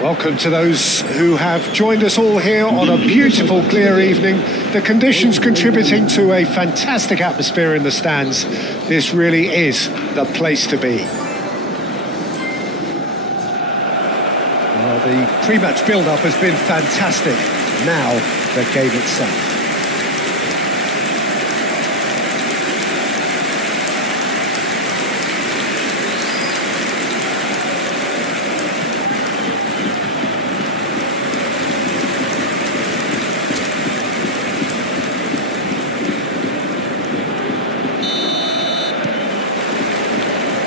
Welcome to those who have joined us all here on a beautiful, clear evening. The conditions contributing to a fantastic atmosphere in the stands. This really is the place to be. Well, the pre-match build-up has been fantastic. Now, the game itself.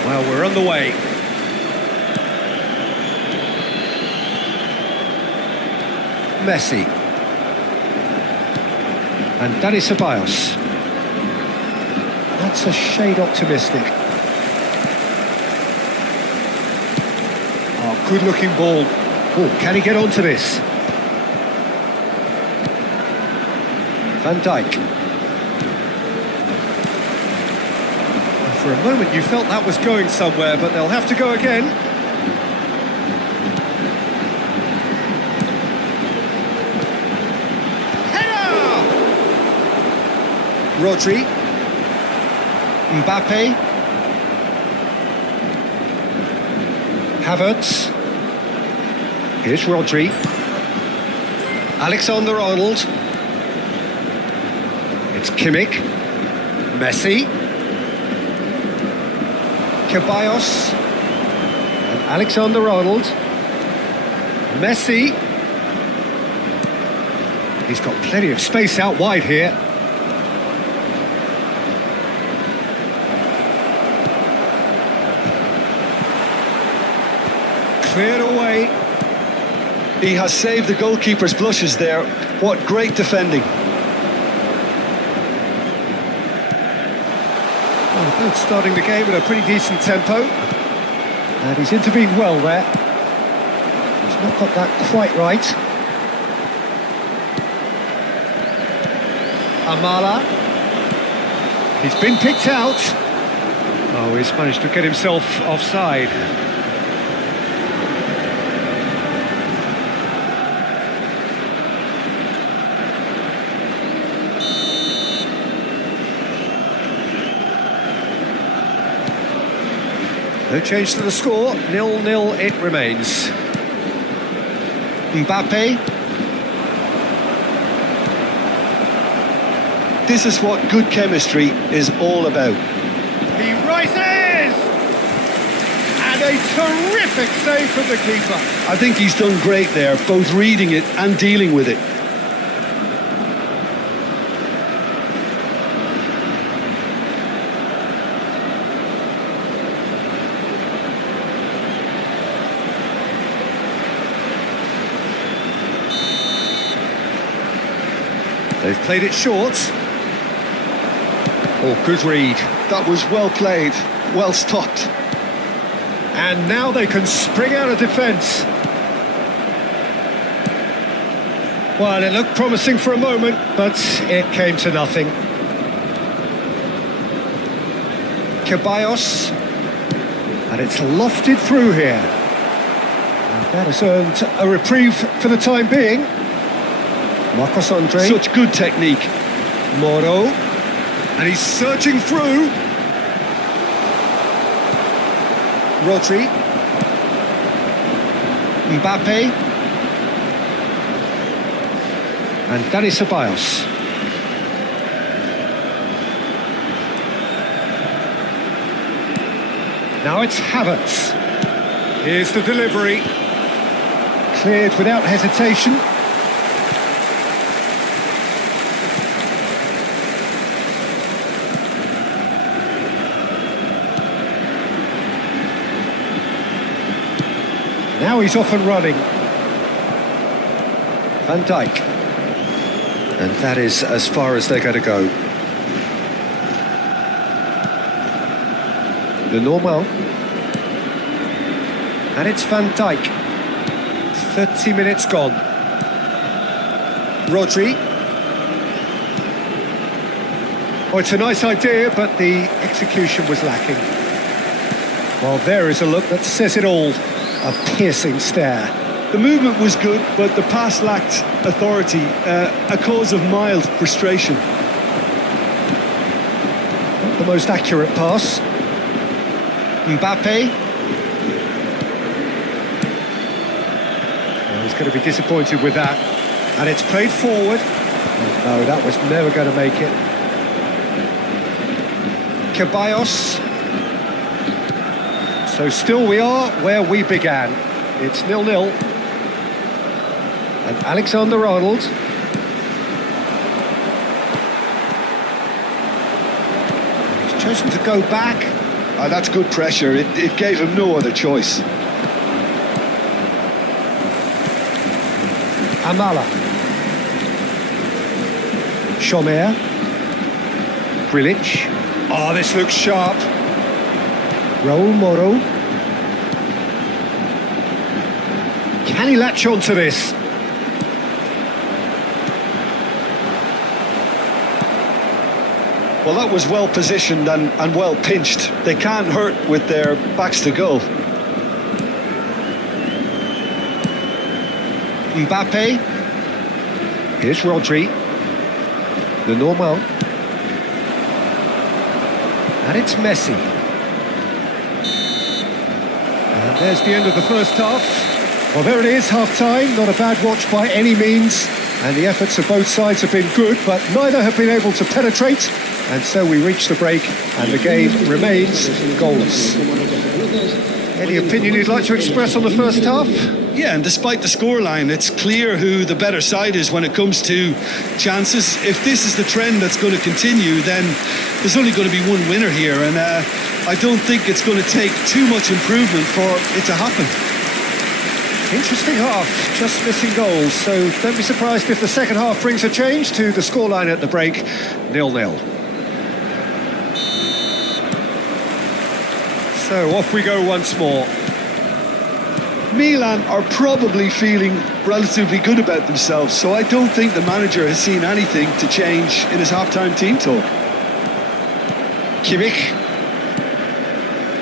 Well, we're on the way. Messi. And Dani Ceballos. That's a shade optimistic. Oh, good-looking ball. Oh, can he get onto this? Van Dijk. For a moment you felt that was going somewhere, but they'll have to go again. Header! Rodri. Mbappe. Havertz. Here's Rodri. Alexander-Arnold. It's Kimmich. Messi. Ceballos and Alexander-Arnold. Messi. He's got plenty of space out wide here. Cleared away. He has saved the goalkeeper's blushes there. What great defending. Both starting the game at a pretty decent tempo, and he's intervened well there. He's not got that quite right. Amala. He's been picked out. Oh, he's managed to get himself offside. No change to the score, 0-0 it remains. Mbappe. This is what good chemistry is all about. He rises! And a terrific save from the keeper. I think he's done great there, both reading it and dealing with it. They've played it short. Oh, good read. That was well played, well stopped. And now they can spring out of defence. Well, it looked promising for a moment, but it came to nothing. Ceballos. And it's lofted through here. And that has earned a reprieve for the time being. Marcos Andre. Such good technique. Moro. And he's searching through. Rodri. Mbappe. And Dani Ceballos. Now it's Havertz. Here's the delivery. Cleared without hesitation. Now he's off and running. Van Dijk. And that is as far as they're going to go. The normal. And it's Van Dijk. 30 minutes gone. Rodri. Oh, it's a nice idea, but the execution was lacking. Well, there is a look that says it all. A piercing stare. The movement was good, but the pass lacked authority, a cause of mild frustration. Not the most accurate pass. Mbappe. Well, he's going to be disappointed with that. And it's played forward. No, that was never going to make it. Ceballos. So still we are where we began. It's 0-0. And Alexander-Arnold. He's chosen to go back. That's good pressure. It gave him no other choice. Amala. Chomer. Grilic. Oh, this looks sharp. Raul Moro. Can he latch on to this? Well, that was well positioned and well pinched. They can't hurt with their backs to goal. Mbappe. Here's Rodri. The normal. And it's Messi. And there's the end of the first half. Well, there it is, half-time. Not a bad watch by any means. And the efforts of both sides have been good, but neither have been able to penetrate. And so we reach the break, and the game remains goalless. Any opinion you'd like to express on the first half? Yeah, and despite the scoreline, it's clear who the better side is when it comes to chances. If this is the trend that's going to continue, then there's only going to be one winner here, and I don't think it's going to take too much improvement for it to happen. Interesting half, just missing goals, so don't be surprised if the second half brings a change to the scoreline at the break, 0-0. So off we go once more. Milan are probably feeling relatively good about themselves, so I don't think the manager has seen anything to change in his half-time team talk. Kimmich.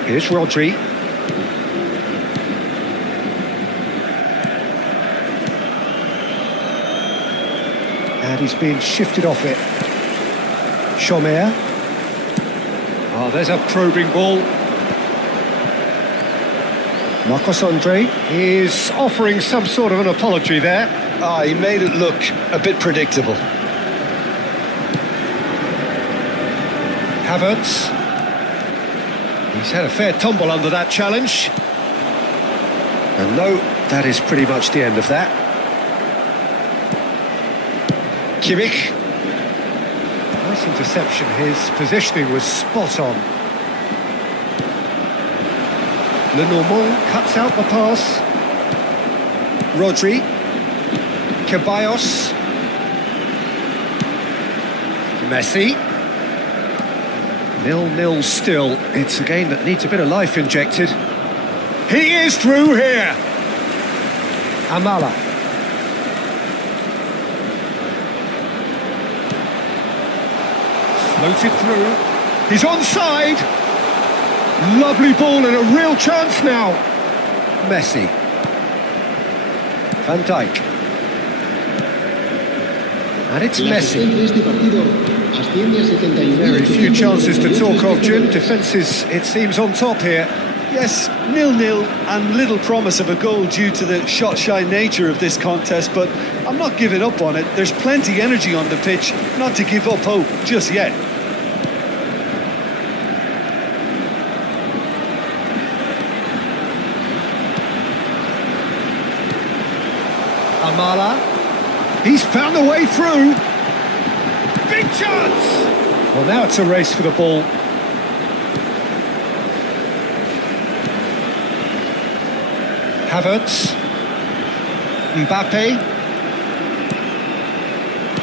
Here's Rodri. And he's being shifted off it. Chomer. Oh, there's a probing ball. Marcos Andre is offering some sort of an apology there. He made it look a bit predictable. Havertz. He's had a fair tumble under that challenge. And no, that is pretty much the end of that. Kimmich. Nice interception. His positioning was spot on. Lenormand cuts out the pass. Rodri. Ceballos. Messi. 0-0 still. It's a game that needs a bit of life injected. He is through here. Amala. Floated through. He's onside. Lovely ball and a real chance now. Messi. Van Dijk. And it's Messi. Very few chances to talk of, Jim. Defence is, it seems, on top here. Yes, 0-0 and little promise of a goal due to the shot-shy nature of this contest, but I'm not giving up on it. There's plenty energy on the pitch, not to give up hope just yet. Amala. He's found the way through. Big chance! Well, now it's a race for the ball. Havertz. Mbappe.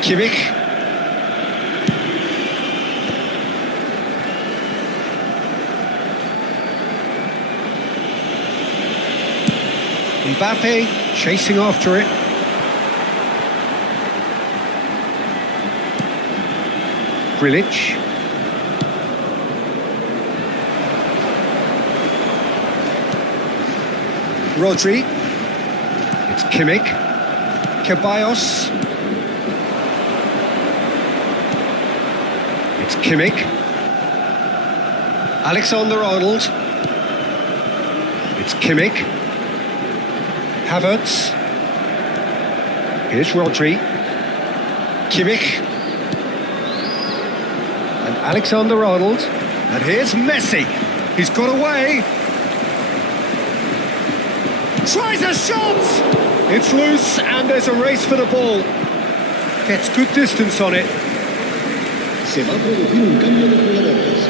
Kimmich. Mbappe chasing after it. Grilic. Rodri. It's Kimmich. Ceballos. It's Kimmich. Alexander-Arnold. It's Kimmich. Havertz. Here's Rodri. Kimmich. And Alexander-Arnold. And here's Messi. He's got away. Tries a shot! It's loose and there's a race for the ball. Gets good distance on it. Se va a producir un cambio de jugadores.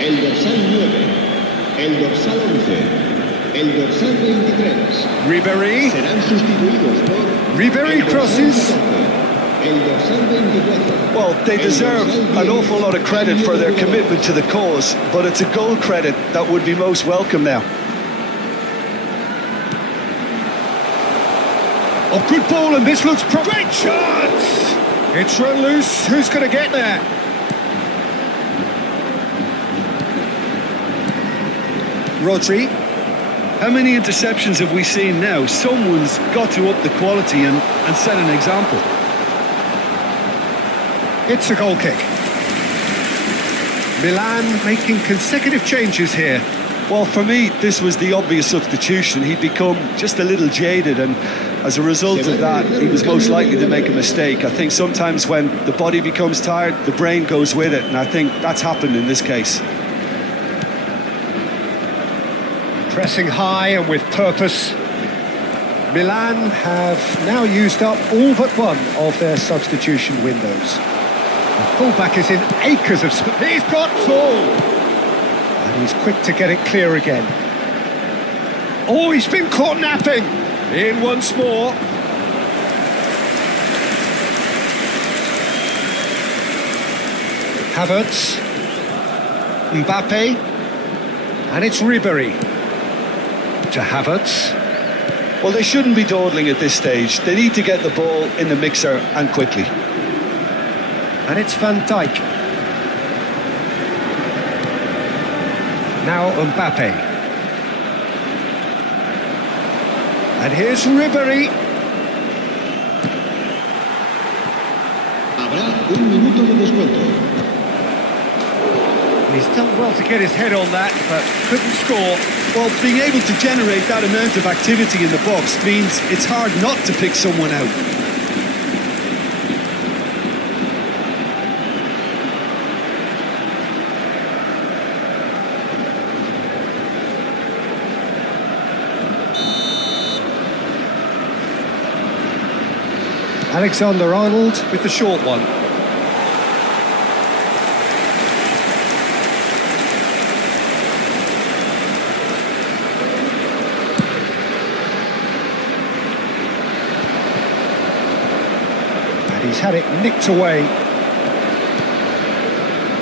El dorsal 9, el dorsal 11, el dorsal 23. Ribéry. Serán sustituidos por Ribéry el dorsal crosses. 14, el dorsal 24. Well, they deserve an awful lot of credit for their commitment to the cause, but it's a goal credit that would be most welcome now. Oh, good ball, and this looks great chance! It's run loose. Who's going to get there? Rodri. How many interceptions have we seen now? Someone's got to up the quality and set an example. It's a goal kick. Milan making consecutive changes here. Well, for me, this was the obvious substitution. He'd become just a little jaded, and as a result of that, he was most likely to make a mistake. I think sometimes when the body becomes tired, the brain goes with it, and I think that's happened in this case. Pressing high and with purpose. Milan have now used up all but one of their substitution windows. The fullback is in acres of space. He's got ball! And he's quick to get it clear again. Oh, he's been caught napping! In once more. Havertz. Mbappe. And it's Ribéry. To Havertz. Well, they shouldn't be dawdling at this stage. They need to get the ball in the mixer and quickly. And it's Van Dijk. Now Mbappe. And here's Ribéry. Habrá un minuto de descuento. He's done well to get his head on that, but couldn't score. Well, being able to generate that amount of activity in the box means it's hard not to pick someone out. Alexander-Arnold with the short one. And he's had it nicked away.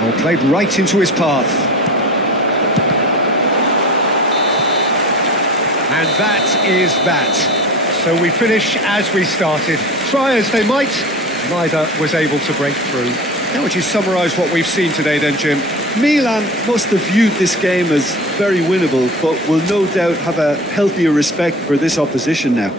Oh, played right into his path. And that is that. So we finish as we started. Try as they might, neither was able to break through. How would you summarise what we've seen today then, Jim? Milan must have viewed this game as very winnable, but will no doubt have a healthier respect for this opposition now.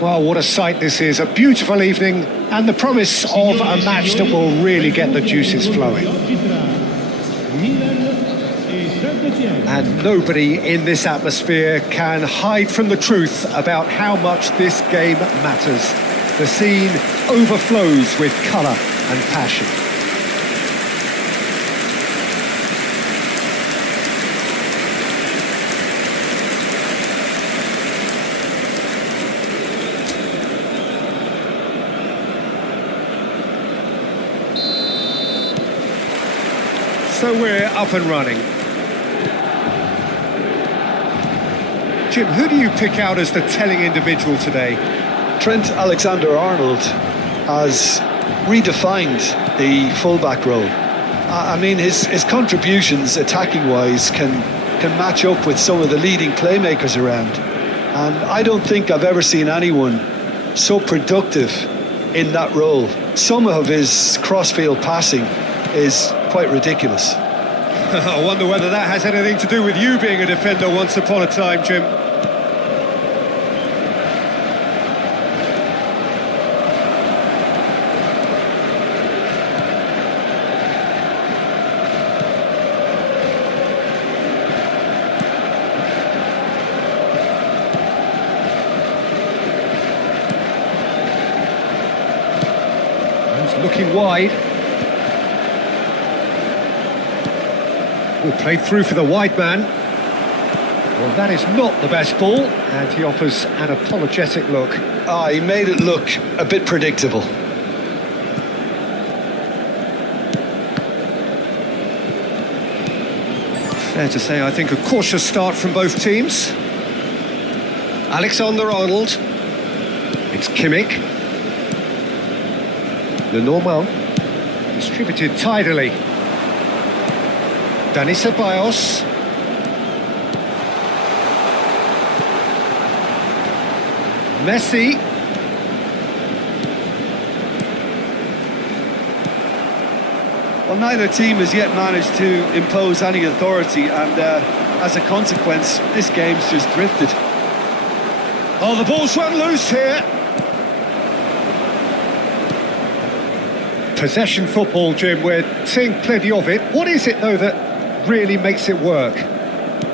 Well, what a sight this is. A beautiful evening and the promise of a match that will really get the juices flowing. And nobody in this atmosphere can hide from the truth about how much this game matters. The scene overflows with colour and passion. So we're up and running. Jim, who do you pick out as the telling individual today? Trent Alexander-Arnold has redefined the fullback role. I mean, his contributions attacking-wise can match up with some of the leading playmakers around. And I don't think I've ever seen anyone so productive in that role. Some of his cross-field passing is quite ridiculous. I wonder whether that has anything to do with you being a defender once upon a time, Jim. He's looking wide. Played through for the wide man. Well, that is not the best ball, and he offers an apologetic look. He made it look a bit predictable. Fair to say, I think a cautious start from both teams. Alexander-Arnold. It's Kimmich. Lenormand. Distributed tidily. Dani Ceballos. Messi. Well, neither team has yet managed to impose any authority, and as a consequence, this game's just drifted. Oh, the ball's run loose here. Possession football, Jim, we're seeing plenty of it. What is it, though, that really makes it work?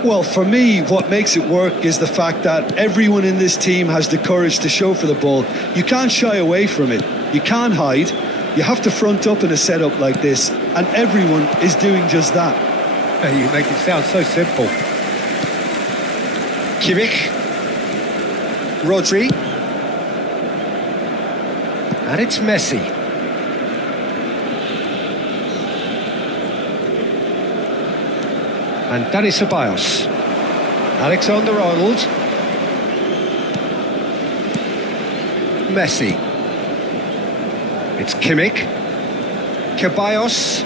Well, for me, what makes it work is the fact that everyone in this team has the courage to show for the ball. You can't shy away from it. You can't hide. You have to front up in a setup like this, and everyone is doing just that. You make it sound so simple. Kimmich. Rodri. And it's Messi. And Dani Ceballos. Alexander-Arnold. Messi. It's Kimmich. Ceballos.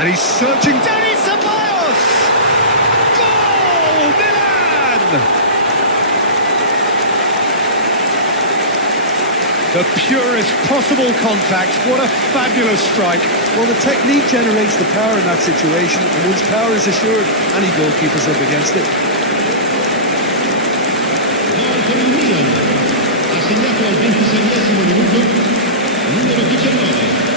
And he's searching. Dani Ceballos! Goal! Milan! The purest possible contact. What a fabulous strike. Well, the technique generates the power in that situation, and once power is assured, any goalkeeper's up against it. Gol per il Milan. Ha segnato al 26esimo minuto numero 19.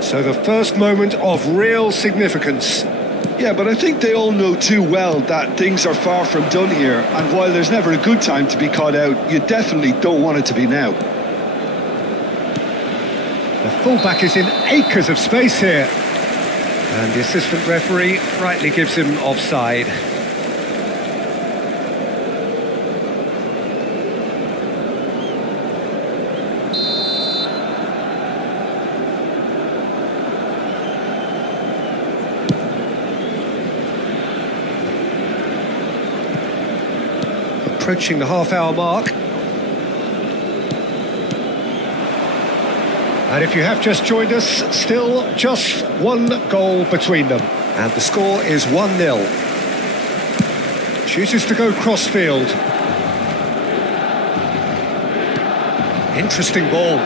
So the first moment of real significance. Yeah, but I think they all know too well that things are far from done here, and while there's never a good time to be caught out, you definitely don't want it to be now. The fullback is in acres of space here. And the assistant referee rightly gives him offside. Approaching the half-hour mark. And if you have just joined us, still just one goal between them. And the score is 1-0. Chooses to go cross-field. Interesting ball.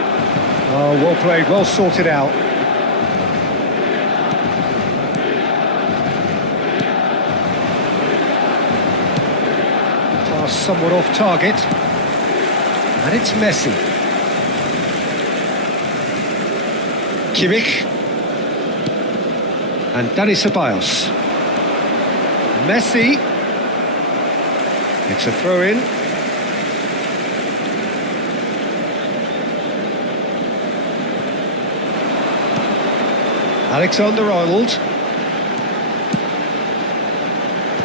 Oh, well played, well sorted out. Pass somewhat off target. And it's Messi. Kimmich. And Dani Ceballos. Messi. It's a throw-in. Alexander-Arnold.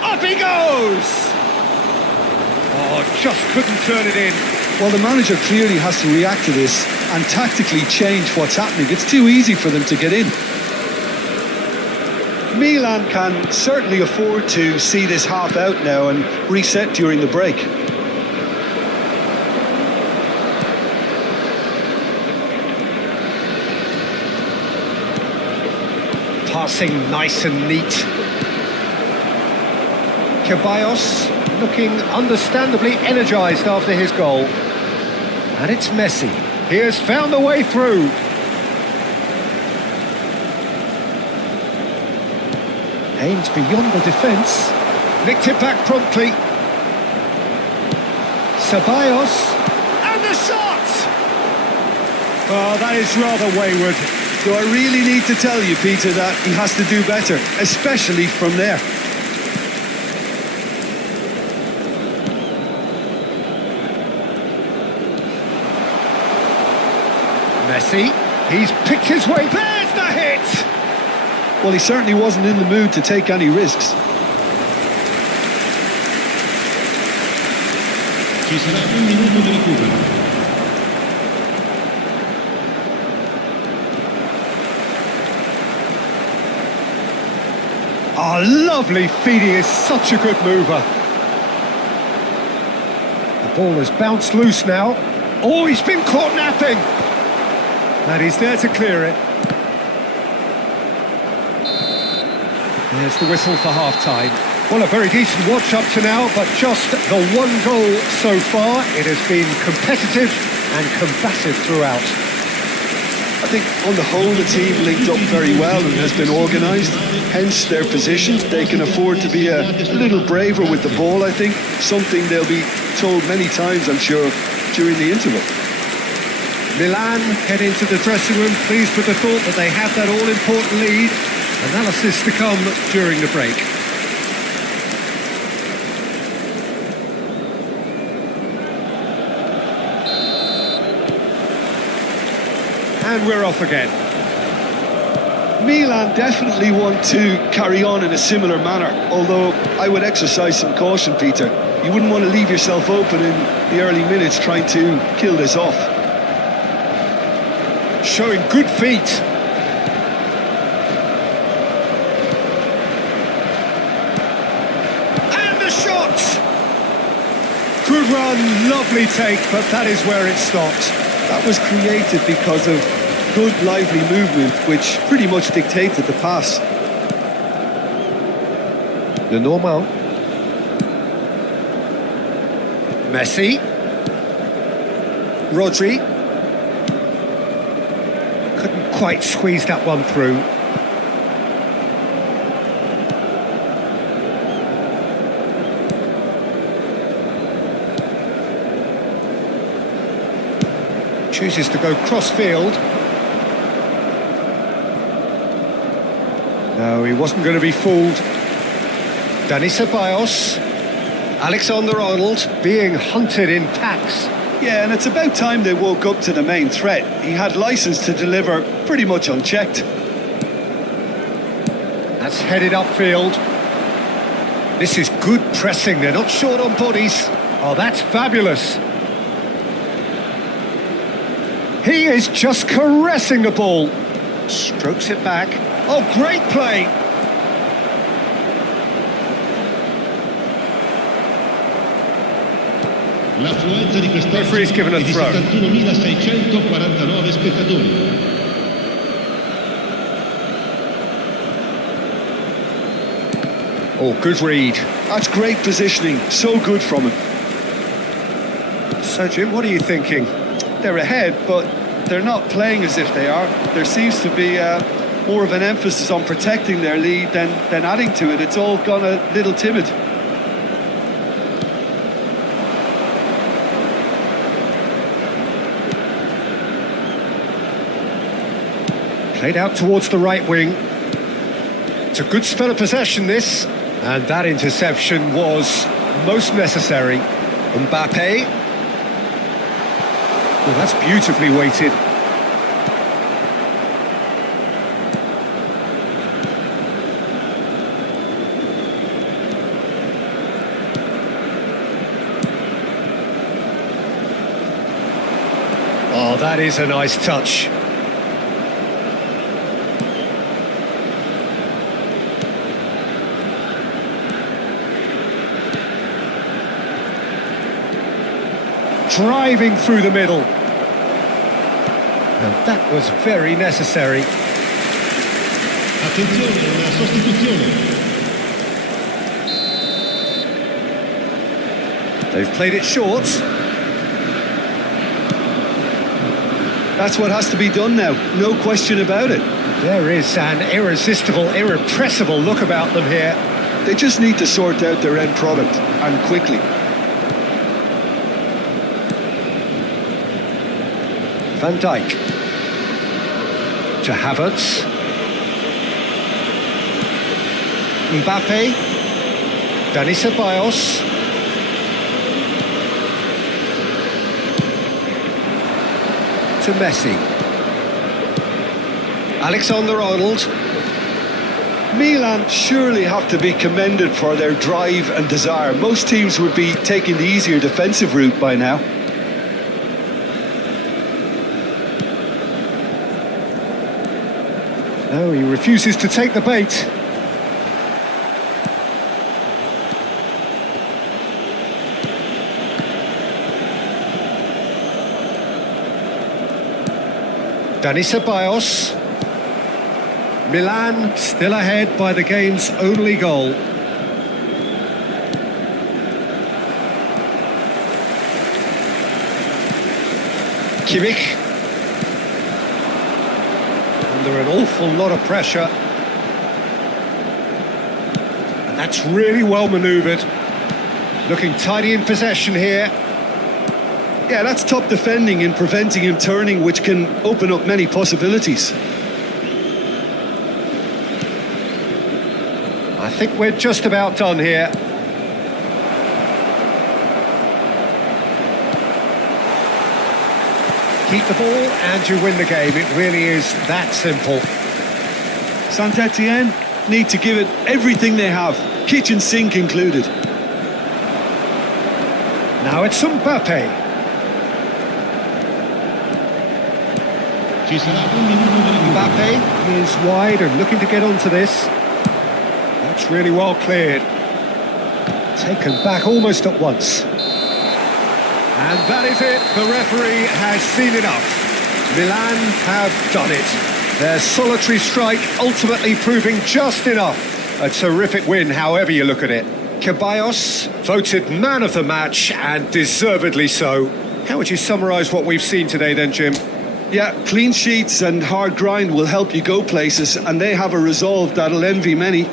Up he goes! Oh, just couldn't turn it in. Well, the manager clearly has to react to this and tactically change what's happening. It's too easy for them to get in. Milan can certainly afford to see this half out now and reset during the break. Passing nice and neat. Ceballos looking understandably energised after his goal. And it's Messi. He has found a way through. Aimed beyond the defence. Nicked it back promptly. Ceballos. And the shot! Oh, that is rather wayward. Do I really need to tell you, Peter, that he has to do better, especially from there? Messi, he's picked his way. There's the hit! Well, he certainly wasn't in the mood to take any risks. Ci sarà un minuto di recupero. Oh, lovely feeding is such a good mover. The ball has bounced loose now. Oh, he's been caught napping. And he's there to clear it. There's the whistle for half-time. Well, a very decent watch up to now, but just the one goal so far. It has been competitive and combative throughout. I think on the whole the team linked up very well and has been organised, hence their position. They can afford to be a little braver with the ball, I think, something they'll be told many times, I'm sure, during the interval. Milan head into the dressing room pleased with the thought that they have that all-important lead. Analysis to come during the break. And we're off again. Milan definitely want to carry on in a similar manner, although I would exercise some caution, Peter. You wouldn't want to leave yourself open in the early minutes trying to kill this off. Showing good feet. And the shot! Good run, lovely take, but that is where it stopped. That was created because of good, lively movement, which pretty much dictated the pass. Le normal. Messi. Rodri. Couldn't quite squeeze that one through. Chooses to go cross-field. No, he wasn't going to be fooled. Dani Ceballos. Alexander-Arnold being hunted in packs. Yeah, and it's about time they woke up to the main threat. He had license to deliver pretty much unchecked. That's headed upfield. This is good pressing. They're not short on bodies. Oh, that's fabulous. He is just caressing the ball. Strokes it back. Oh, great play. L'affluenza di quest'oggi Referee's given a è di throw. 71.649 spettatori. Oh, good read. That's great positioning, so good from him. So, Jim, what are you thinking? They're ahead, but they're not playing as if they are. There seems to be more of an emphasis on protecting their lead than adding to it. It's all gone a little timid. Played out towards the right wing. It's a good spell of possession, this. And that interception was most necessary. Mbappe. Well, that's beautifully weighted. Oh, that is a nice touch. Driving through the middle. And that was very necessary. Attenzione, una sostituzione. They've played it short. That's what has to be done now, no question about it. There is an irresistible, irrepressible look about them here. They just need to sort out their end product, and quickly. Van Dijk. To Havertz. Mbappe. Dani Ceballos. To Messi. Alexander-Arnold. Milan surely have to be commended for their drive and desire. Most teams would be taking the easier defensive route by now. No, he refuses to take the bait. Dani Ceballos. Milan still ahead by the game's only goal. Kimmich. Under an awful lot of pressure. And that's really well manoeuvred. Looking tidy in possession here. Yeah, that's top defending in preventing him turning, which can open up many possibilities. I think we're just about done here. Keep the ball and you win the game. It really is that simple. Saint-Etienne need to give it everything they have, kitchen sink included. Now it's Mbappe. Mbappe is wide and looking to get onto this. That's really well cleared. Taken back almost at once. And that is it. The referee has seen enough. Milan have done it. Their solitary strike ultimately proving just enough. A terrific win, however you look at it. Ceballos voted man of the match, and deservedly so. How would you summarise what we've seen today then, Jim? Yeah, clean sheets and hard grind will help you go places, and they have a resolve that'll envy many.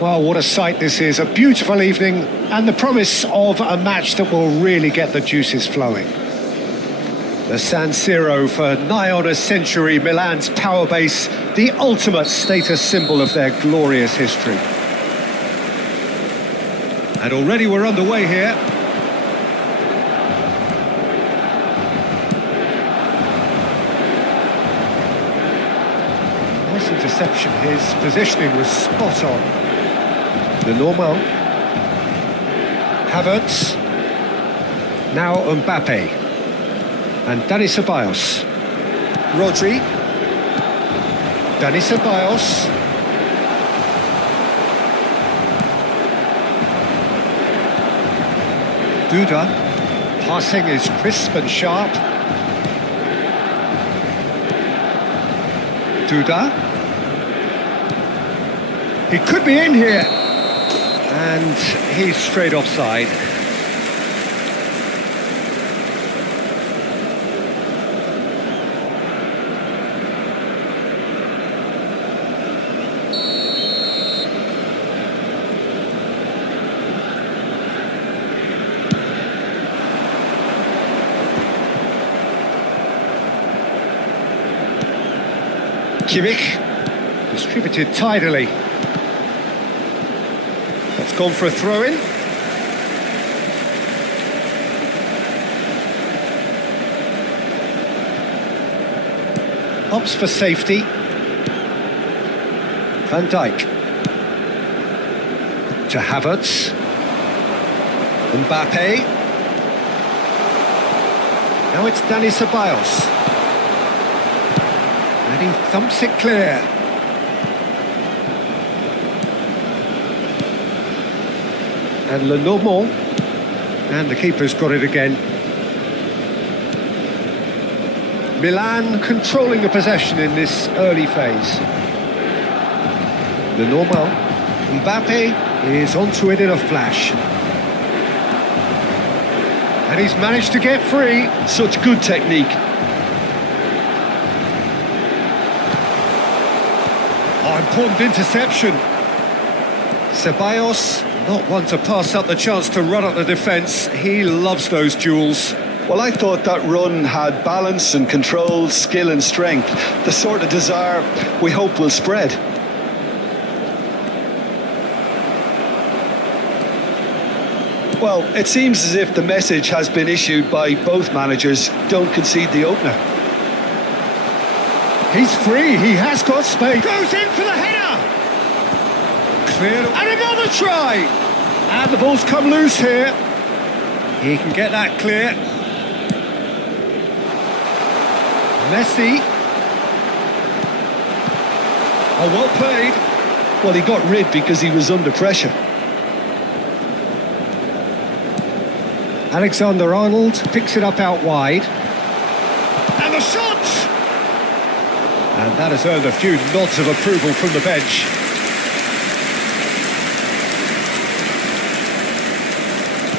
Well, what a sight this is. A beautiful evening and the promise of a match that will really get the juices flowing. The San Siro for nigh on a century, Milan's power base, the ultimate status symbol of their glorious history. And already we're underway here. Nice interception. His positioning was spot on. The normal. Havertz. Now Mbappe. And Dani Ceballos. Rodri. Dani Ceballos. Duda. Passing is crisp and sharp. Duda. He could be in here. And he's straight offside. Kimmich, distributed tidily. That's gone for a throw-in. Opts for safety. Van Dijk. To Havertz. Mbappe. Now it's Dani Ceballos. And he thumps it clear. And Lenormand. And the keeper's got it again. Milan controlling the possession in this early phase. Lenormand. Mbappe is onto it in a flash. And he's managed to get free. Such good technique. Oh, important interception. Ceballos, not one to pass up the chance to run at the defence. He loves those duels. Well, I thought that run had balance and control, skill and strength. The sort of desire we hope will spread. Well, it seems as if the message has been issued by both managers. Don't concede the opener. He's free, he has got space. Goes in for the header! Cleared, and another try! And the ball's come loose here. He can get that clear. Messi. Oh, well played. Well, he got rid because he was under pressure. Alexander-Arnold picks it up out wide. And the shot! And that has earned a few nods of approval from the bench.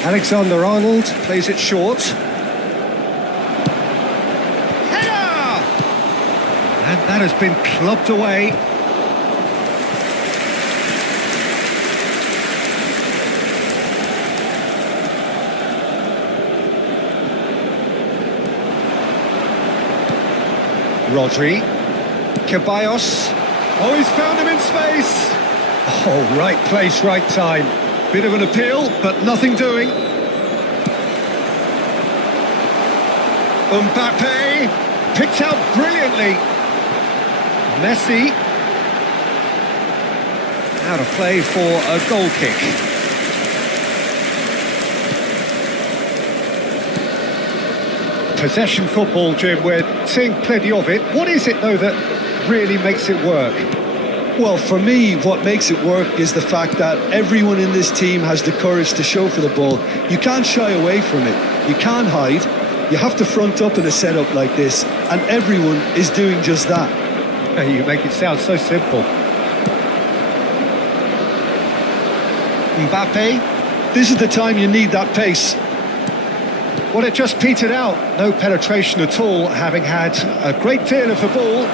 Alexander-Arnold plays it short. Header! And that has been clubbed away. Rodri, Ceballos. Oh, he's found him in space. Oh, right place, right time. Bit of an appeal, but nothing doing. Mbappe, picked out brilliantly. Messi. Out of play for a goal kick. Possession football, Jim, we're seeing plenty of it. What is it, though, that really makes it work? Well, for me, what makes it work is the fact that everyone in this team has the courage to show for the ball. You can't shy away from it. You can't hide. You have to front up in a setup like this, and everyone is doing just that. You make it sound so simple. Mbappe. This is the time you need that pace. Well, it just petered out. No penetration at all, having had a great deal of the ball.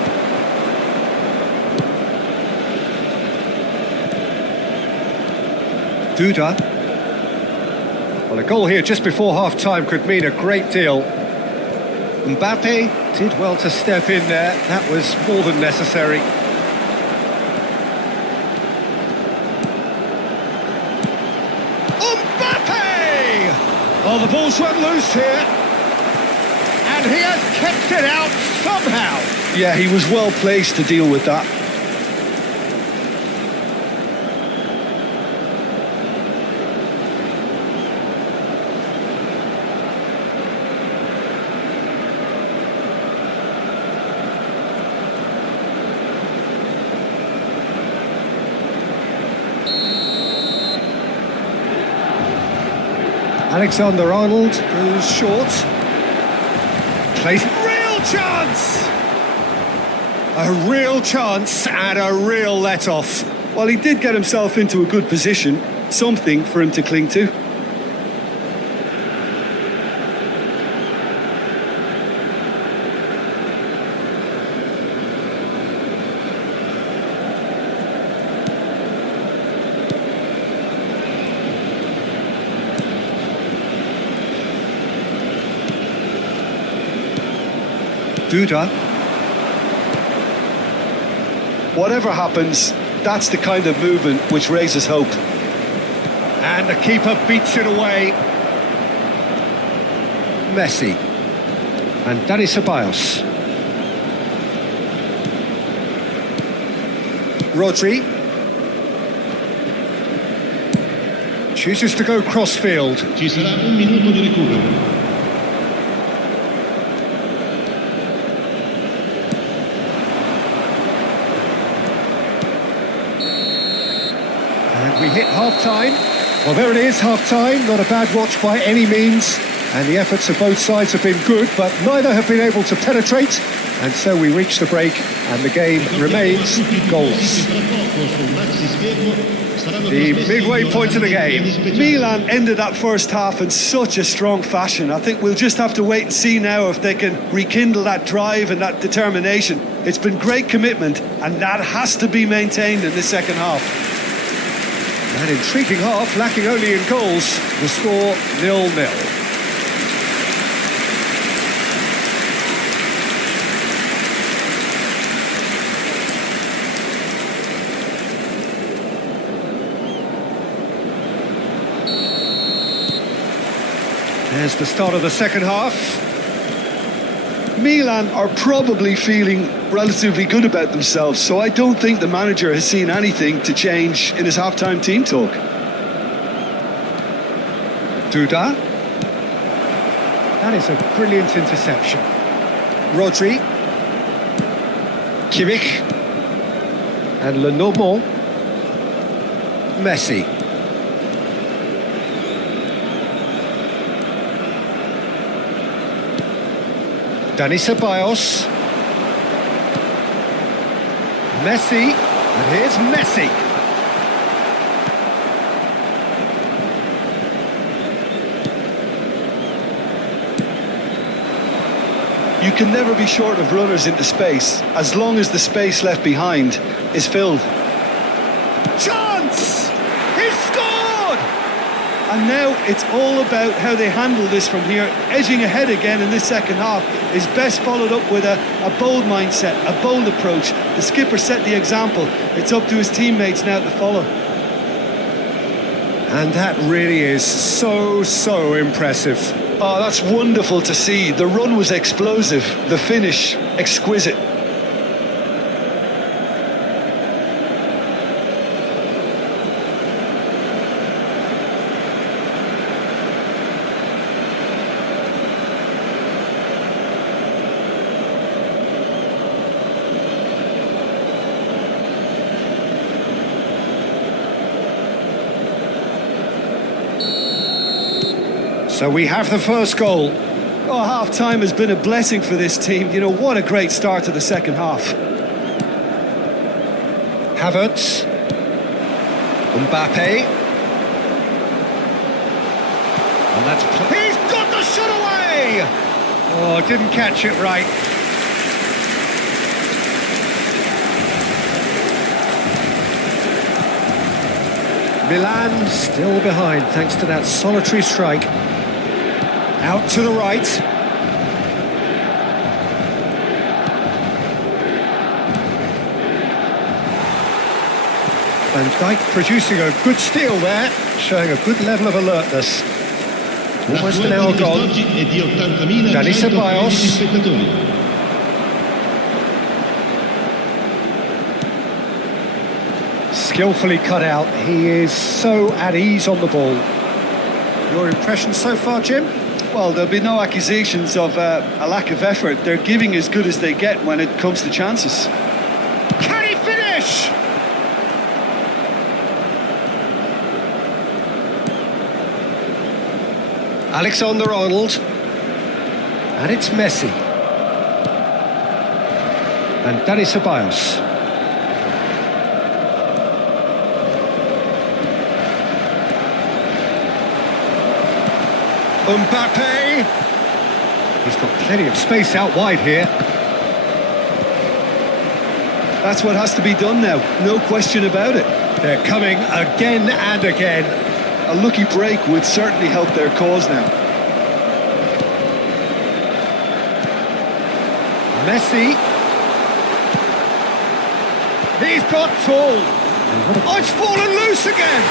Duda. Well, a goal here just before half-time could mean a great deal. Mbappe did well to step in there. That was more than necessary. Oh, the ball's run loose here. And he has kept it out somehow. Yeah, he was well placed to deal with that. Alexander-Arnold goes short. Plays real chance! A real chance and a real let-off. Well, he did get himself into a good position, something for him to cling to. Duda. Whatever happens, that's the kind of movement which raises hope. And the keeper beats it away. Messi. And Dani Ceballos. Rodri. Chooses to go crossfield. Ci sarà un minuto di recupero. And we hit half-time. Well, there it is, half-time. Not a bad watch by any means. And the efforts of both sides have been good, but neither have been able to penetrate. And so we reach the break, and the game remains goalless. The midway point of the game. Milan ended that first half in such a strong fashion. I think we'll just have to wait and see now if they can rekindle that drive and that determination. It's been great commitment, and that has to be maintained in the second half. An intriguing half, lacking only in goals. The score 0-0. There's the start of the second half. Milan are probably feeling relatively good about themselves, so I don't think the manager has seen anything to change in his half-time team talk. Duda. That is a brilliant interception. Rodri. Kimmich. And Lenormand. Messi. Dani Ceballos. Messi. And here's Messi. You can never be short of runners into space, as long as the space left behind is filled. Chance! He scored! And now it's all about how they handle this from here. Edging ahead again in this second half is best followed up with a bold mindset, a bold approach. The skipper set the example. It's up to his teammates now to follow. And that really is so impressive. Oh, that's wonderful to see. The run was explosive, the finish exquisite. So we have the first goal. Oh, half-time has been a blessing for this team. You know, what a great start to the second half. Havertz. Mbappe. And that's... He's got the shot away! Oh, didn't catch it right. Milan still behind thanks to that solitary strike. Out to the right. Van Dijk producing a good steal there, showing a good level of alertness. Almost an hour gone. Dani Ceballos. Skillfully cut out. He is so at ease on the ball. Your impression so far, Jim? Well, there'll be no accusations of a lack of effort. They're giving as good as they get when it comes to chances. Can he finish? Alexander-Arnold. And it's Messi. And Dani Ceballos. Mbappe. He's got plenty of space out wide here. That's what has to be done now, no question about it. They're coming again and again. A lucky break would certainly help their cause now. Messi. He's got tall. Oh, it's fallen loose again.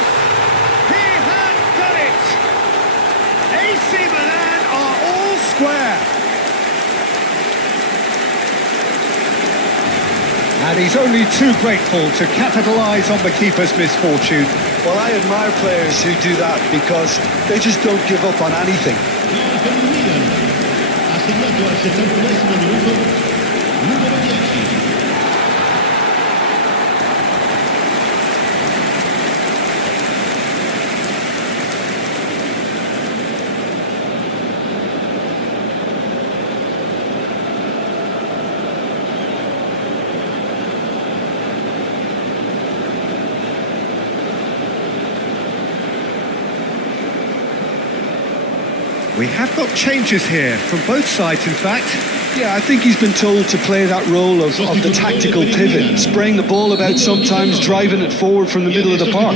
He has done it. AC Milan are all square. And he's only too grateful to capitalise on the keeper's misfortune. Well, I admire players who do that because they just don't give up on anything. We have got changes here from both sides, in fact. Yeah, I think he's been told to play that role of the tactical pivot, spraying the ball about sometimes, driving it forward from the middle of the park.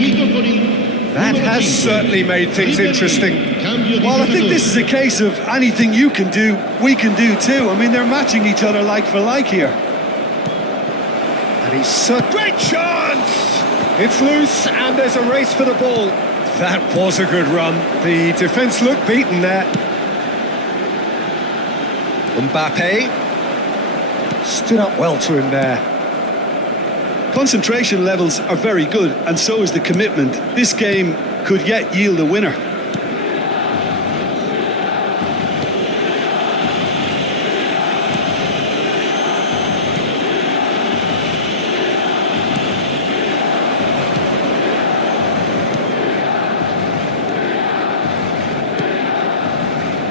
That has certainly made things interesting. Well, I think this is a case of anything you can do, we can do too. I mean, they're matching each other like for like here. And he's a great chance! It's loose and there's a race for the ball. That was a good run. The defence looked beaten there. Mbappe stood up well to him there. Concentration levels are very good, and so is the commitment. This game could yet yield a winner.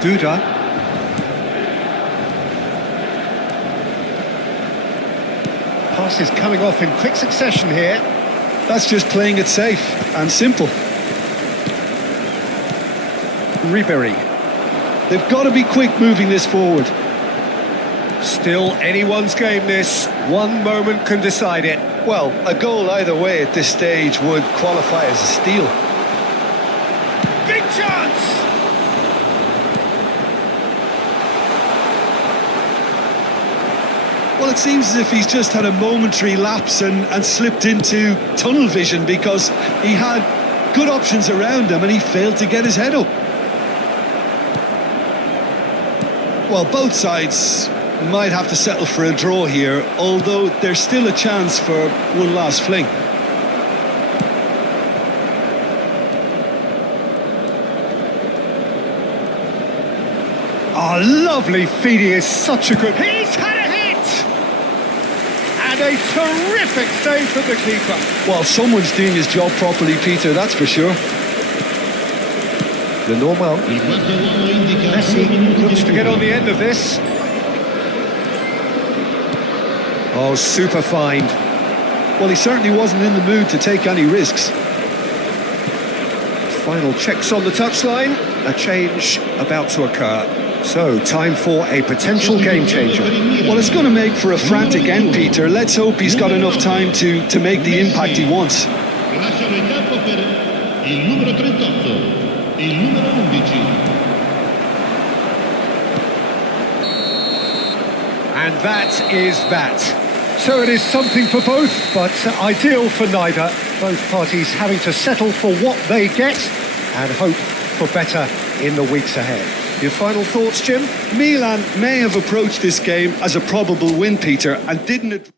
Duda. Passes coming off in quick succession here. That's just playing it safe and simple. Ribery. They've got to be quick moving this forward. Still anyone's game this. One moment can decide it. Well, a goal either way at this stage would qualify as a steal. Big chance! Well, it seems as if he's just had a momentary lapse and slipped into tunnel vision, because he had good options around him and he failed to get his head up. Well, both sides might have to settle for a draw here, although there's still a chance for one last fling. Oh, lovely feed. He is such a good... He's had a hit! And a terrific save from the keeper. Well, someone's doing his job properly, Peter, that's for sure. The normal. Il quarto uomo indica Messi 2 minuti looks di to get on recupero. the end of this. Oh, super find. Well, he certainly wasn't in the mood to take any risks. Final checks on the touchline. A change about to occur. So, time for a potential game changer. Well, it's going to make for a frantic end, Peter. Let's hope he's got enough time to make the impact he wants. Lasciano il campo per il numero 38, il numero 11. And that is that. So it is something for both, but ideal for neither. Both parties having to settle for what they get and hope for better in the weeks ahead. Your final thoughts, Jim? Milan may have approached this game as a probable win, Peter, and didn't...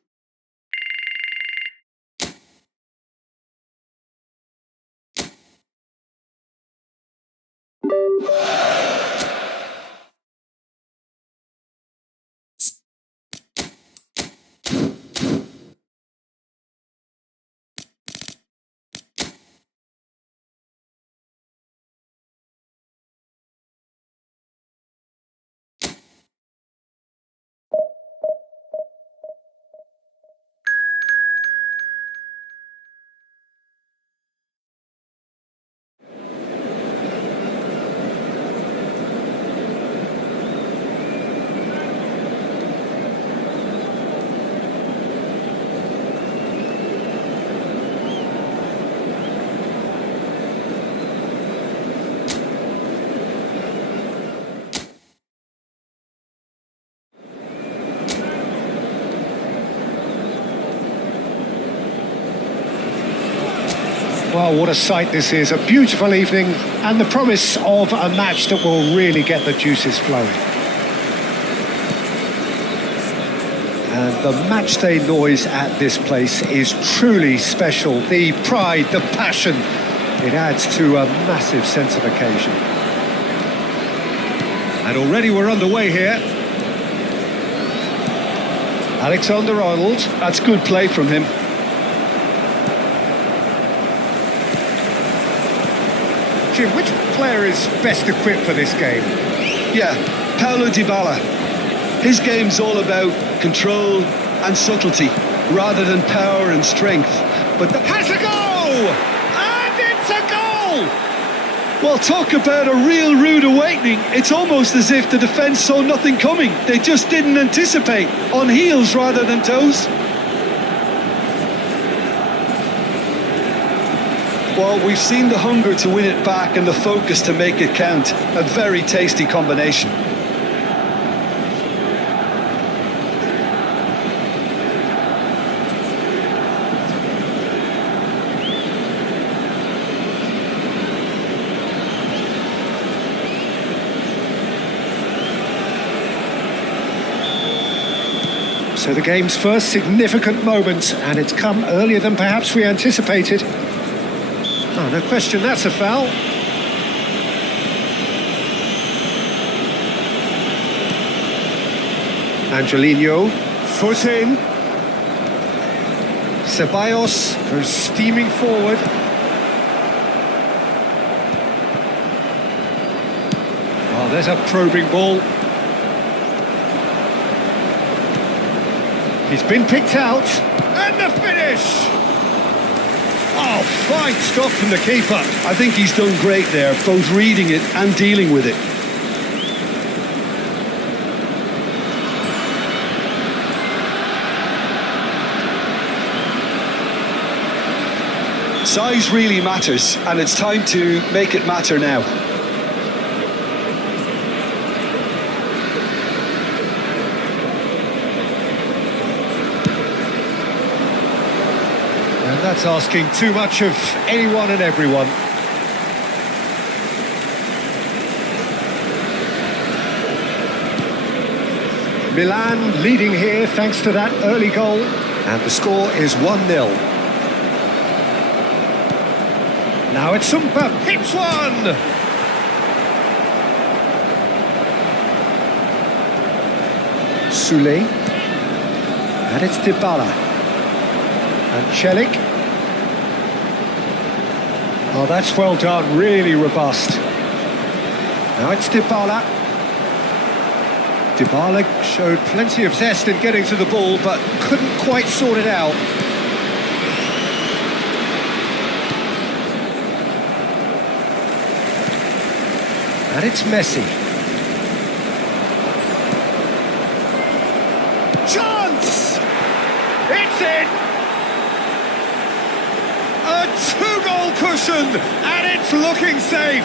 Well, what a sight this is. A beautiful evening and the promise of a match that will really get the juices flowing. And the matchday noise at this place is truly special. The pride, the passion, it adds to a massive sense of occasion. And already we're underway here. Alexander-Arnold. That's good play from him. Jim, which player is best equipped for this game? Yeah, Paulo Dybala. His game's all about control and subtlety, rather than power and strength. But Has a goal! And it's a goal! well, talk about a real rude awakening. It's almost as if the defence saw nothing coming. They just didn't anticipate, on heels rather than toes. Well, we've seen the hunger to win it back and the focus to make it count. A very tasty combination. So the game's first significant moment, and it's come earlier than perhaps we anticipated. Oh, no question, that's a foul. Angelino, foot in. Ceballos goes steaming forward. Oh, There's a probing ball. He's been picked out. And the finish! Oh, fine stop from the keeper. I think he's done great there, both reading it and dealing with it. Size really matters, and it's time to make it matter now. And that's asking too much of anyone and everyone. Milan leading here thanks to that early goal. And the score is 1-0. Now it's Sumpa, hits one! Soulé. And it's Dybala. And Celik. Oh, that's well done, really robust. Now it's Dybala. Dybala showed plenty of zest in getting to the ball, but couldn't quite sort it out. And it's Messi. Chance! It's in! A two-goal cushion, and it's looking safe.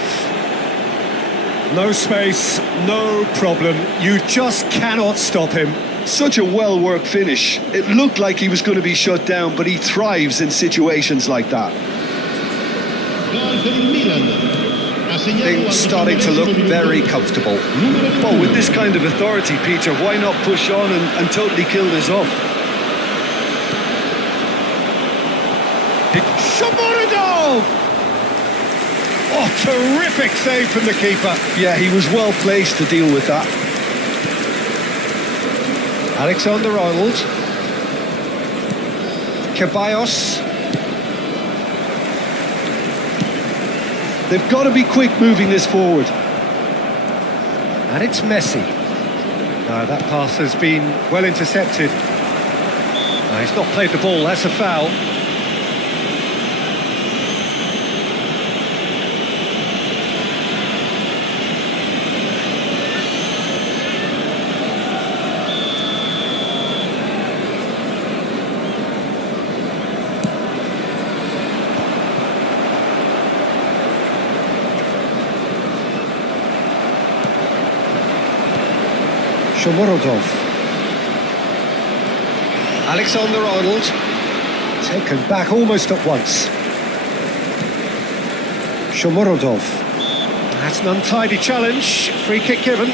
No space, no problem. You just cannot stop him. Such a well-worked finish. It looked like he was going to be shut down, but he thrives in situations like that. Things starting to look very comfortable. Well, with this kind of authority, Peter, why not push on and totally kill this off? Shomurodov! Oh, terrific save from the keeper. Yeah, he was well placed to deal with that. Alexander-Arnold. Ceballos. They've got to be quick moving this forward. And it's Messi. No, that pass has been well intercepted. No, he's not played the ball, that's a foul. Shomurodov. Alexander-Arnold. Taken back almost at once. Shomurodov. That's an untidy challenge. Free kick given.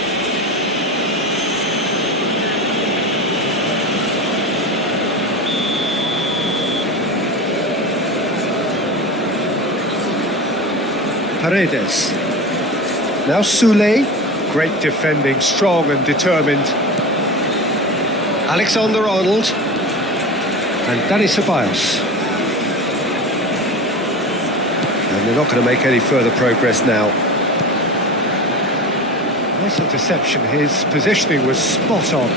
Paredes. Now Soulé. Great defending, strong and determined. Alexander-Arnold. And Dani Ceballos. And they're not going to make any further progress now. Nice interception. His positioning was spot on.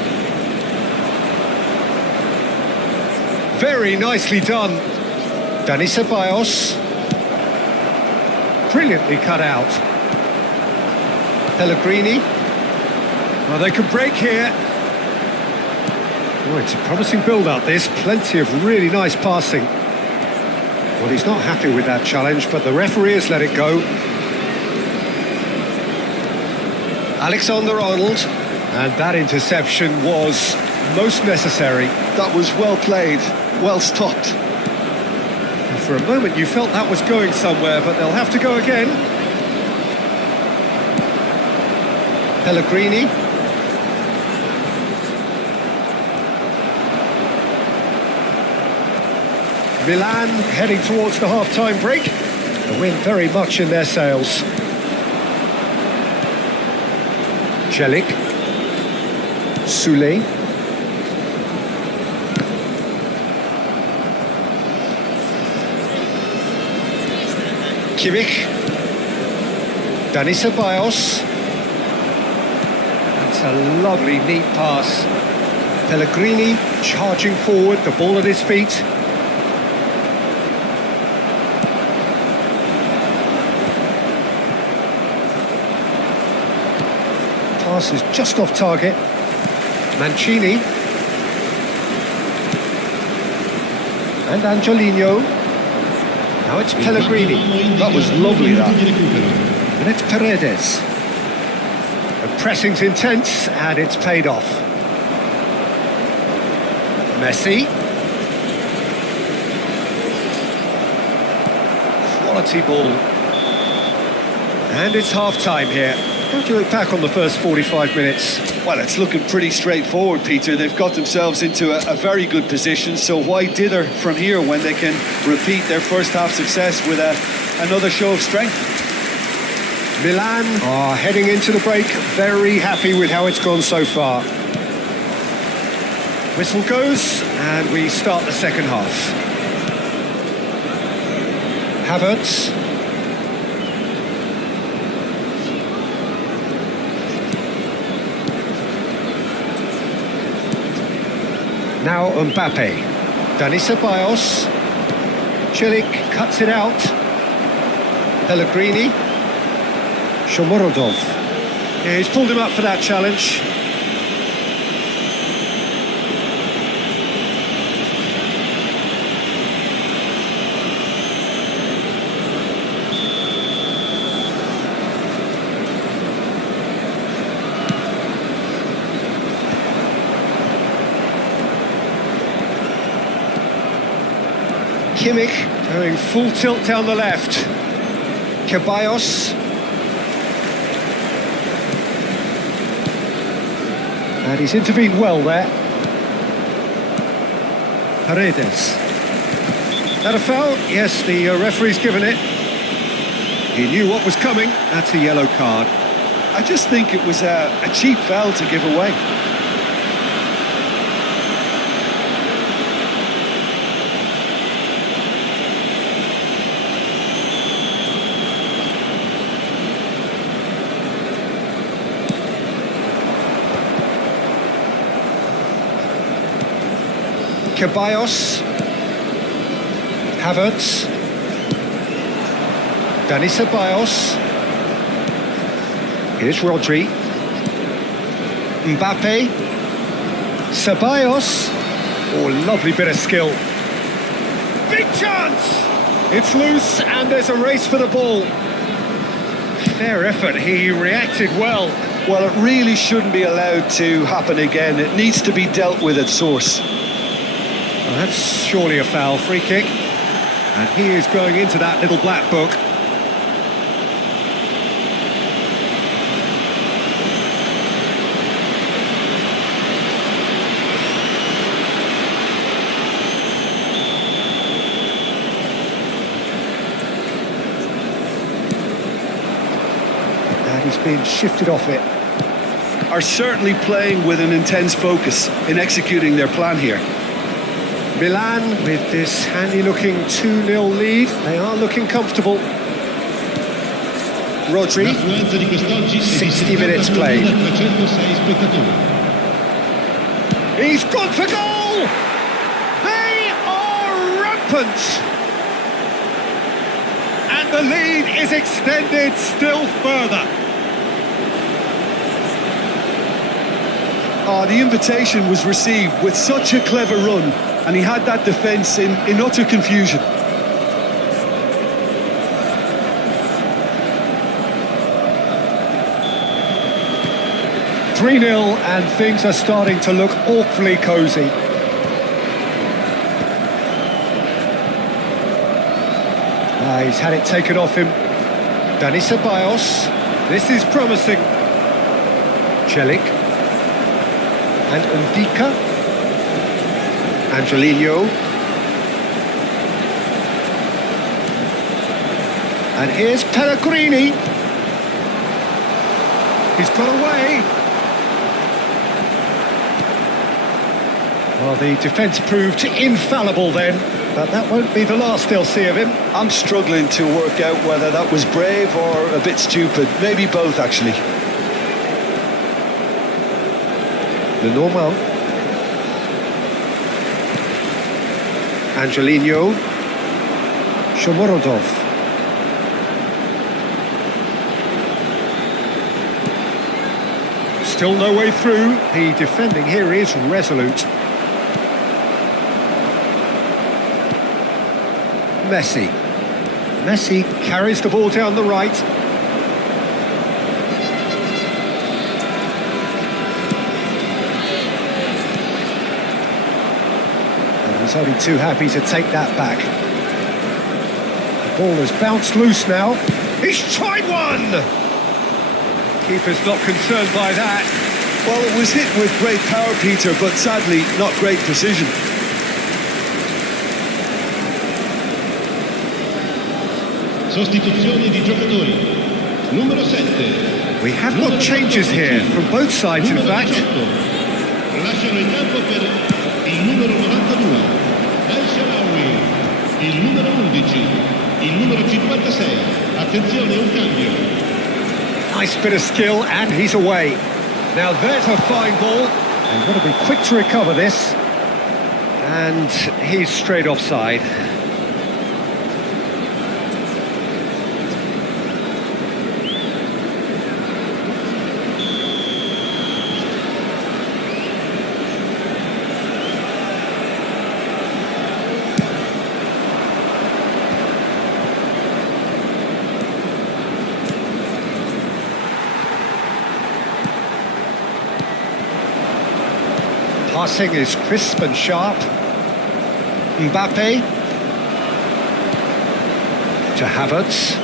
Very nicely done. Dani Ceballos. Brilliantly cut out. Pellegrini. Well, they could break here. Oh, it's a promising build-up, this. Plenty of really nice passing. Well, he's not happy with that challenge, but the referee has let it go. Alexander-Arnold. And that interception was most necessary. That was well played, well stopped. And for a moment, you felt that was going somewhere, but they'll have to go again. Pellegrini. Milan heading towards the half-time break. The wind very much in their sails. Celik. Soulé. Kimmich. Dani Ceballos. a lovely, neat pass. Pellegrini charging forward, the ball at his feet. Pass is just off target. Mancini. And Angelino. Now it's Pellegrini. That was lovely, that. And it's Paredes. The pressing's intense and it's paid off. Messi. Quality ball. And it's half-time here. How do you look back on the first 45 minutes? Well, it's looking pretty straightforward, Peter. They've got themselves into a very good position, so why dither from here when they can repeat their first half success with another show of strength? Milan are heading into the break, very happy with how it's gone so far. Whistle goes, and we start the second half. Havertz. Now Mbappe. Dani Ceballos. Chilik cuts it out. Pellegrini. Shomorodov. Yeah, he's pulled him up for that challenge. Kimmich going full tilt down the left. Ceballos. And he's intervened well there. Paredes. That a foul? Yes, the referee's given it. He knew what was coming. That's a yellow card. I just think it was a cheap foul to give away. Ceballos. Havertz. Dani Ceballos. Here's Rodri. Mbappe. Ceballos. Oh, lovely bit of skill. Big chance! It's loose and there's a race for the ball. Fair effort, he reacted well. Well, it really shouldn't be allowed to happen again. It needs to be dealt with at source. Well, that's surely a foul. Free kick. And he is going into that little black book. And he's been shifted off it. Are certainly playing with an intense focus in executing their plan here. Milan with this handy-looking 2-0 lead. They are looking comfortable. Rodri, 60 minutes played. He's gone for goal! They are rampant! And the lead is extended still further. The invitation was received with such a clever run, and he had that defence in utter confusion. (3-0) and things are starting to look awfully cosy. He's had it taken off him. Dani Ceballos. This is promising. Celik. And Ndika. Angelino. And here's Pellegrini. He's got away. Well, the defence proved infallible then, but that won't be the last they'll see of him. I'm struggling to work out whether that was brave or a bit stupid. Maybe both, actually. The normal. Angelino. Shomorodov. Still no way through. The defending here is resolute. Messi. Messi carries the ball down the right. And he's only too happy to take that back. The ball has bounced loose now. He's tried one! Keeper's not concerned by that. Well, it was hit with great power, Peter, but sadly not great precision. Sostituzioni di giocatori. Numero 7. We have got changes here from both sides, in fact. Lasciano il campo per il numero 92, El-Shaarawy, il numero 11, il numero 56. Attenzione, un cambio. Nice bit of skill, and he's away. Now there's a fine ball. They've got to be quick to recover this. And he's straight offside. Passing is crisp and sharp. Mbappe to Havertz.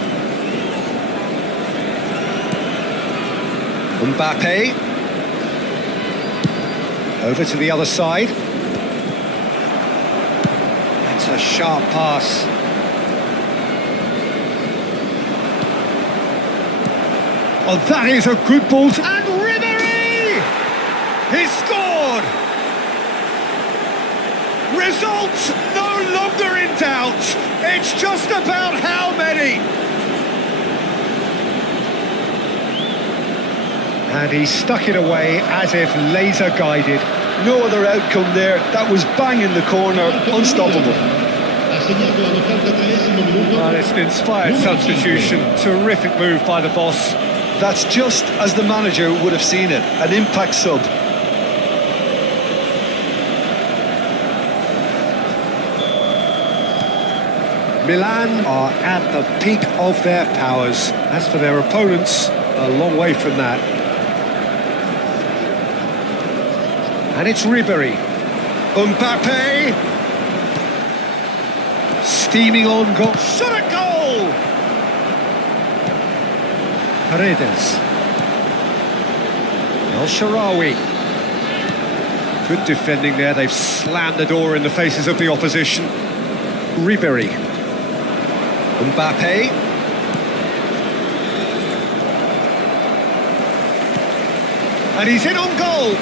Mbappe over to the other side. It's a sharp pass. Oh, that is a good ball. And Ribéry! He scored! Results no longer in doubt. It's just about how many. And he stuck it away as if laser guided. No other outcome there. That was bang in the corner, unstoppable. Well, it's an inspired substitution. Terrific move by the boss. That's just as the manager would have seen it, an impact sub. Milan are at the peak of their powers. As for their opponents, a long way from that. And it's Ribéry. Mbappe! Steaming on goal. Shot at goal! Paredes. El-Shaarawy. Good defending there. They've slammed the door in the faces of the opposition. Ribéry. Mbappe. And he's in on goal.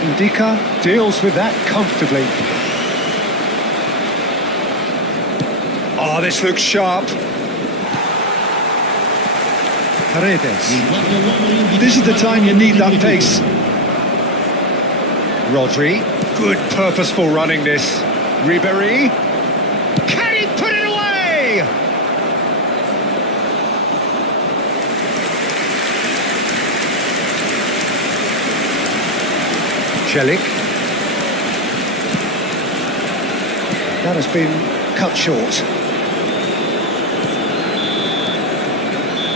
Ndika deals with that comfortably. Oh, this looks sharp. Paredes. This is the time you need that pace. Rodri. Good purposeful running this. Ribéry. Can he put it away? Celik. That has been cut short.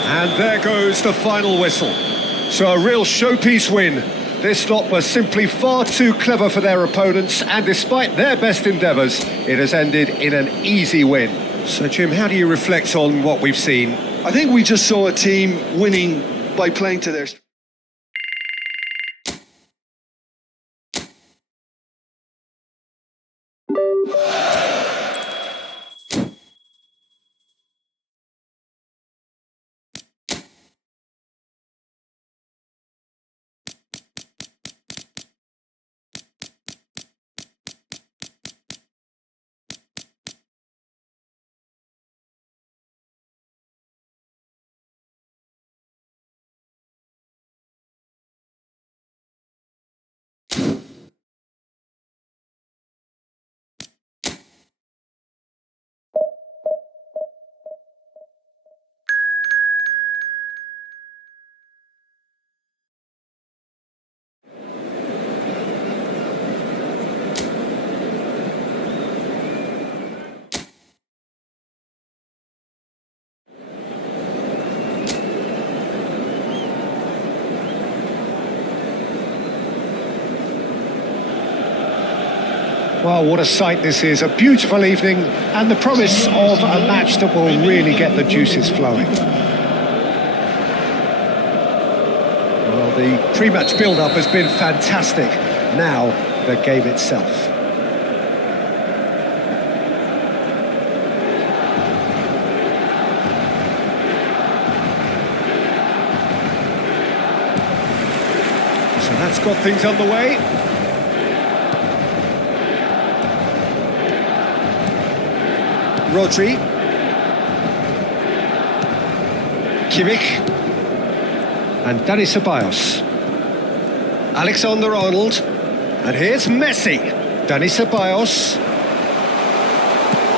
And there goes the final whistle. So a real showpiece win. This lot was simply far too clever for their opponents, and despite their best endeavours, it has ended in an easy win. So Jim, how do you reflect on what we've seen? I think we just saw a team winning by playing to their strengths. Well, what a sight this is. A beautiful evening and the promise of a match that will really get the juices flowing. Well, the pre-match build-up has been fantastic. Now, the game itself. So that's got things underway. Rodri. Kimmich. And Dani Ceballos. Alexander-Arnold. And here's Messi. Dani Ceballos.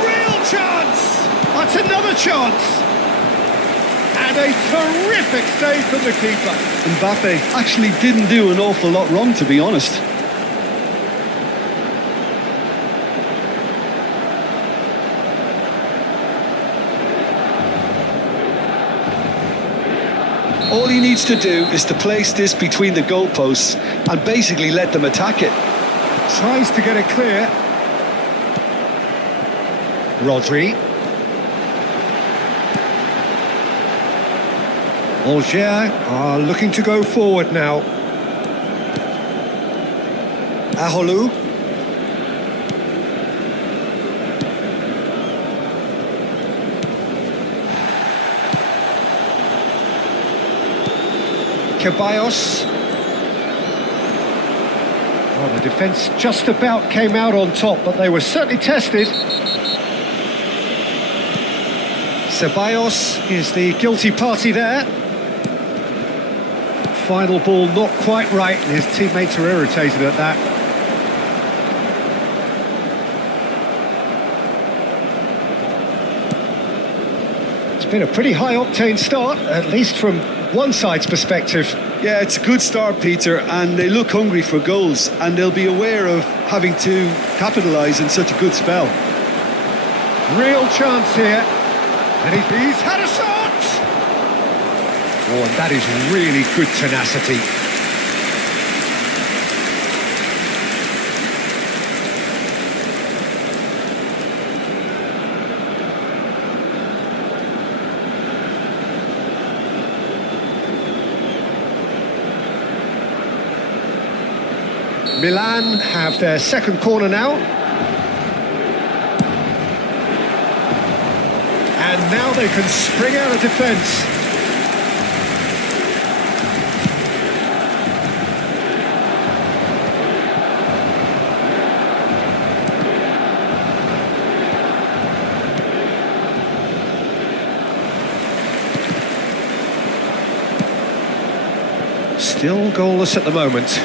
Real chance! That's another chance! And a terrific save from the keeper. Mbappe actually didn't do an awful lot wrong, to be honest. All he needs to do is to place this between the goalposts and basically let them attack it. Tries to get it clear. Rodri. Angers are looking to go forward now. Aholu. Ceballos. Well, the defence just about came out on top, but they were certainly tested. Ceballos is the guilty party there. Final ball not quite right, and his teammates are irritated at that. It's been a pretty high-octane start, at least from one side's perspective. Yeah, it's a good start, Peter, and they look hungry for goals, and they'll be aware of having to capitalise in such a good spell. Real chance here, and he's had a shot! Oh, and that is really good tenacity. Milan have their second corner now. And now they can spring out of defence. Still goalless at the moment.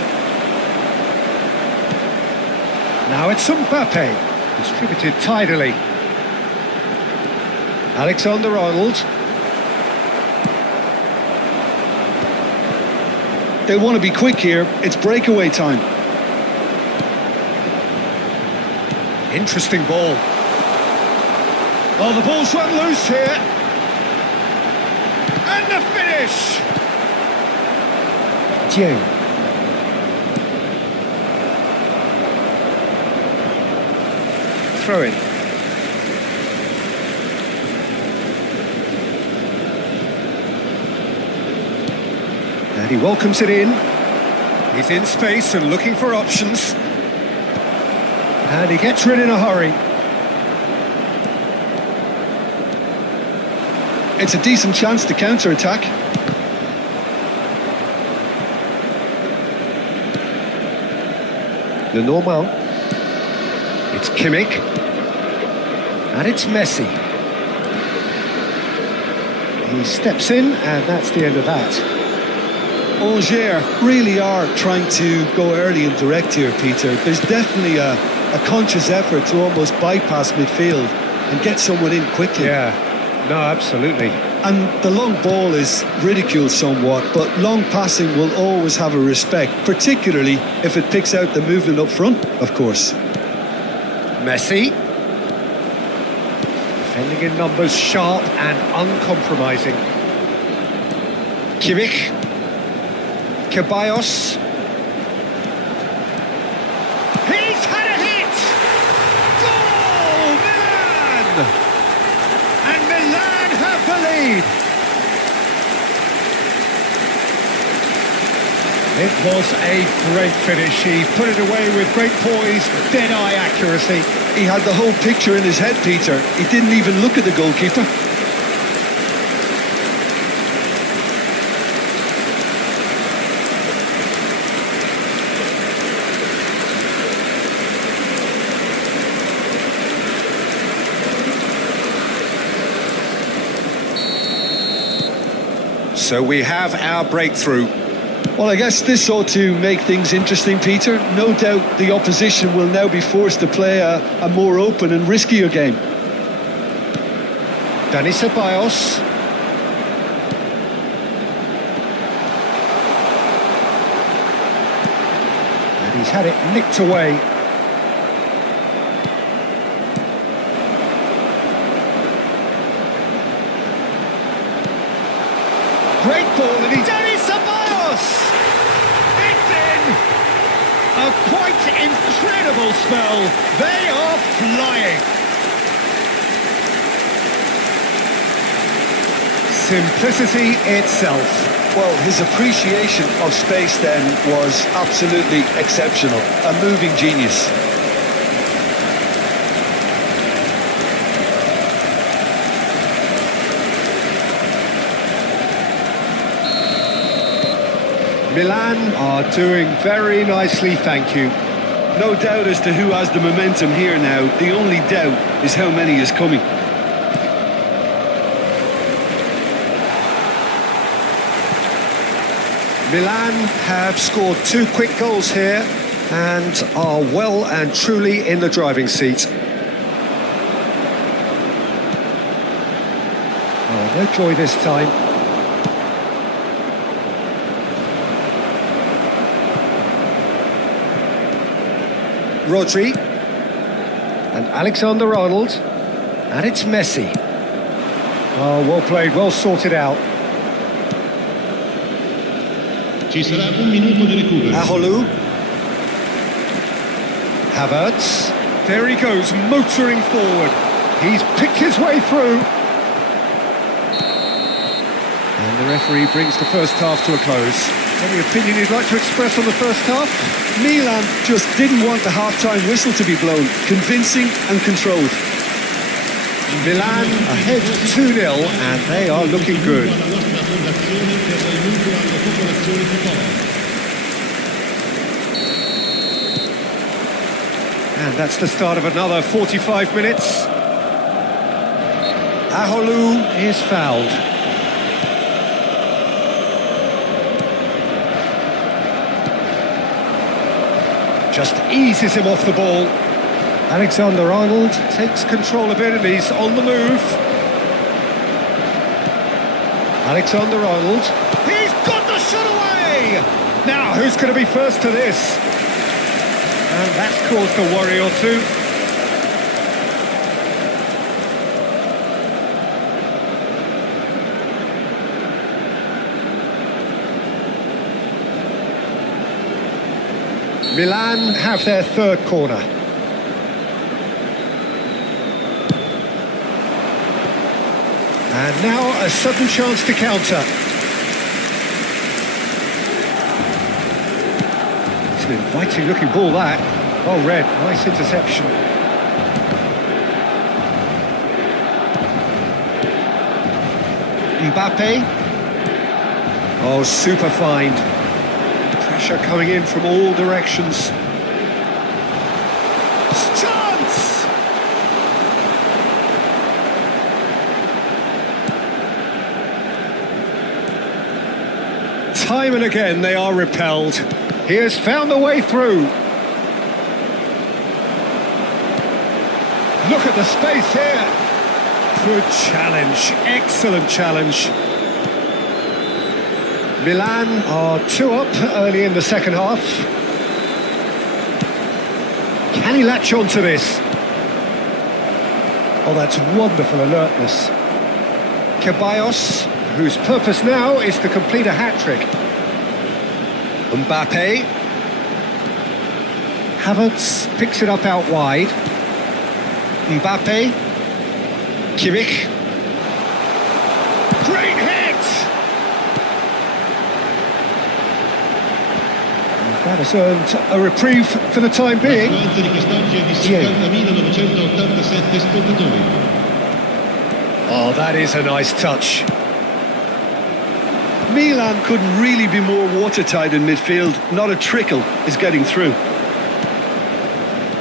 Now it's Mbappe, distributed tidily. Alexander-Arnold. They want to be quick here. It's breakaway time. Interesting ball. Oh, the ball's run loose here. And the finish! Dieng. Throw in. And he welcomes it in. He's in space and looking for options. And he gets rid in a hurry. It's a decent chance to counter-attack. The normal. It's Kimmich. And it's Messi. He steps in, and that's the end of that. Angers really are trying to go early and direct here, Peter. There's definitely a conscious effort to almost bypass midfield and get someone in quickly. Yeah, no, absolutely. And the long ball is ridiculed somewhat, but long passing will always have a respect, particularly if it picks out the movement up front, of course. Messi. Defending in numbers, sharp and uncompromising. Kimmich. Ceballos. He's had a hit! lead. It was a great finish. He put it away with great poise, dead-eye accuracy. He had the whole picture in his head, Peter. He didn't even look at the goalkeeper. So we have our breakthrough. Well, I guess this ought to make things interesting, Peter. No doubt the opposition will now be forced to play a more open and riskier game. Dani Ceballos. And he's had it nicked away. Great ball, and he's Dani Ceballos! It's in! A quite incredible spell. They are flying. Simplicity itself. Well, his appreciation of space then was absolutely exceptional. A moving genius. Milan are doing very nicely, thank you. No doubt as to who has the momentum here now. The only doubt is how many is coming. Milan have scored 2 quick goals here and are well and truly in the driving seat. Oh, no joy this time. Rodri and Alexander-Arnold, and it's Messi. Oh, well played, well sorted out. Ci sarà un minuto di recupero. Aholu. Havertz. There he goes, motoring forward. He's picked his way through. And the referee brings the first half to a close. Any opinion you'd like to express on the first half? Milan just didn't want the half-time whistle to be blown. Convincing and controlled. Milan ahead 2-0 and they are looking good. And that's the start of another 45 minutes. Aholu is fouled. Just eases him off the ball. Alexander-Arnold takes control of it and he's on the move. Alexander-Arnold. He's got the shot away! Now, who's going to be first to this? And that's caused a worry or two. Milan have their third corner. And now a sudden chance to counter. It's an inviting looking ball that. Well read, nice interception. Mbappe. Oh, super find. Pressure coming in from all directions. Chance! Time and again they are repelled. He has found a way through. Look at the space here. Good challenge, excellent challenge. Milan are 2 up early in the second half. Can he latch on to this? Oh, that's wonderful alertness. Ceballos, whose purpose now is to complete a hat-trick. Mbappe. Havertz picks it up out wide. Mbappe. Kimmich. Great hit! That has earned a reprieve for the time being. L'affluenza di quest'oggi è di 70.987 spettatori. Oh, that is a nice touch. Milan couldn't really be more watertight in midfield. Not a trickle is getting through.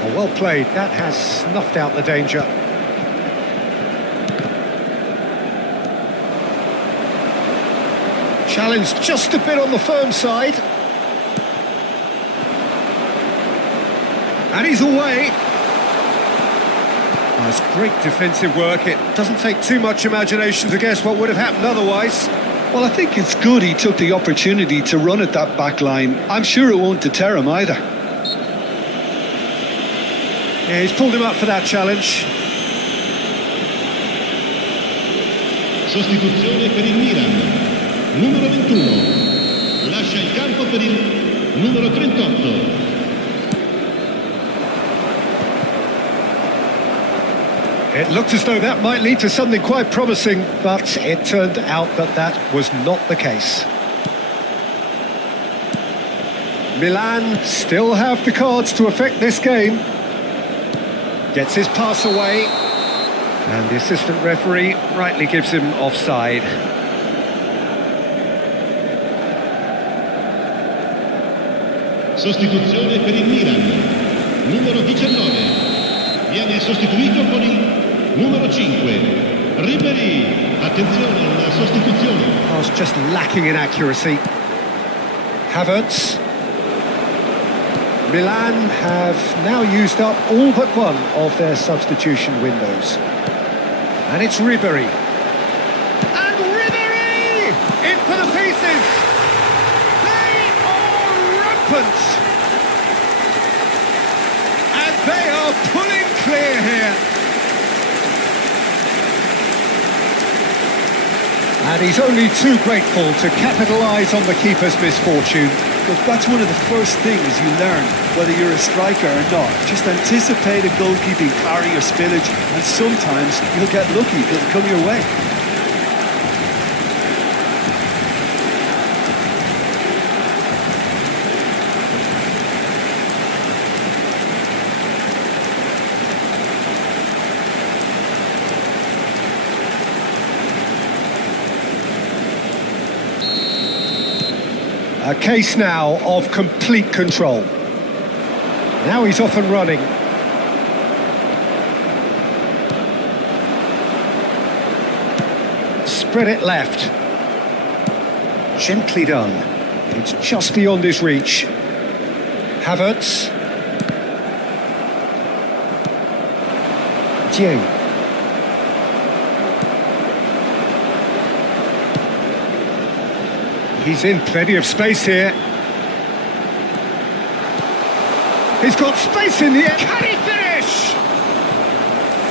Oh, well played. That has snuffed out the danger. Challenge just a bit on the firm side. And he's away. Oh, it's great defensive work. It doesn't take too much imagination to guess what would have happened otherwise. Well, I think it's good he took the opportunity to run at that back line. I'm sure it won't deter him either. Yeah, he's pulled him up for that challenge. Sostituzione per il Milan. Numero 21. Lascia il campo per il numero 38. It looked as though that might lead to something quite promising, but it turned out that that was not the case. Milan still have the cards to affect this game. Gets his pass away, and the assistant referee rightly gives him offside. Sostituzione per il Milan. Numero 19. Viene sostituito con il numero 5. Ribéry. Attenzione alla sostituzione. Pass just lacking in accuracy. Havertz. Milan have now used up all but one of their substitution windows. And it's Ribéry. And Ribéry! In for the pieces! They are rampant! And they are pulling clear here. And he's only too grateful to capitalise on the keeper's misfortune. Look, that's one of the first things you learn, whether you're a striker or not. Just anticipate a goalkeeping carry or spillage, and sometimes you'll get lucky, it'll come your way. A case now of complete control. Now he's off and running. Spread it left. Gently done. It's just beyond his reach. Havertz. Dieng. He's in plenty of space here. He's got space in the air. Can he finish?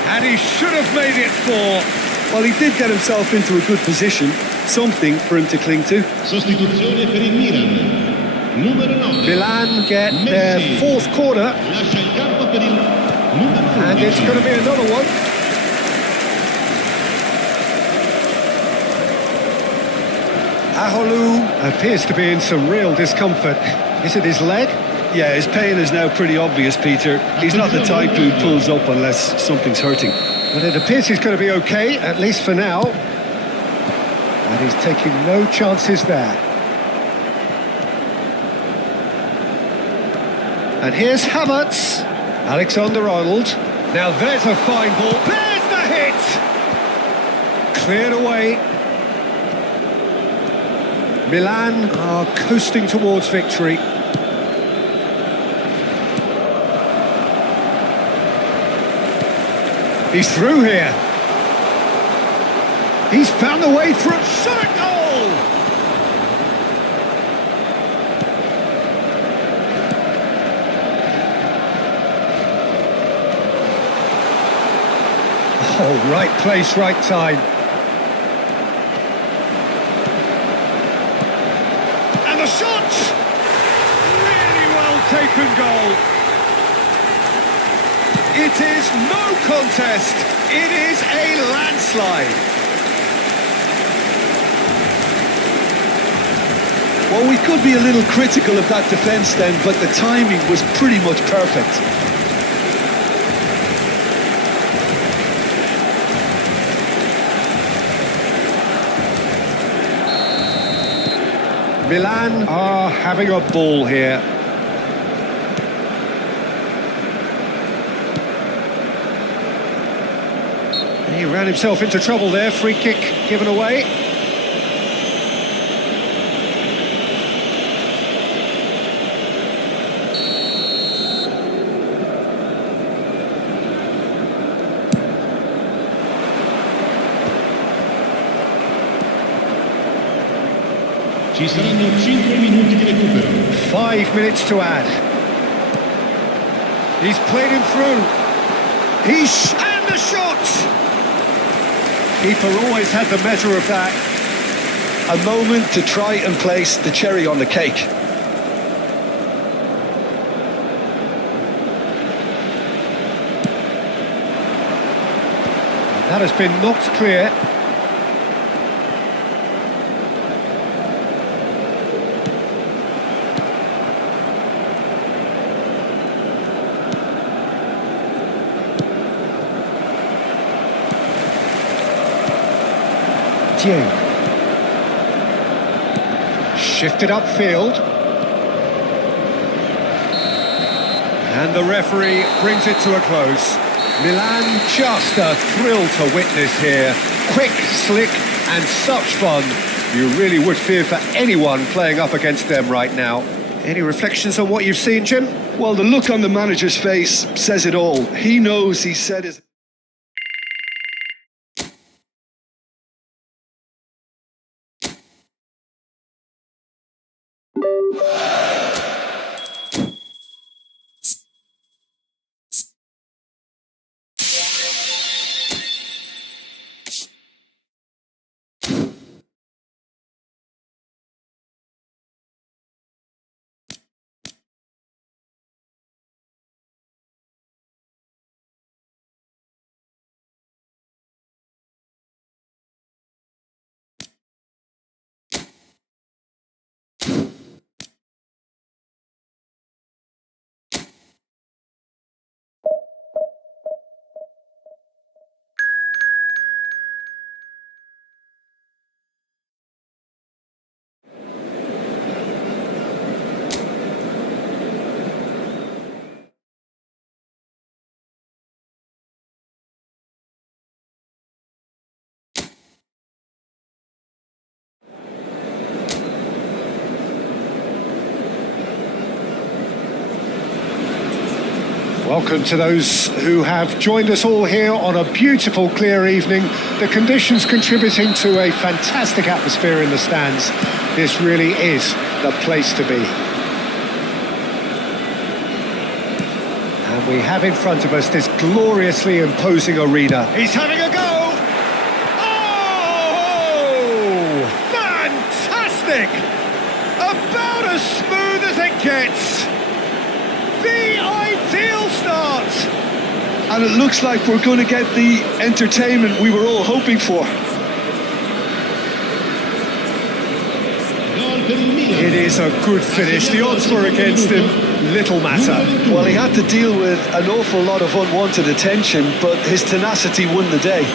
And he should have made it 4. Well, he did get himself into a good position, something for him to cling to. Sostituzione per il Milan. Numero 9. Milan get their fourth corner. Lascia il campo per il numero 11. And it's going to be another one. Aholu appears to be in some real discomfort. Is it his leg? Yeah, his pain is now pretty obvious, Peter. He's not the type who pulls up unless something's hurting. But it appears he's going to be okay, at least for now. And he's taking no chances there. And here's Havertz. Alexander-Arnold. Now there's a fine ball. There's the hit! Cleared away. Milan are coasting towards victory. He's through here. He's found the way through. Shot at goal! Oh, right place, right time. And the shot! Really well taken goal. It is no contest. It is a landslide. Well, we could be a little critical of that defence then, but the timing was pretty much perfect. Milan are having a ball here. He ran himself into trouble there. Free kick given away. Ci saranno 5 minuti di recupero. 5 minutes to add. He's played him through. And the shot! Keeper always had the measure of that. A moment to try and place the cherry on the cake. That has been knocked clear. Shifted upfield. And the referee brings it to a close. Milan, just a thrill to witness here. Quick, slick, and such fun. You really would fear for anyone playing up against them right now. Any reflections on what you've seen, Jim? Well, the look on the manager's face says it all. He knows he said his... Welcome to those who have joined us all here on a beautiful, clear evening. The conditions contributing to a fantastic atmosphere in the stands. This really is the place to be. And we have in front of us this gloriously imposing arena. He's having a go! Oh! Fantastic! About as smooth as it gets. The ideal start! And it looks like we're going to get the entertainment we were all hoping for. It is a good finish. The odds were against him. Little matter. Well, he had to deal with an awful lot of unwanted attention, but his tenacity won the day.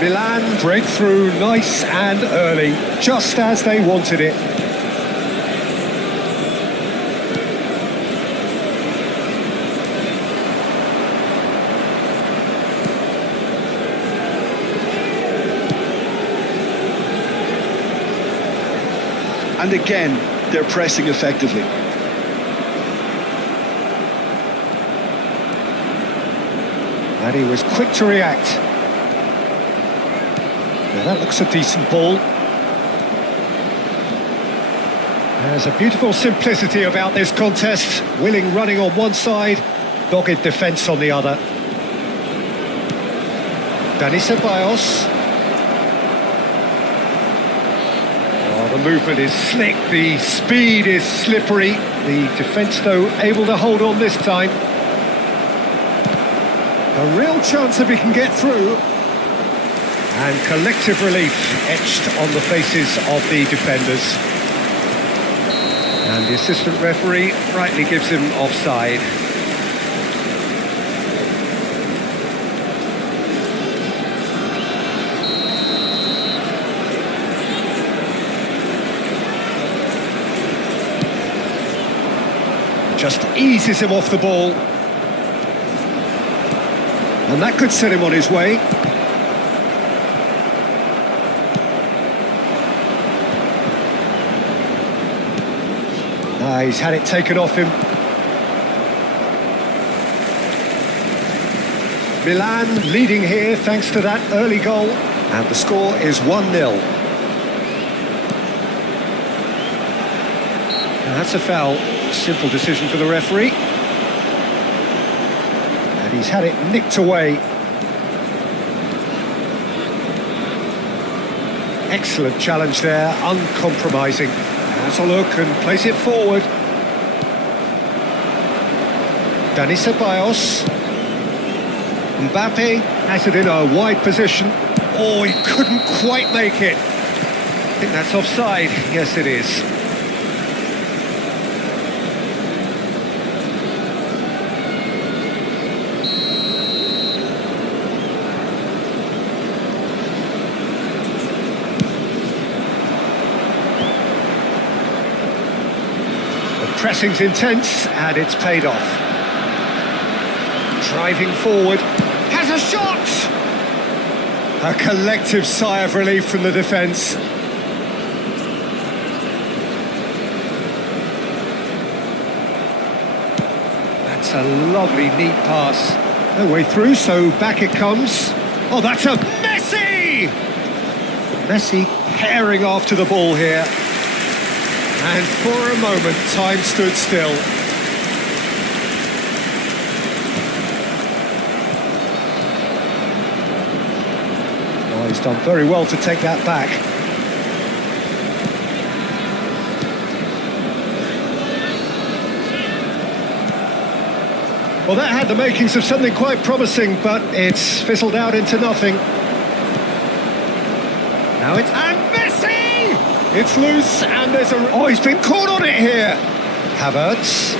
Milan break through nice and early, just as they wanted it. And again, they're pressing effectively. And he was quick to react. Now that looks a decent ball. There's a beautiful simplicity about this contest. Willing running on one side, Dogged defence on the other. Dani Ceballos. Oh, the movement is slick, the speed is slippery. The defence, though, able to hold on this time. A real chance if he can get through. And collective relief etched on the faces of the defenders. And the assistant referee rightly gives him offside. Just eases him off the ball. And that could set him on his way. He's had it taken off him. Milan leading here thanks to that early goal. And the score is 1-0. And that's a foul. Simple decision for the referee. And he's had it nicked away. Excellent challenge there, uncompromising. Has a look and plays it forward. Dani Ceballos. Mbappe has it in a wide position. Oh, he couldn't quite make it. I think that's offside. Yes, it is. Pressing's intense, and it's paid off. Driving forward, has a shot! A collective sigh of relief from the defence. That's a lovely, neat pass. No way through, so back it comes. Oh, that's a Messi! Messi herring after the ball here. And for a moment, time stood still. Oh, he's done very well to take that back. Well, that had the makings of something quite promising, but it's fizzled out into nothing. Now it's... And Messi! It's loose, and there's a... Oh, he's been caught on it here. Havertz.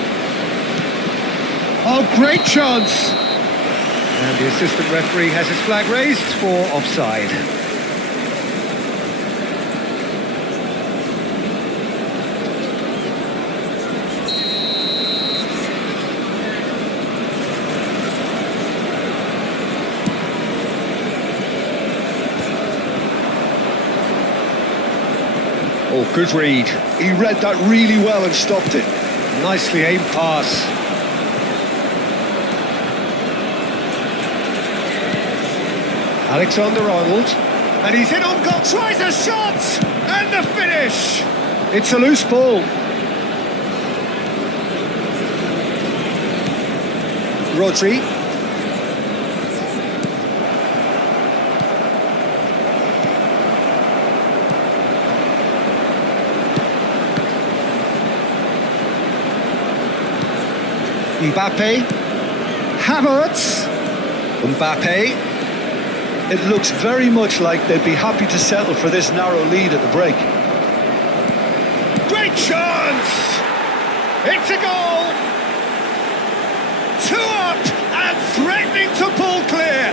Oh, great chance. And the assistant referee has his flag raised for offside. Oh, good read. He read that really well and stopped it. Nicely aimed pass. Alexander-Arnold. And he's in on goal. Tries a shot! And the finish! It's a loose ball. Rodri. Mbappe, Havertz, Mbappe. It looks very much like they'd be happy to settle for this narrow lead at the break. Great chance! It's a goal! 2 up and threatening to pull clear.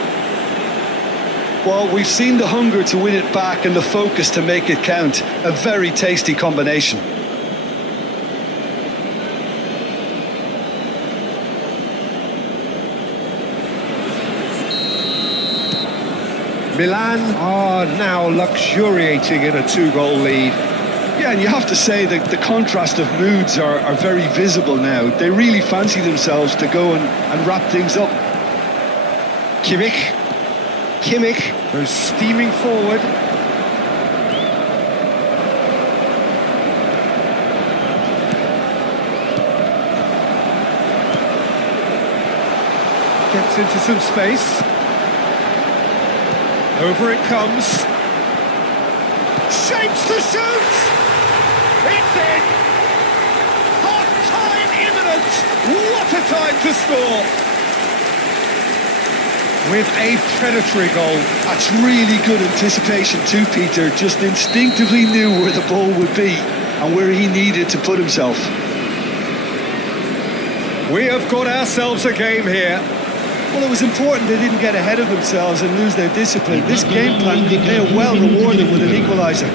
Well, we've seen the hunger to win it back and the focus to make it count. A very tasty combination. Milan are now luxuriating in a 2-goal lead. Yeah, and you have to say that the contrast of moods are very visible now. They really fancy themselves to go and wrap things up. Kimmich goes steaming forward. Gets into some space. Over it comes. Shapes to shoot! It's in! Half-time imminent! What a time to score! With a predatory goal. That's really good anticipation too, Peter. Just instinctively knew where the ball would be and where he needed to put himself. We have got ourselves a game here. Well, it was important they didn't get ahead of themselves and lose their discipline. This game plan could pay a well rewarded with an equaliser.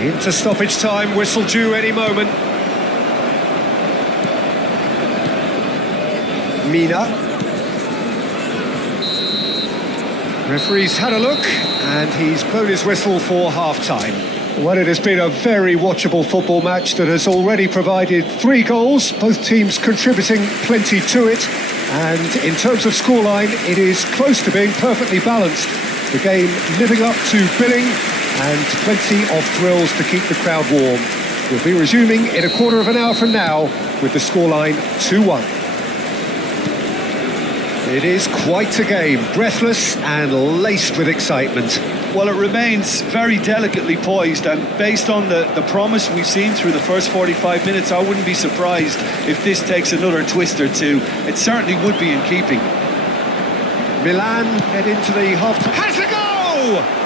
Into stoppage time, whistle due any moment. Mina. Referee's had a look and he's blown his whistle for half-time. Well, it has been a very watchable football match that has already provided 3 goals, both teams contributing plenty to it. And in terms of scoreline, it is close to being perfectly balanced. The game living up to billing and plenty of thrills to keep the crowd warm. We'll be resuming in a quarter of an hour from now with the scoreline 2-1. It is quite a game, breathless and laced with excitement. Well, it remains very delicately poised, and based on the promise we've seen through the first 45 minutes, I wouldn't be surprised if this takes another twist or two. It certainly would be in keeping. Milan head into the half. Has a go!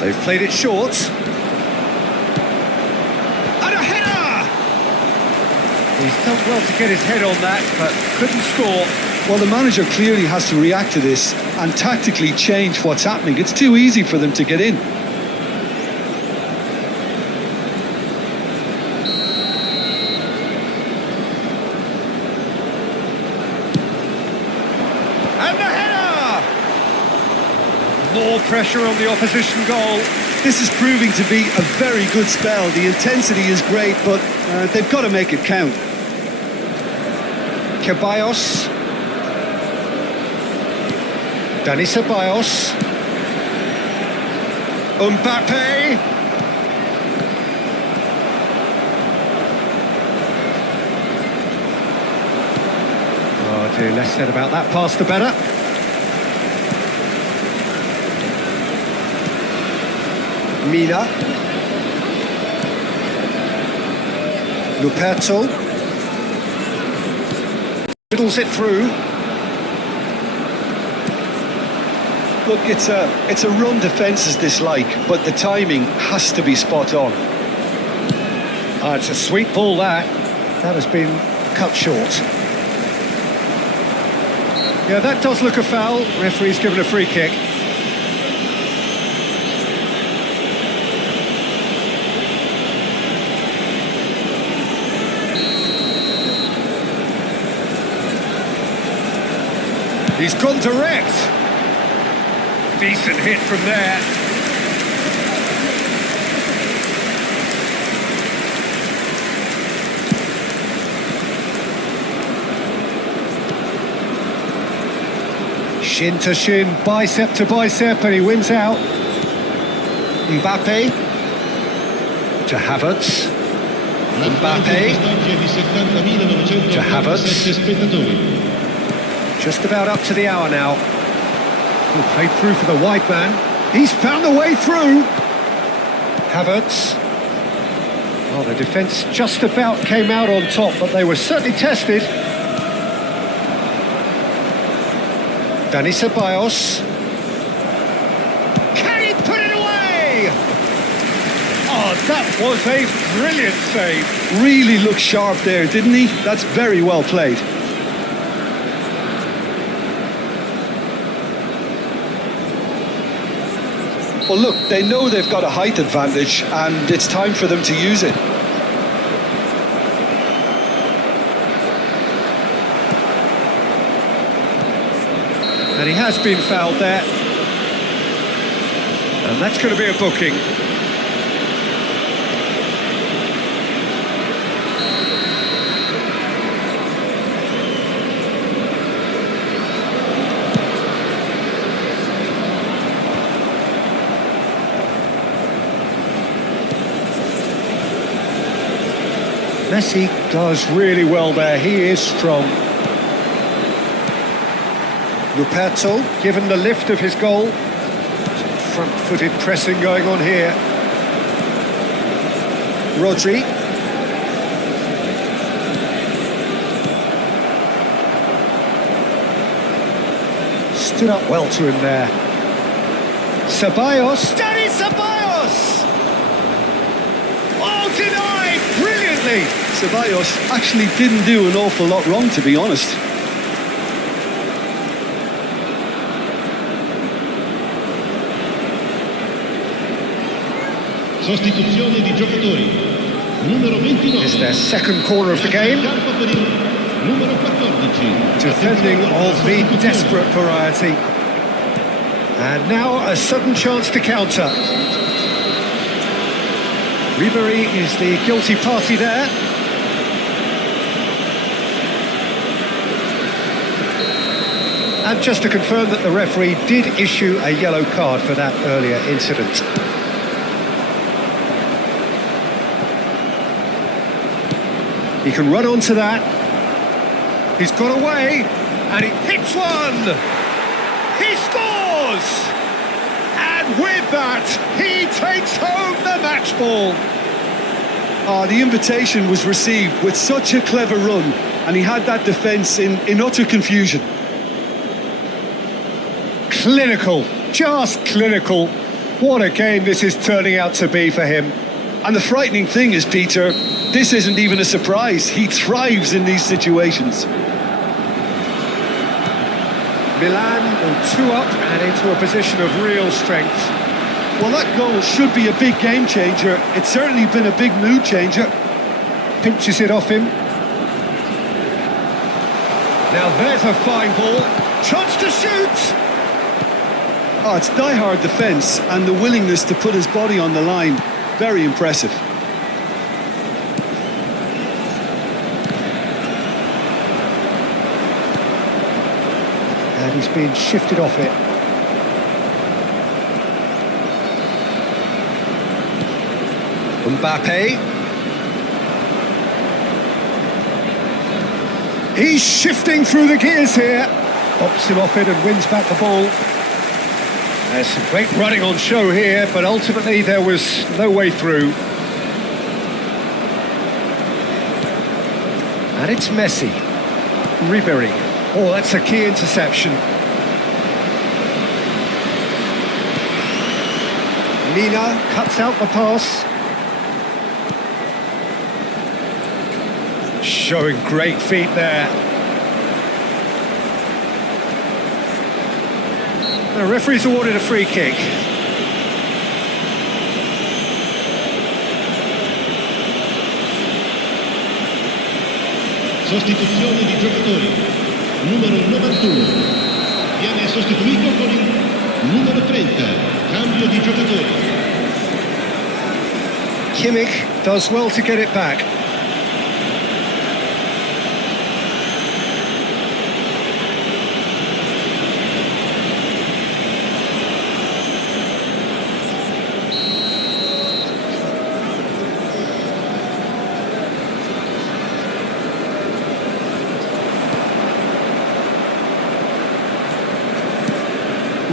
They've played it short. And a header! He's done well to get his head on that, but couldn't score. Well, the manager clearly has to react to this and tactically change what's happening. It's too easy for them to get in. And the header! More pressure on the opposition goal. This is proving to be a very good spell. The intensity is great, but they've got to make it count. Ceballos. Dani Ceballos. Mbappe. Oh dear, less said about that pass the better. Mina. Luperto. Fiddles it through. Look, it's a run defence's dislike, but the timing has to be spot on. Oh, it's a sweet ball that. That has been cut short. Yeah, that does look a foul. Referee's given a free kick. He's gone direct. Decent hit from there. Shin to shin, bicep to bicep, and he wins out. Mbappe to Havertz. Mbappe to Havertz. Just about up to the hour now. He'll play through for the wide man. He's found the way through. Havertz. Oh, the defence just about came out on top, but they were certainly tested. Dani Ceballos. Can he put it away? Oh, that was a brilliant save. Really looked sharp there, didn't he? That's very well played. Well, look, they know they've got a height advantage, and it's time for them to use it. And he has been fouled there. And that's going to be a booking. Messi does really well there. He is strong. Luperto, given the lift of his goal. Some front-footed pressing going on here. Rodri. Stood up well to him there. Ceballos. Danny Ceballos! Oh, denied! Brilliantly! Ceballos actually didn't do an awful lot wrong, to be honest. Sostituzione di giocatori. Numero 29. It's their second corner of the game. Campo per il numero 14. Defending of the desperate variety. And now a sudden chance to counter. Ribery is the guilty party there. And just to confirm that the referee did issue a yellow card for that earlier incident. He can run onto that. He's got away, and he hits one! He scores! And with that, he takes home the match ball. The invitation was received with such a clever run, and he had that defence in utter confusion. Clinical, just clinical. What a game this is turning out to be for him. And the frightening thing is, Peter, this isn't even a surprise. He thrives in these situations. Milan go 2 up and into a position of real strength. Well, that goal should be a big game changer. It's certainly been a big mood changer. Pinches it off him. Now there's a fine ball. Chance to shoot! Oh, it's die-hard defence and the willingness to put his body on the line. Very impressive. And he's been shifted off it. Mbappe. He's shifting through the gears here. Pops him off it and wins back the ball. There's some great running on show here, but ultimately there was no way through. And it's Messi. Ribery. Oh, that's a key interception. Mina cuts out the pass. Showing great feet there. The referee's awarded a free kick. Sostituzione di giocatori. Numero 91. Viene sostituito con il numero 30. Cambio di giocatori. Kimmich does well to get it back.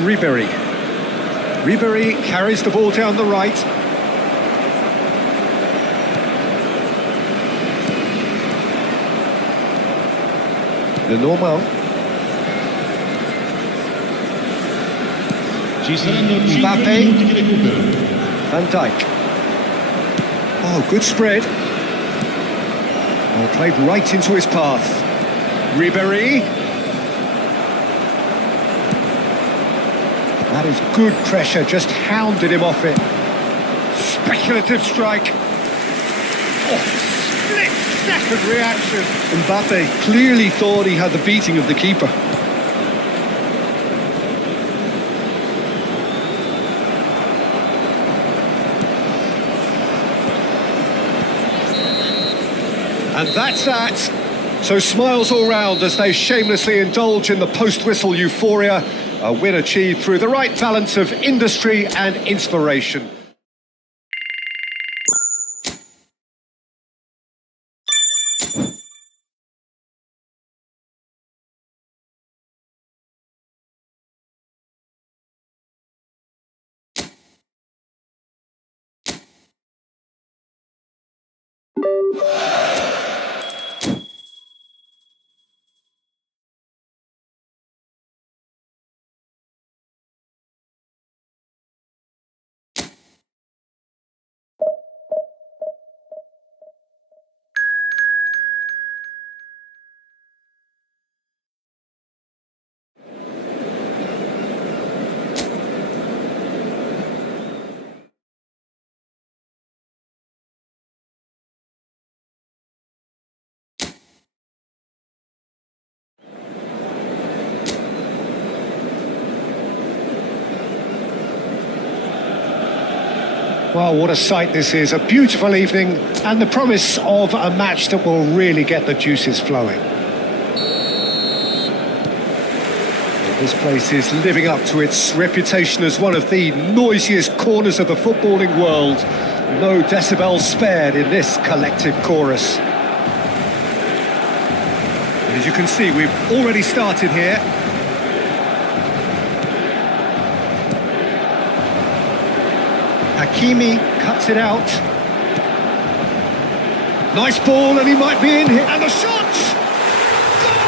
Ribery. Ribery carries the ball down the right. The normal. Ci saranno 5 Mbappe. minuti di recupero. Van Dijk. Oh, good spread. Oh, played right into his path. Ribery. That is good pressure, just hounded him off it. Speculative strike. Oh, split-second reaction. Mbappe clearly thought he had the beating of the keeper. And that's that. So smiles all round as they shamelessly indulge in the post-whistle euphoria. A win achieved through the right balance of industry and inspiration. Well, what a sight this is. A beautiful evening and the promise of a match that will really get the juices flowing. This place is living up to its reputation as one of the noisiest corners of the footballing world. No decibels spared in this collective chorus. And as you can see, we've already started here. Hakimi cuts it out. Nice ball, and he might be in here. And the shot! Goal! Milan!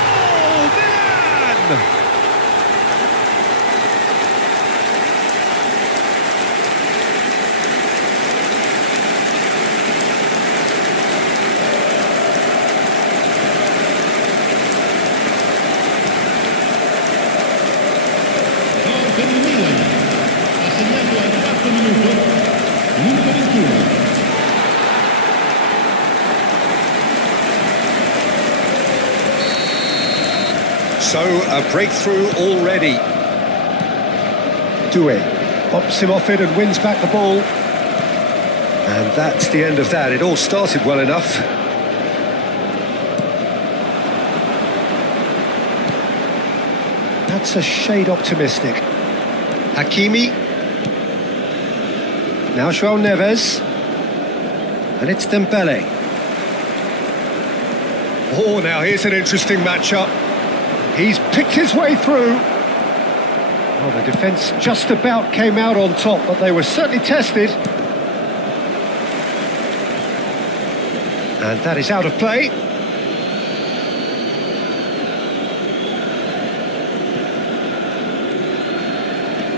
Gol per il Milan. Ha segnato al 4 minuto numero 21. So, a breakthrough already. Doué pops him off it and wins back the ball. And that's the end of that. It all started well enough. That's a shade optimistic. Hakimi. Now João Neves. And it's Dembele. Oh, now here's an interesting matchup. He's picked his way through. Well, the defence just about came out on top, but they were certainly tested. And that is out of play.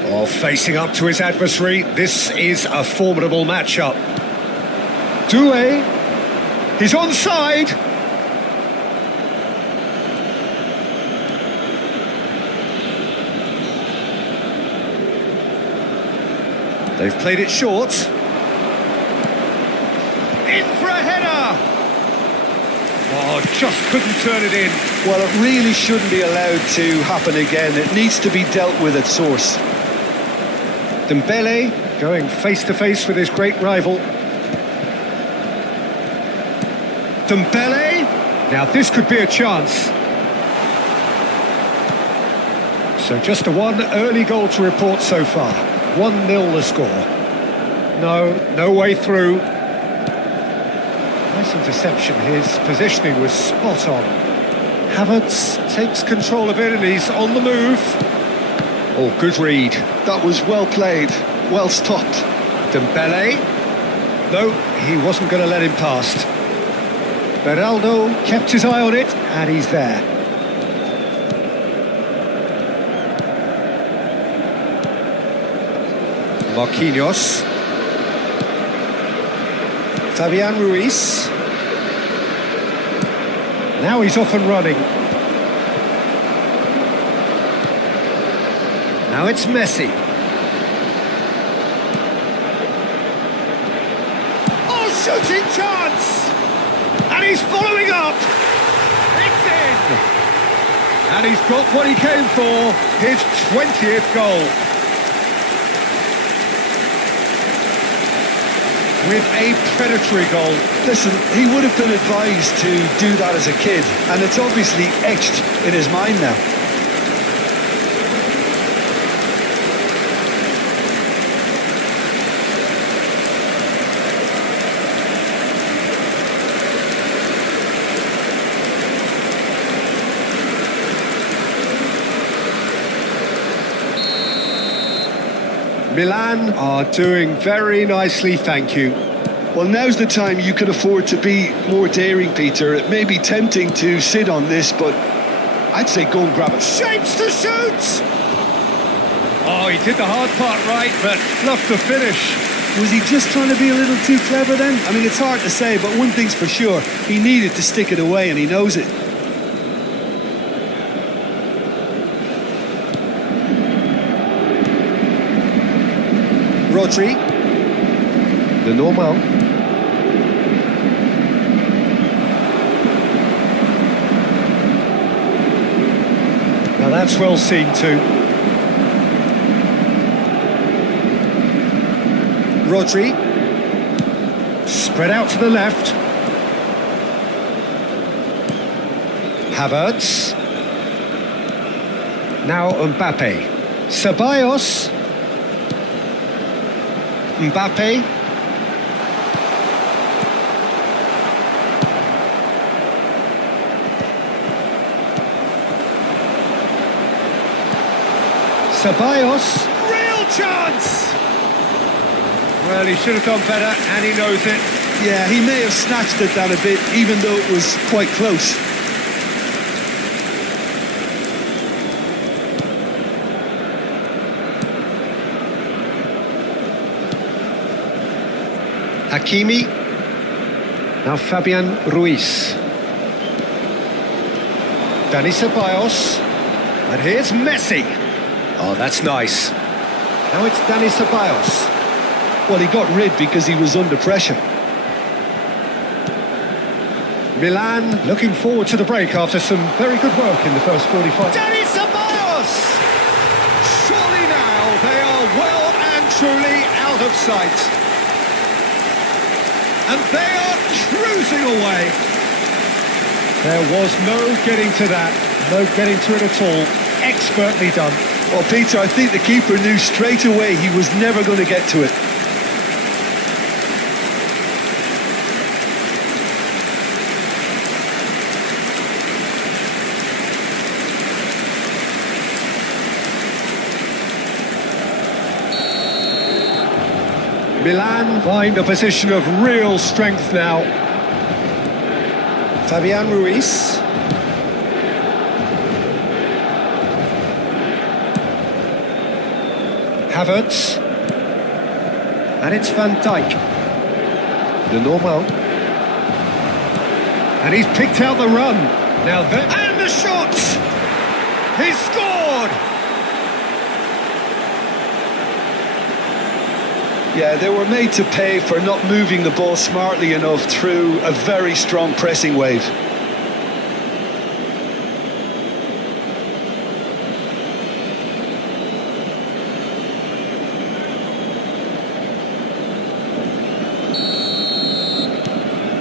Oh, facing up to his adversary. This is a formidable matchup. Doué. He's onside. They've played it short. In for a header! Oh, just couldn't turn it in. Well, it really shouldn't be allowed to happen again. It needs to be dealt with at source. Dembele going face-to-face with his great rival. Dembele! Now this could be a chance. So just a one early goal to report so far. 1-0 the score. No way through. Nice interception. His positioning was spot on. Havertz takes control of it and he's on the move. Oh, good read. That was well played, well stopped. Dembele. No, he wasn't going to let him past. Beraldo kept his eye on it and he's there. Marquinhos. Fabian Ruiz. Now he's off and running. Now it's Messi. Oh, shooting chance! And he's following up! It's in! And he's got what he came for, his 20th goal. With a predatory goal. Listen, he would have been advised to do that as a kid, and it's obviously etched in his mind now. Milan are doing very nicely, thank you. Well, now's the time you can afford to be more daring, Peter. It may be tempting to sit on this, but I'd say go and grab it. Shapes to shoot! Oh, he did the hard part right, but fluffed the finish. Was he just trying to be a little too clever then? I mean, it's hard to say, but one thing's for sure. He needed to stick it away, and he knows it. Rodri. The normal. Now that's well seen too. Rodri. Spread out to the left. Havertz. Now Mbappe. Ceballos. Mbappe. Ceballos. Real chance! Well, he should have done better, and he knows it. Yeah, he may have snatched at that a bit, even though it was quite close. Hakimi. Now Fabian Ruiz. Dani Ceballos. And here's Messi. Oh, that's nice. Now it's Dani Ceballos. Well, he got rid because he was under pressure. Milan looking forward to the break after some very good work in the first 45. Dani Ceballos! Surely now they are well and truly out of sight. And they are cruising away. There was no getting to that, no getting to it at all. Expertly done. Well, Peter, I think the keeper knew straight away he was never going to get to it. Milan find a position of real strength now. Fabian Ruiz. Havertz. And it's Van Dijk. The normal. And he's picked out the run. Now that... And the shot! He's scored! Yeah, they were made to pay for not moving the ball smartly enough through a very strong pressing wave.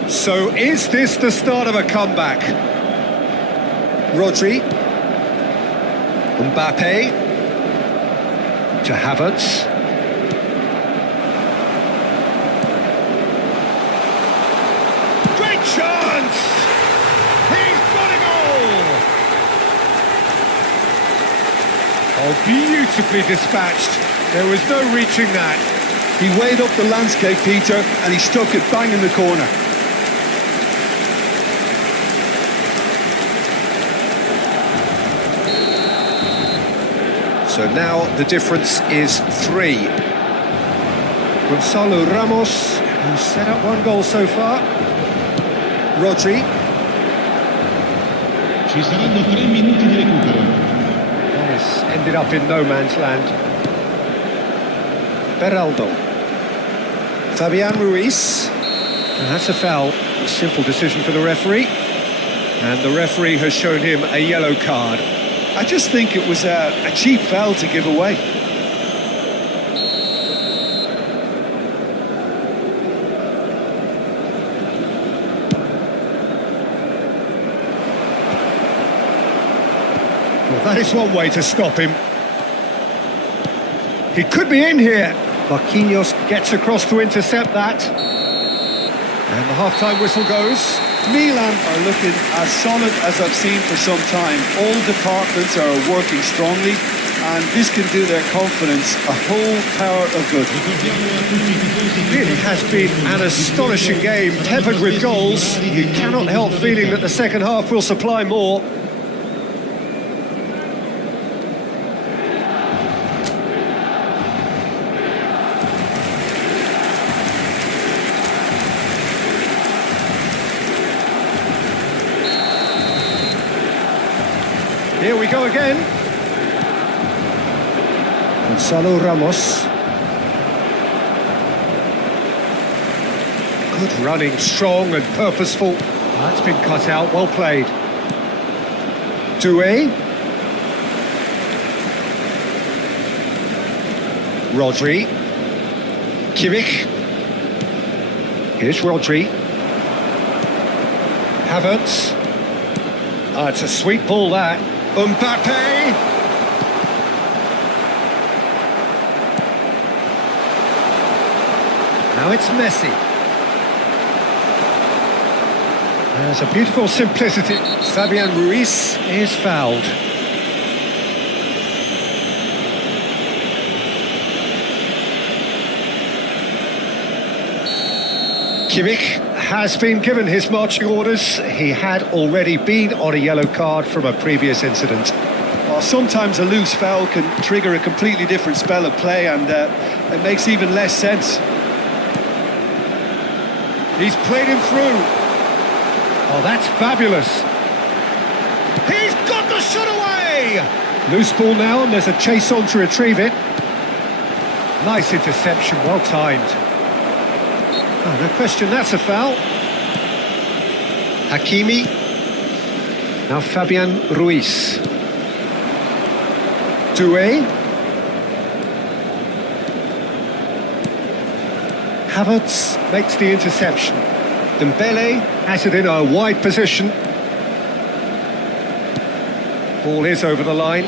So is this the start of a comeback? Rodri. Mbappe. To Havertz. Great chance! He's got a goal! Oh, beautifully dispatched. There was no reaching that. He weighed up the landscape, Peter, and he stuck it bang in the corner. So now the difference is 3. Gonzalo Ramos, who's set up 1 goal so far. Rodri. Ci saranno 3 minuti di recupero. Yes, ended up in no man's land. Beraldo. Fabian Ruiz. And that's a foul. A simple decision for the referee. And the referee has shown him a yellow card. I just think it was a cheap foul to give away. Well, that is one way to stop him. He could be in here. Marquinhos gets across to intercept that. And the half-time whistle goes. Milan are looking as solid as I've seen for some time. All departments are working strongly, and this can do their confidence a whole power of good. Really has been an astonishing game, peppered with goals. You cannot help feeling that the second half will supply more. Here we go again. Gonzalo Ramos. Good running, strong and purposeful. That's been cut out, well played. Doué. Rodri. Kimmich. Here's Rodri. Havertz. It's a sweet ball that. Mbappe! Now it's Messi. There's a beautiful simplicity. Fabian Ruiz is fouled. Kimmich has been given his marching orders. He had already been on a yellow card from a previous incident. Well, sometimes a loose foul can trigger a completely different spell of play, and it makes even less sense. He's played him through. Oh, that's fabulous. He's got the shot away! Loose ball now, and there's a chase on to retrieve it. Nice interception, well timed. Oh, no question, that's a foul. Hakimi. Now Fabian Ruiz. Doué. Havertz makes the interception. Dembele has it in a wide position. Ball is over the line.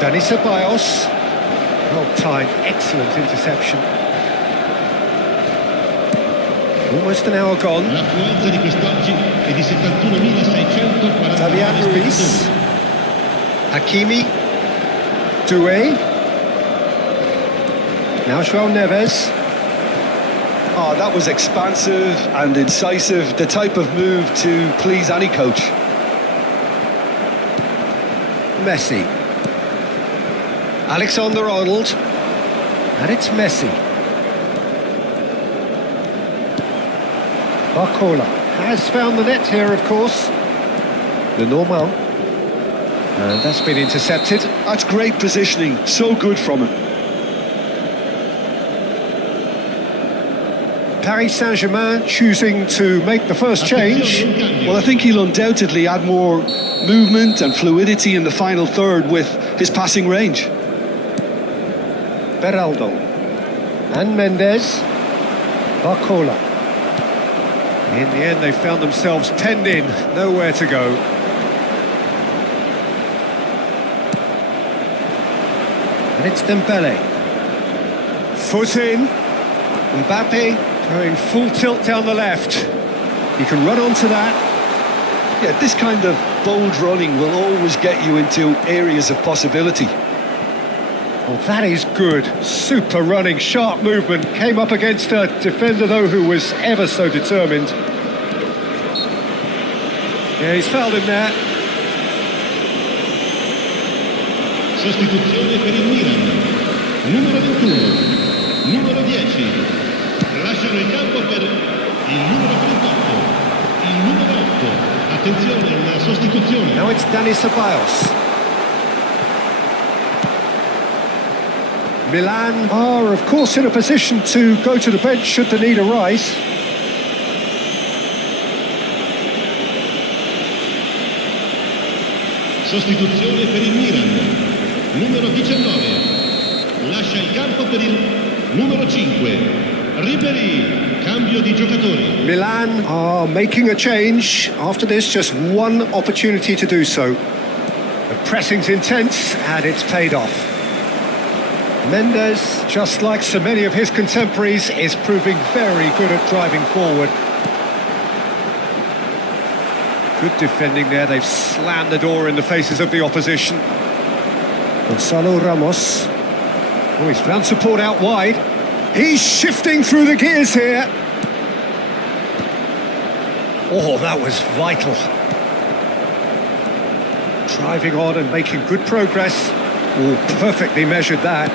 Dani Ceballos, well timed, excellent interception. Almost an hour gone. L'affluenza di quest'oggi è di 71.640. Fabian Ruiz, Hakimi, Doué, now João Neves. Oh, that was expansive and incisive, the type of move to please any coach. Messi. Alexander-Arnold. And it's Messi. Barcola has found the net here, of course. The normal. And that's been intercepted. That's great positioning, so good from him. Paris Saint-Germain choosing to make the first change. Well, I think he'll undoubtedly add more movement and fluidity in the final third with his passing range. Beraldo. And Mendes. Barcola. In the end, they found themselves penned in, nowhere to go. And it's Dembele. Foot in. Mbappe going full tilt down the left. He can run onto that. Yeah, this kind of bold running will always get you into areas of possibility. Well, that is good. Super running, sharp movement. Came up against a defender, though, who was ever so determined. Yeah, he's fouled him there. Sostituzione per il Milan. Numero 21, numero 10. Lasciano il campo per il numero 38, il numero 8. Attenzione, una sostituzione. Now it's Dani Ceballos. Milan are, of course, in a position to go to the bench should the need arise. Sostituzione per il Milan. Numero 19. Lascia il campo per il numero 5. Ribery. Cambio di giocatori. Milan are making a change. After this, just one opportunity to do so. The pressing's intense and it's paid off. Mendes, just like so many of his contemporaries, is proving very good at driving forward. Good defending there, they've slammed the door in the faces of the opposition. Gonzalo Ramos. Oh, he's found support out wide. He's shifting through the gears here. Oh, that was vital. Driving on and making good progress. Oh, perfectly measured that.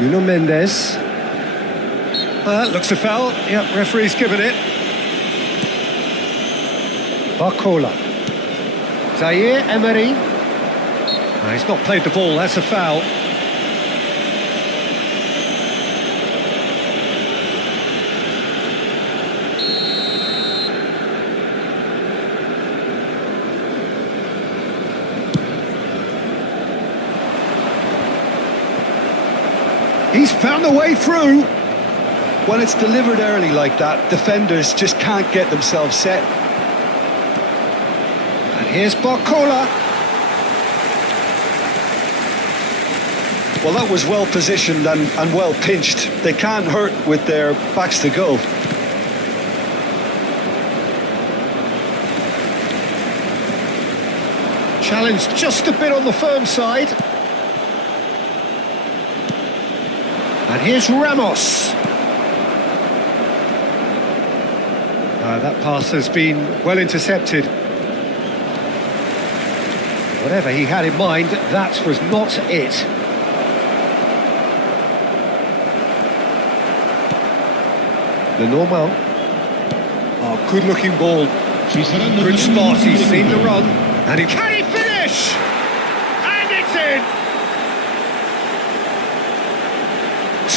Nuno Mendes. Looks a foul. Yep, referee's given it. Barcola. Zaire Emery. He's not played the ball, that's a foul. He's found a way through. When it's delivered early like that, defenders just can't get themselves set. And here's Barcola. Well, that was well positioned and well pinched. They can't hurt with their backs to goal. Challenged just a bit on the firm side. And here's Ramos. That pass has been well intercepted. Whatever he had in mind, that was not it. The normal. Oh, good-looking ball. Good spot, he's seen the run. And can he finish? And it's in!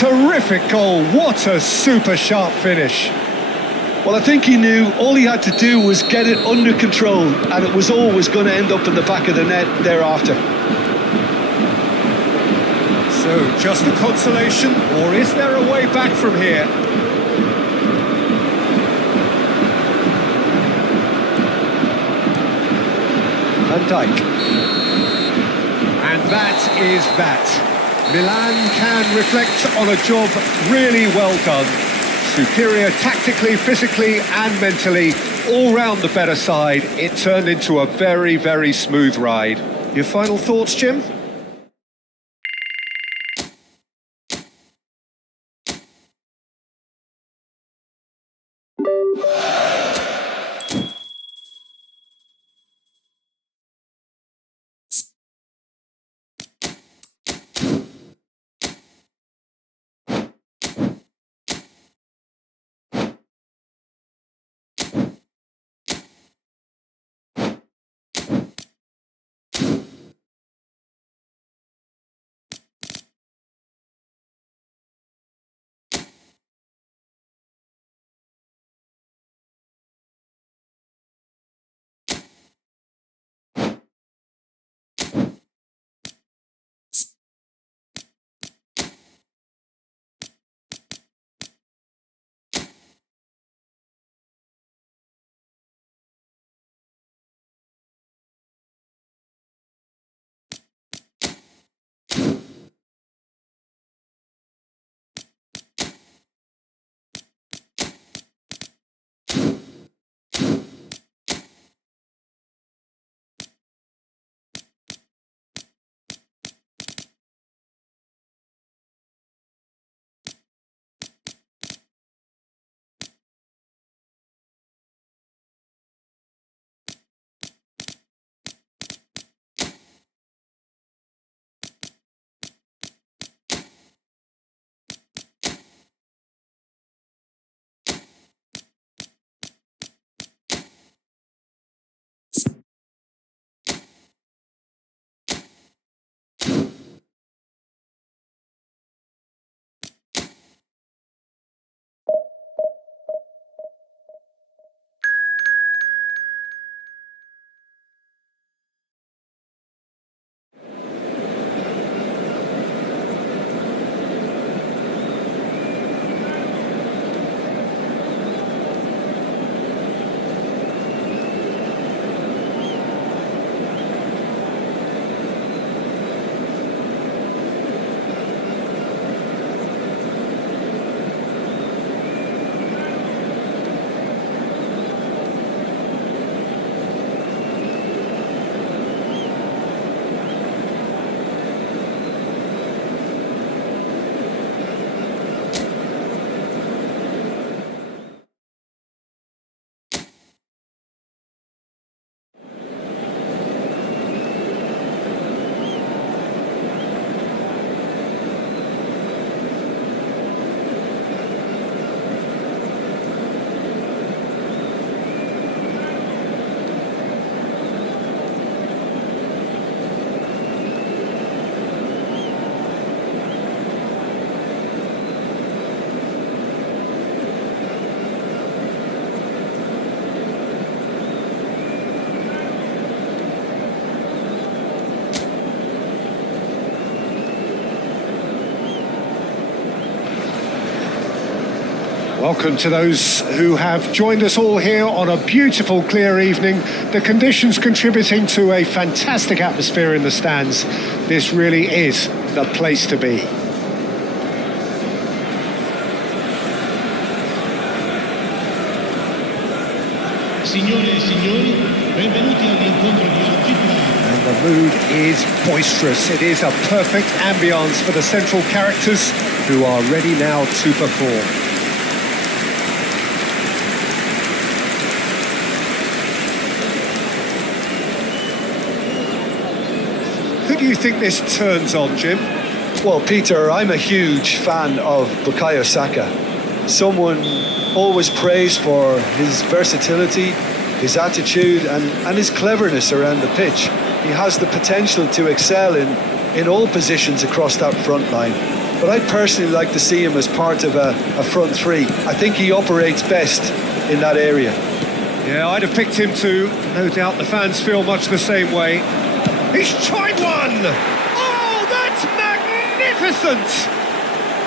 Terrific goal, what a super sharp finish. Well, I think he knew all he had to do was get it under control, and it was always going to end up in the back of the net thereafter. So, just a consolation, or is there a way back from here? Van Dijk. And that is that. Milan can reflect on a job really well done. Superior tactically, physically and mentally, all round the better side. It turned into a very, very smooth ride. Your final thoughts, Jim? Welcome to those who have joined us all here on a beautiful, clear evening. The conditions contributing to a fantastic atmosphere in the stands. This really is the place to be. Signore e signori, benvenuti all'incontro di oggi tra... And the mood is boisterous. It is a perfect ambience for the central characters who are ready now to perform. Who do you think this turns on, Jim? Well, Peter, I'm a huge fan of Bukayo Saka. Someone always praised for his versatility, his attitude and his cleverness around the pitch. He has the potential to excel in all positions across that front line. But I'd personally like to see him as part of a front three. I think he operates best in that area. Yeah, I'd have picked him too. No doubt the fans feel much the same way. He's tried one! Oh, that's magnificent!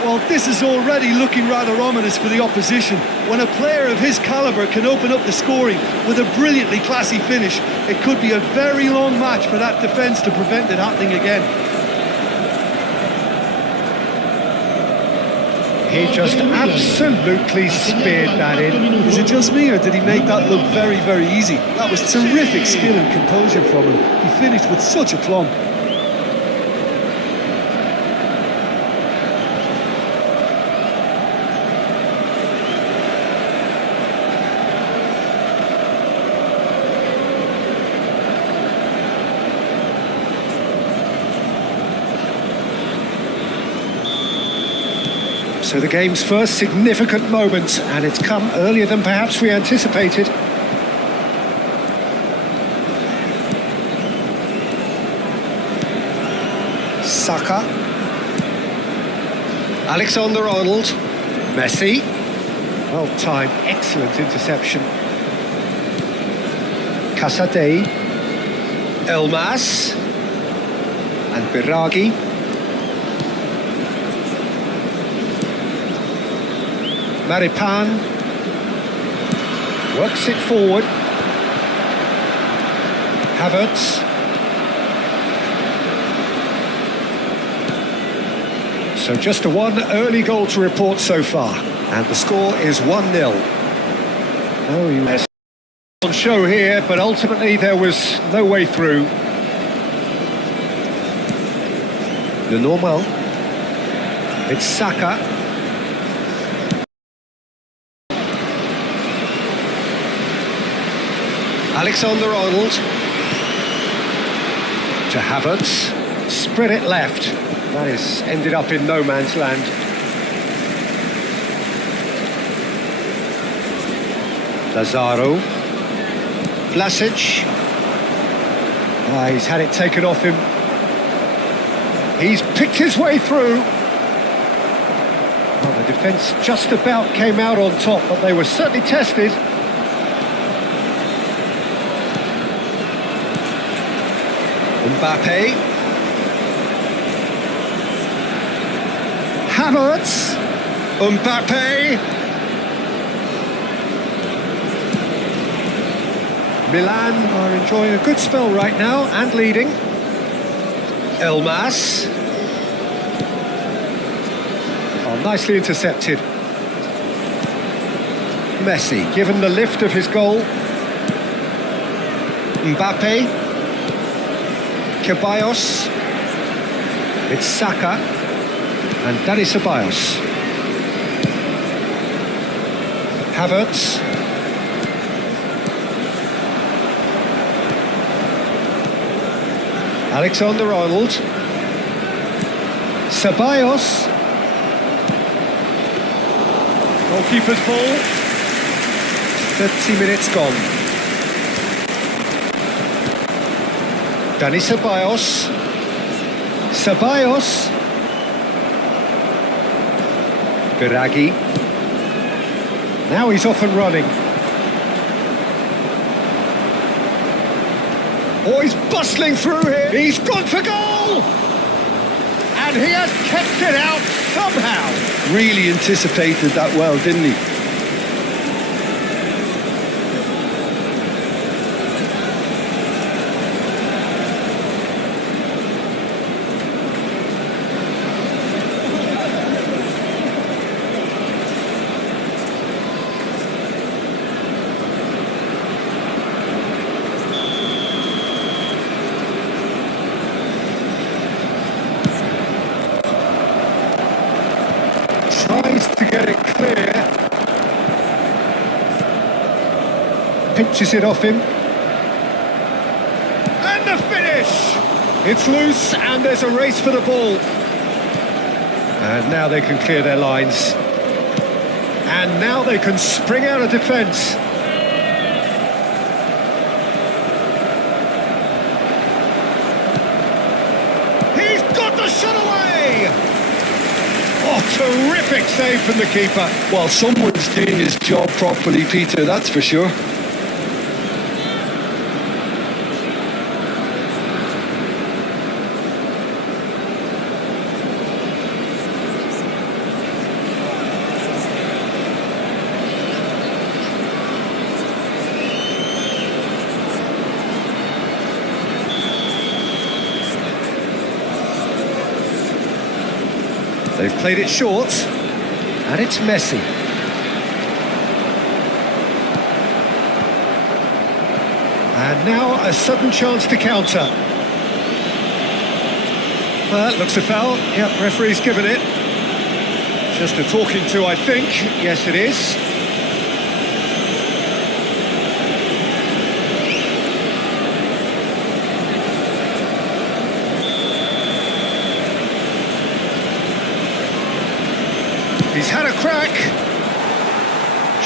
Well, this is already looking rather ominous for the opposition. When a player of his calibre can open up the scoring with a brilliantly classy finish, it could be a very long match for that defence to prevent it happening again. He just absolutely speared that in. Is it just me, or did he make that look very, very easy? That was terrific skill and composure from him. He finished with such aplomb. So the game's first significant moment, and it's come earlier than perhaps we anticipated. Saka. Alexander-Arnold. Messi. Well timed, excellent interception. Casadei. Elmas. And Biragi. Maripan works it forward. Havertz. So just a one early goal to report so far, and the score is 1-0. Oh, yes. On show here, but ultimately there was no way through. Le Normal. It's Saka. Alexander-Arnold to Havertz, spread it left. That is ended up in no man's land. Lazaro, Vlasic. He's had it taken off him. He's picked his way through. Well, the defence just about came out on top, but they were certainly tested. Mbappe. Havertz. Mbappe. Milan are enjoying a good spell right now and leading. Elmas. Oh, nicely intercepted. Messi, given the lift of his goal. Mbappe. Ceballos, it's Saka, and Dani Ceballos. Havertz. Alexander-Arnold. Ceballos. Goalkeeper's ball. 30 minutes gone. Dani Ceballos. Ceballos. Biragi. Now he's off and running. Oh, he's bustling through here. He's gone for goal! And he has kept it out somehow. Really anticipated that well, didn't he? pinches it off him. And the finish! It's loose and there's a race for the ball. And now they can clear their lines. And now they can spring out of defence. He's got the shot away! Oh, terrific save from the keeper. Well, someone's doing his job properly, Peter, that's for sure. They've played it short, and it's Messi. And now a sudden chance to counter. That looks a foul. Yep, referee's given it. Just a talking to, I think. Yes, it is. He's had a crack.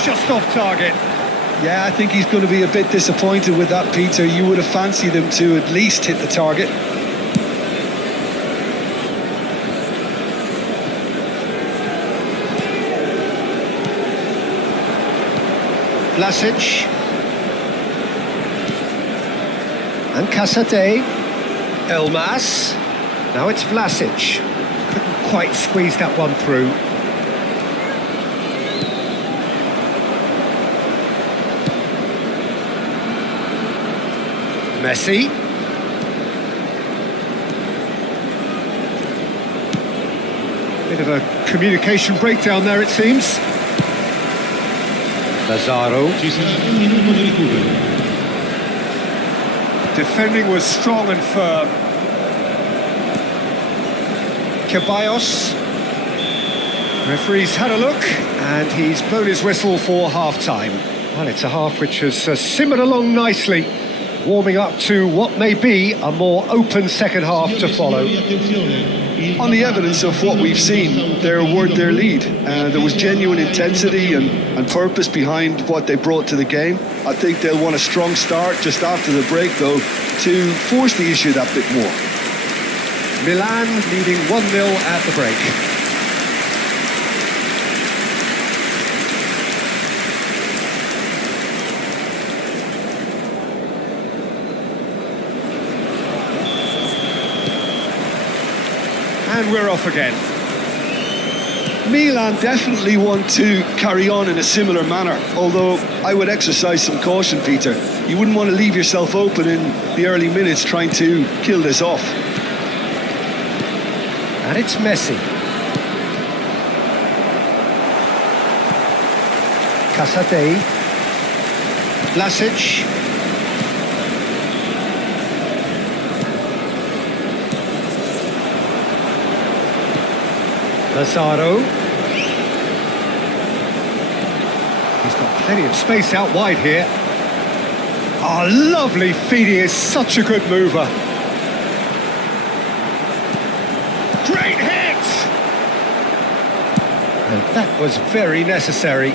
Just off target. Yeah, I think he's going to be a bit disappointed with that, Peter. You would have fancied him to at least hit the target. Vlasic. And Casate. Elmas. Now it's Vlasic. Couldn't quite squeeze that one through. Messi. Bit of a communication breakdown there, it seems. Lazaro. Ci sarà un minuto di recupero. Defending was strong and firm. Ceballos. Referee's had a look and he's blown his whistle for half-time. Well, it's a half which has simmered along nicely, warming up to what may be a more open second half to follow. On the evidence of what we've seen, they're worth their lead. There was genuine intensity and purpose behind what they brought to the game. I think they'll want a strong start just after the break, though, to force the issue that bit more. Milan leading 1-0 at the break. And we're off again. Milan definitely want to carry on in a similar manner, although I would exercise some caution, Peter. You wouldn't want to leave yourself open in the early minutes trying to kill this off. And it's Messi. Casate. Vlasic. Lazaro. He's got plenty of space out wide here. Oh, lovely feed. He is such a good mover. Great hit! And that was very necessary.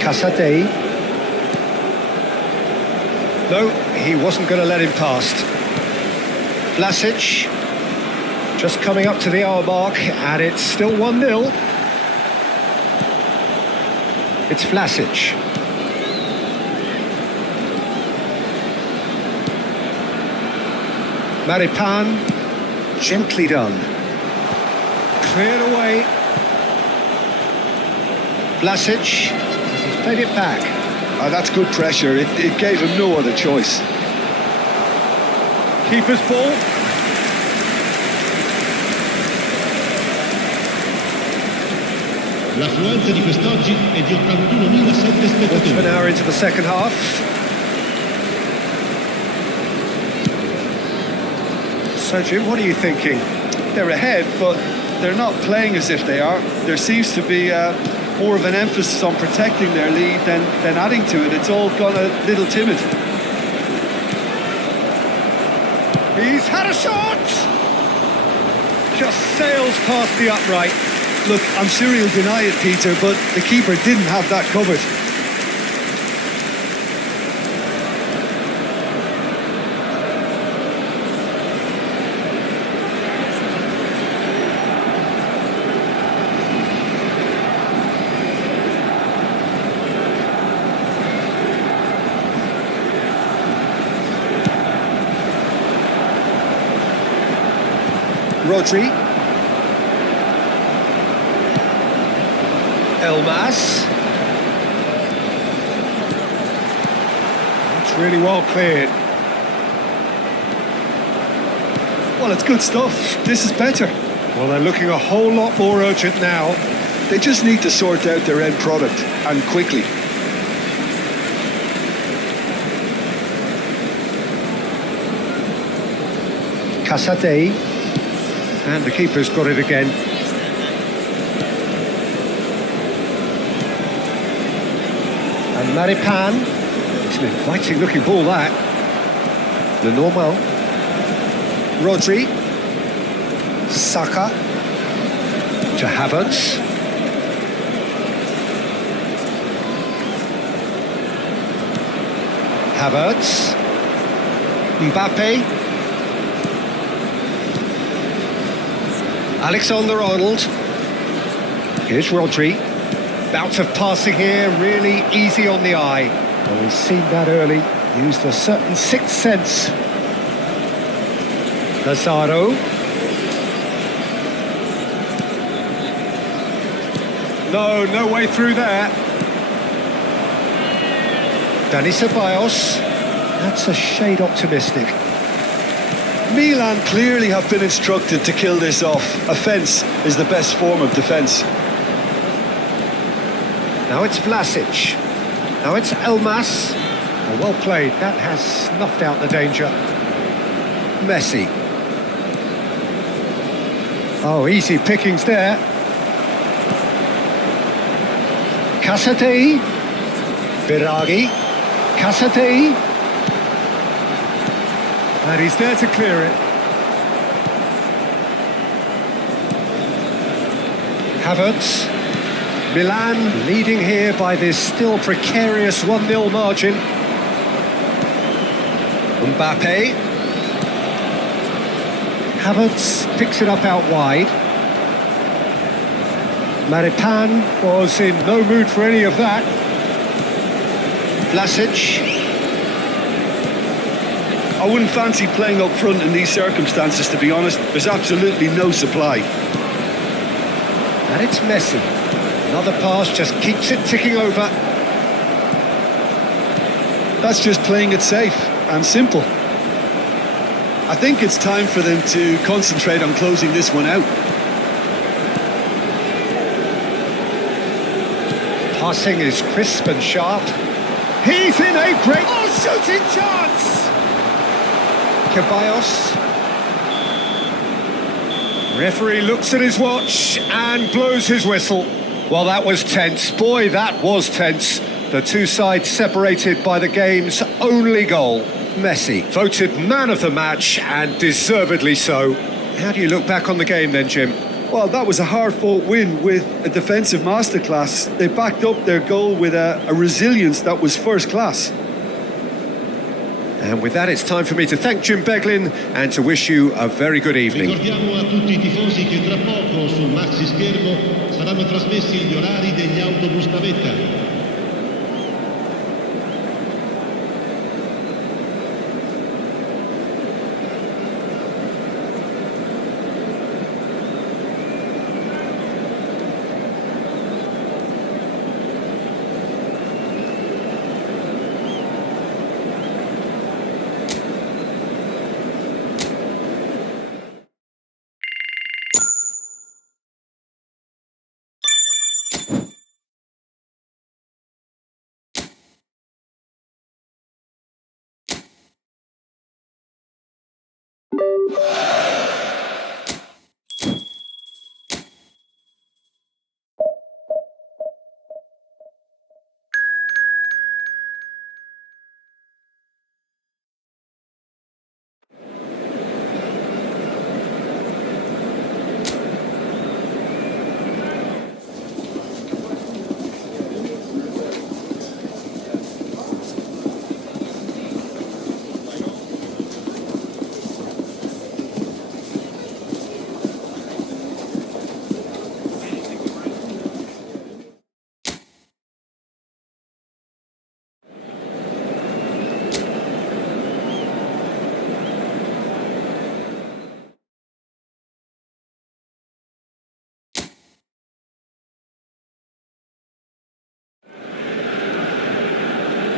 Casate. No, he wasn't going to let him past. Vlasic. Just coming up to the hour mark, and it's still 1-0. It's Vlasic. Maripan, gently done. Cleared away. Vlasic, he's played it back. That's good pressure. It gave him no other choice. Keeper's ball. L'affluenza di quest'oggi è di 81.007 spettatori. An hour into the second half. So, Jim, what are you thinking? They're ahead, but they're not playing as if they are. There seems to be more of an emphasis on protecting their lead than adding to it. It's all gone a little timid. He's had a shot! Just sails past the upright. Look, I'm sure he'll deny it, Peter, but the keeper didn't have that covered. Rodri. Elmas. It's really well cleared. Well, it's good stuff. This is better. Well, they're looking a whole lot more urgent now. They just need to sort out their end product, and quickly. Casate. And the keeper's got it again. And Maripan. It's an inviting looking ball, that. The normal. Rodri. Saka. To Havertz. Havertz. Mbappe. Alexander-Arnold. Here's Rodri. Bout of passing here, really easy on the eye. Well, we've seen that early. Used a certain sixth sense. Lazaro. No way through there. Dani Ceballos. That's a shade optimistic. Milan clearly have been instructed to kill this off. Offence is the best form of defence. Now it's Vlasic. Now it's Elmas. Oh, well played. That has snuffed out the danger. Messi. Oh, easy pickings there. Casate. Biragi. Casate. And he's there to clear it. Havertz. Milan leading here by this still precarious 1-0 margin. Mbappe. Havertz picks it up out wide. Maripan was in no mood for any of that. Vlasic. I wouldn't fancy playing up front in these circumstances, to be honest. There's absolutely no supply. And it's Messi. Another pass just keeps it ticking over. That's just playing it safe and simple. I think it's time for them to concentrate on closing this one out. Passing is crisp and sharp. He's in a great... Oh, shooting chance! Ceballos. Referee looks at his watch and blows his whistle. Well, that was tense. Boy, that was tense. The two sides separated by the game's only goal. Messi voted man of the match, and deservedly so. How do you look back on the game then, Jim? Well, that was a hard-fought win with a defensive masterclass. They backed up their goal with a resilience that was first class. And with that, it's time for me to thank Jim Beglin and to wish you a very good evening. Ricordiamo a tutti i tifosi che tra poco sul maxi schermo saranno trasmessi gli orari degli autobus navetta.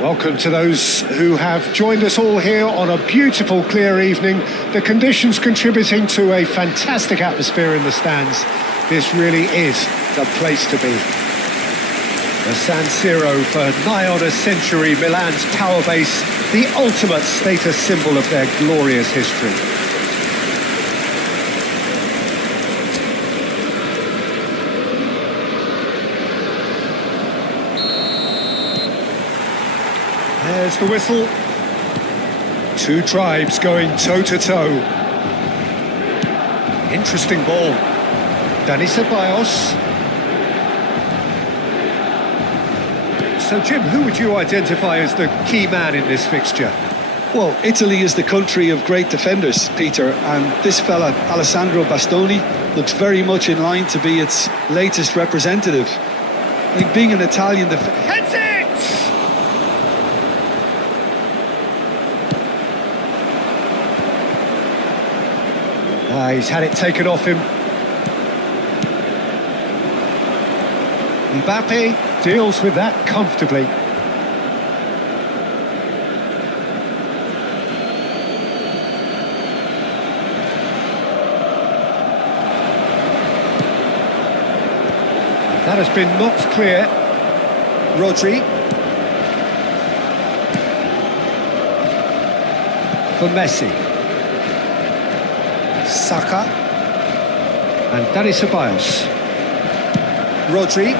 Welcome to those who have joined us all here on a beautiful, clear evening. The conditions contributing to a fantastic atmosphere in the stands. This really is the place to be. The San Siro for nigh on a century, Milan's power base, the ultimate status symbol of their glorious history. There's the whistle. Two tribes going toe-to-toe. Interesting ball. Dani Ceballos. So, Jim, who would you identify as the key man in this fixture? Well, Italy is the country of great defenders, Peter, and this fella, Alessandro Bastoni, looks very much in line to be its latest representative. I think being an Italian defender... Heads it! He's had it taken off him. Mbappe deals with that comfortably. That has been knocked clear. Rodri. For Messi. Saka. And Dani Ceballos. Rodri.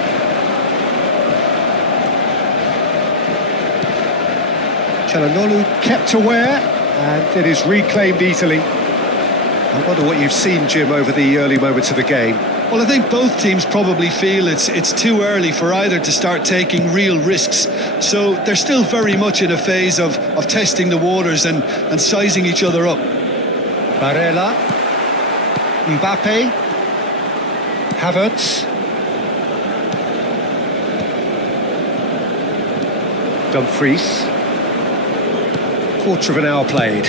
Çalhanoğlu kept aware, and it is reclaimed easily. I wonder what you've seen, Jim, over the early moments of the game. Well, I think both teams probably feel it's too early for either to start taking real risks. So they're still very much in a phase of testing the waters and sizing each other up. Barella. Mbappe. Havertz. Dumfries. Quarter of an hour played.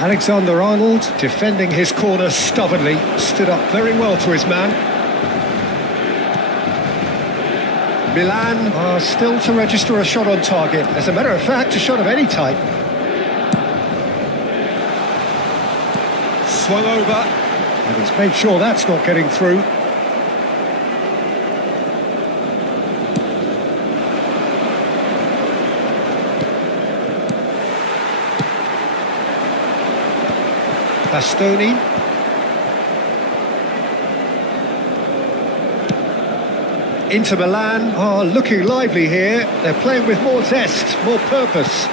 Alexander-Arnold defending his corner stubbornly, stood up very well to his man. Milan are still to register a shot on target. As a matter of fact, a shot of any type. Swung over, and he's made sure that's not getting through. Bastoni. Inter Milan are looking lively here. They're playing with more zest, more purpose.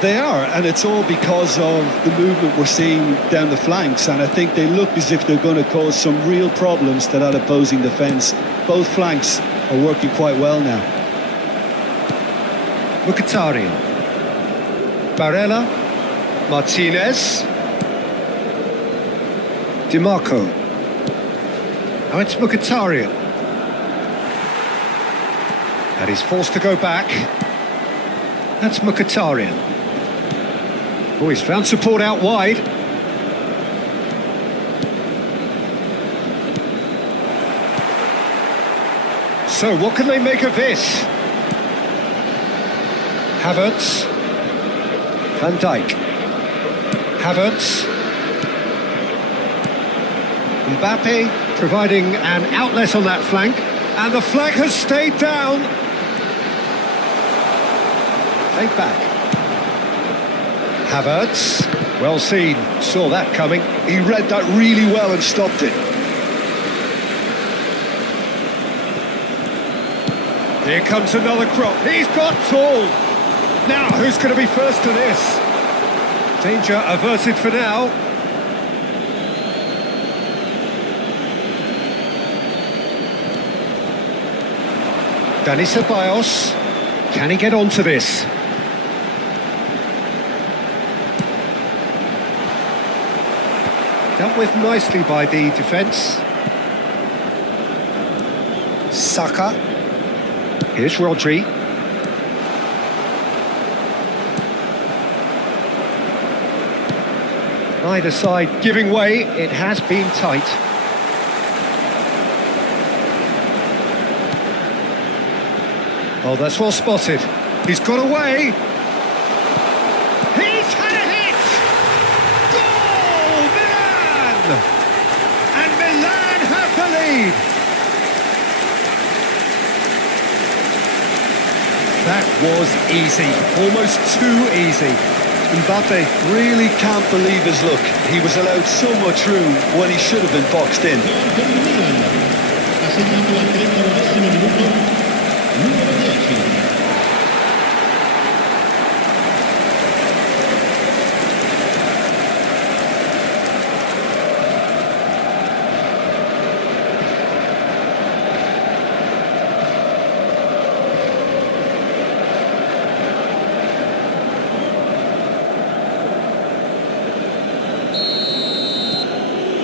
They are, and it's all because of the movement we're seeing down the flanks, and I think they look as if they're going to cause some real problems to that opposing defence. Both flanks are working quite well now. Mkhitaryan. Barella. Martinez. Di Marco. Now it's Mkhitaryan. And he's forced to go back. That's Mkhitaryan. Oh, he's found support out wide. So, what can they make of this? Havertz. Van Dijk. Havertz. Mbappe providing an outlet on that flank, and the flag has stayed down. Take back. Havertz, well seen, saw that coming. He read that really well and stopped it. Here comes another crop. He's got tall. Now, who's going to be first to this? Danger averted for now. Dani Ceballos, can he get onto this? Dealt with nicely by the defence. Saka. Here's Rodri. Either side giving way, it has been tight. Oh, that's well spotted. He's got away. He's had a hit! Goal! Milan! And Milan have the lead. That was easy, almost too easy. Mbappe really can't believe his luck. He was allowed so much room when he should have been boxed in. Gol per il Milan. Ha segnato al 39esimo minuto numero 10.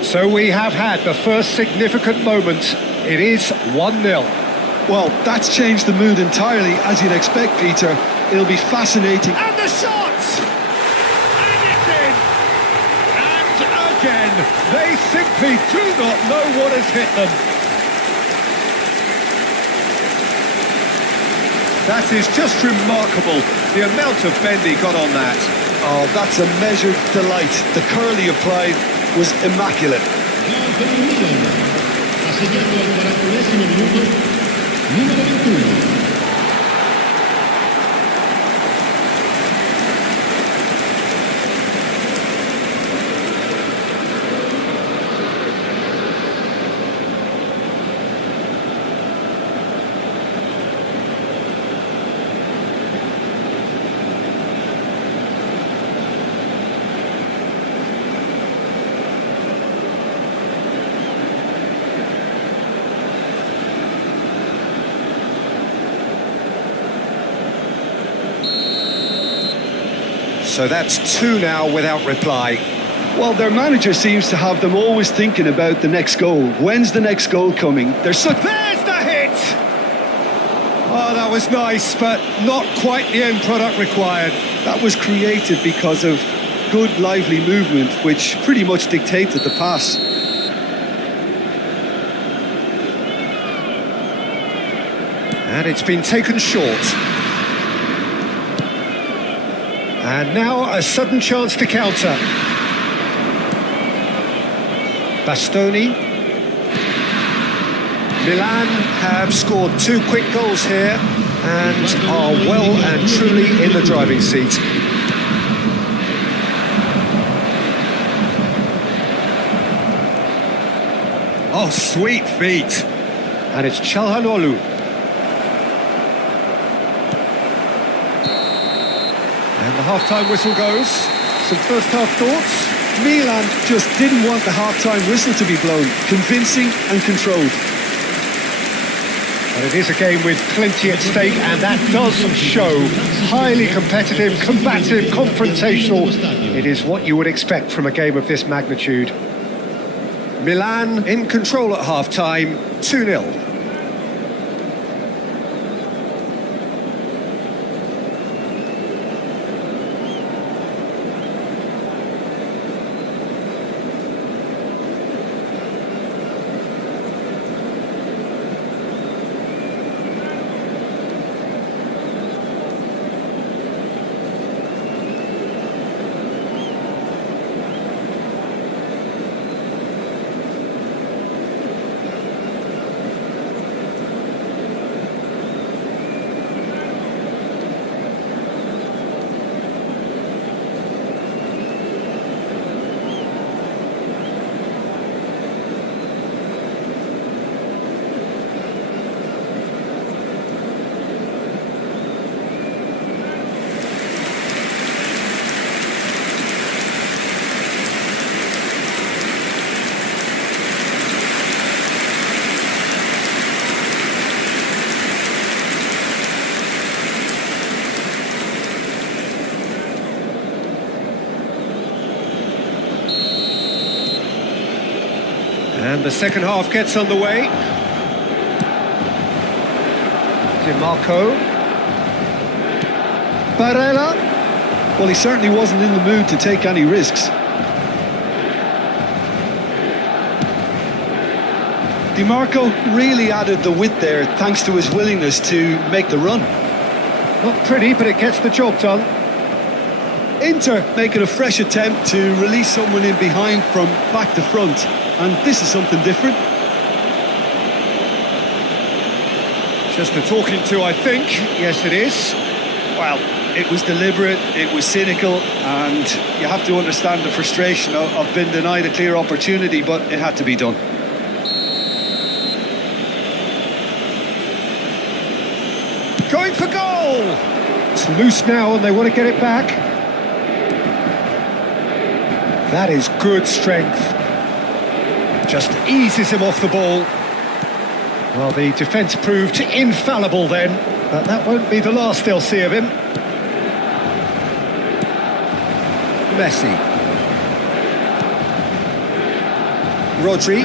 So we have had the first significant moment. It is 1-0. Well, that's changed the mood entirely, as you'd expect, Peter. It'll be fascinating. And the shots! And it's in! And again, they simply do not know what has hit them. That is just remarkable, the amount of bend he got on that. Oh, that's a measured delight. The curl he applied was immaculate. Gol per il Milan. Ha segnato al 41esimo minuto numero 21. So that's 2 now without reply. Well, their manager seems to have them always thinking about the next goal. When's the next goal coming? There's the hit! Oh, that was nice, but not quite the end product required. That was created because of good, lively movement, which pretty much dictated the pass. And it's been taken short. And now a sudden chance to counter. Bastoni. Milan have scored 2 quick goals here and are well and truly in the driving seat. Oh, sweet feet. And it's Çalhanoğlu. And the half-time whistle goes. Some first-half thoughts? Milan just didn't want the half-time whistle to be blown. Convincing and controlled. But it is a game with plenty at stake, and that does show. Highly competitive, combative, confrontational. It is what you would expect from a game of this magnitude. Milan in control at half-time, 2-0. And the second half gets underway. Di Marco. Barella. Well, he certainly wasn't in the mood to take any risks. DiMarco really added the width there thanks to his willingness to make the run. Not pretty, but it gets the job done. Inter making a fresh attempt to release someone in behind from back to front, and this is something different. Just a talking to, I think. Yes, it is. Well, it was deliberate, it was cynical, and you have to understand the frustration of being denied a clear opportunity, but it had to be done. Going for goal! It's loose now and they want to get it back. That is good strength. Just eases him off the ball. Well, the defence proved infallible then, but that won't be the last they'll see of him. Messi. Rodri.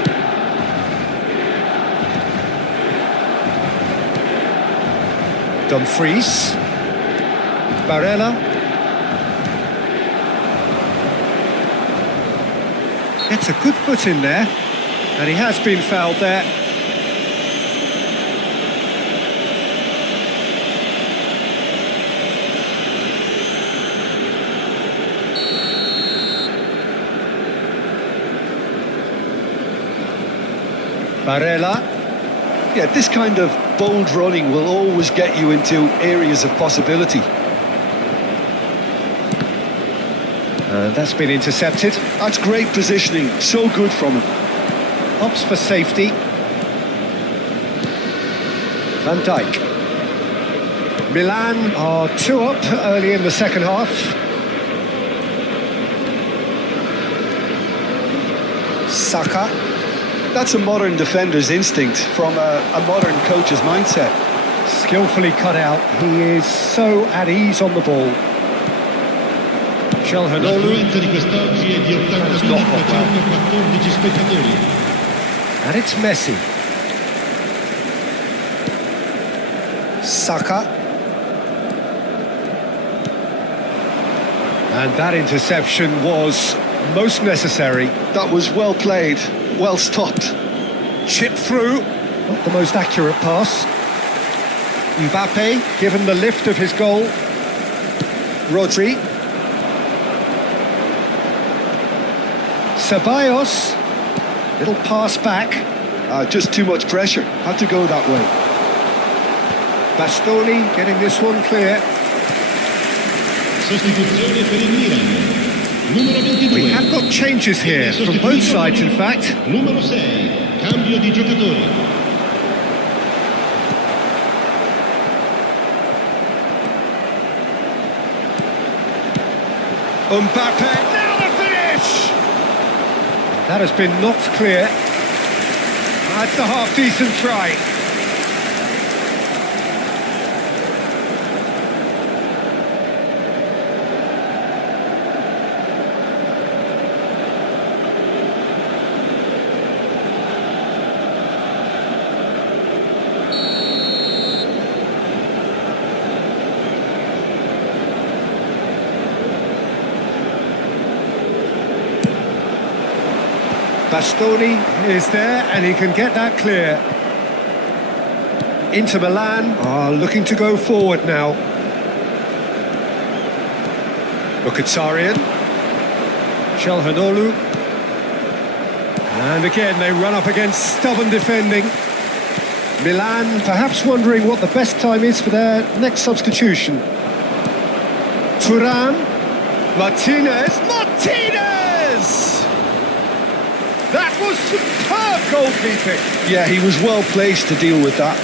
Dumfries. Barella. It's a good foot in there, and he has been fouled there. Barella. Yeah, this kind of bold running will always get you into areas of possibility. That's been intercepted. That's great positioning, so good from him. Opts for safety. Van Dijk. Milan are 2 up early in the second half. Saka. That's a modern defender's instinct from a modern coach's mindset. Skillfully cut out. He is so at ease on the ball. L'affluenza di quest'oggi è di 80.314 spettatori. And it's Messi. Saka. And that interception was most necessary. That was well played, well stopped. Chip through. Not the most accurate pass. Mbappe given the lift of his goal. Rodri. Ceballos. Little pass back. Just too much pressure. Had to go that way. Bastoni getting this one clear. Sostituzione per il Milan. Numero 22. We have got changes here from both sides, in fact. Numero 6. Cambio di giocatori. Mbappe. Now the finish! That has been knocked clear. That's a half-decent try. Bastoni is there and he can get that clear. Inter Milan are looking to go forward now. Mkhitaryan. Çalhanoğlu. And again they run up against stubborn defending. Milan perhaps wondering what the best time is for their next substitution. Thuram. Martinez. That was superb goalkeeping. Yeah, he was well placed to deal with that.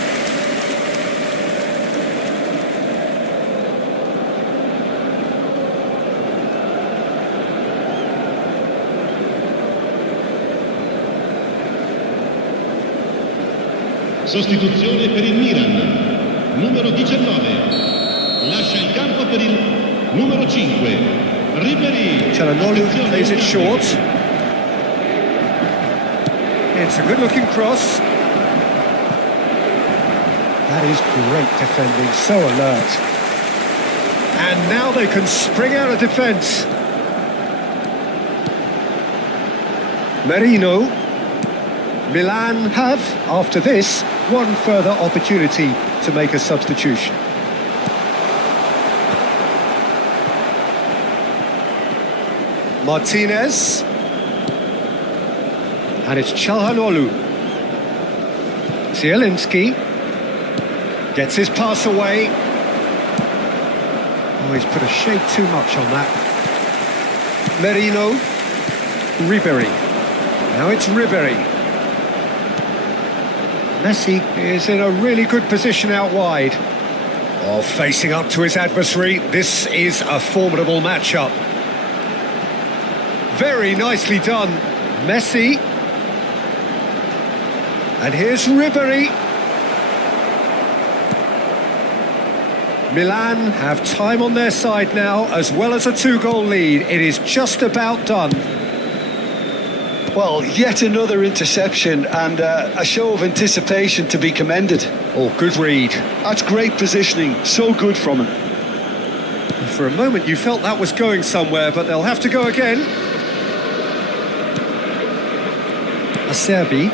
Sostituzione per il Milan. Numero 19. Lascia il campo per il numero 5. Ribéry. Çalhanoğlu plays it short. It's a good-looking cross. That is great defending, so alert. And now they can spring out of defence. Merino. Milan have, after this, one further opportunity to make a substitution. Martinez. And it's Çalhanoğlu. Zielinski gets his pass away. Oh, he's put a shade too much on that. Merino. Ribery. Now it's Ribery. Messi is in a really good position out wide. Oh, facing up to his adversary. This is a formidable matchup. Very nicely done. Messi. And here's Ribery. Milan have time on their side now, as well as a 2-goal lead. It is just about done. Well, yet another interception and a show of anticipation to be commended. Oh, good read. That's great positioning, so good from him. For a moment you felt that was going somewhere, but they'll have to go again. Acerbi.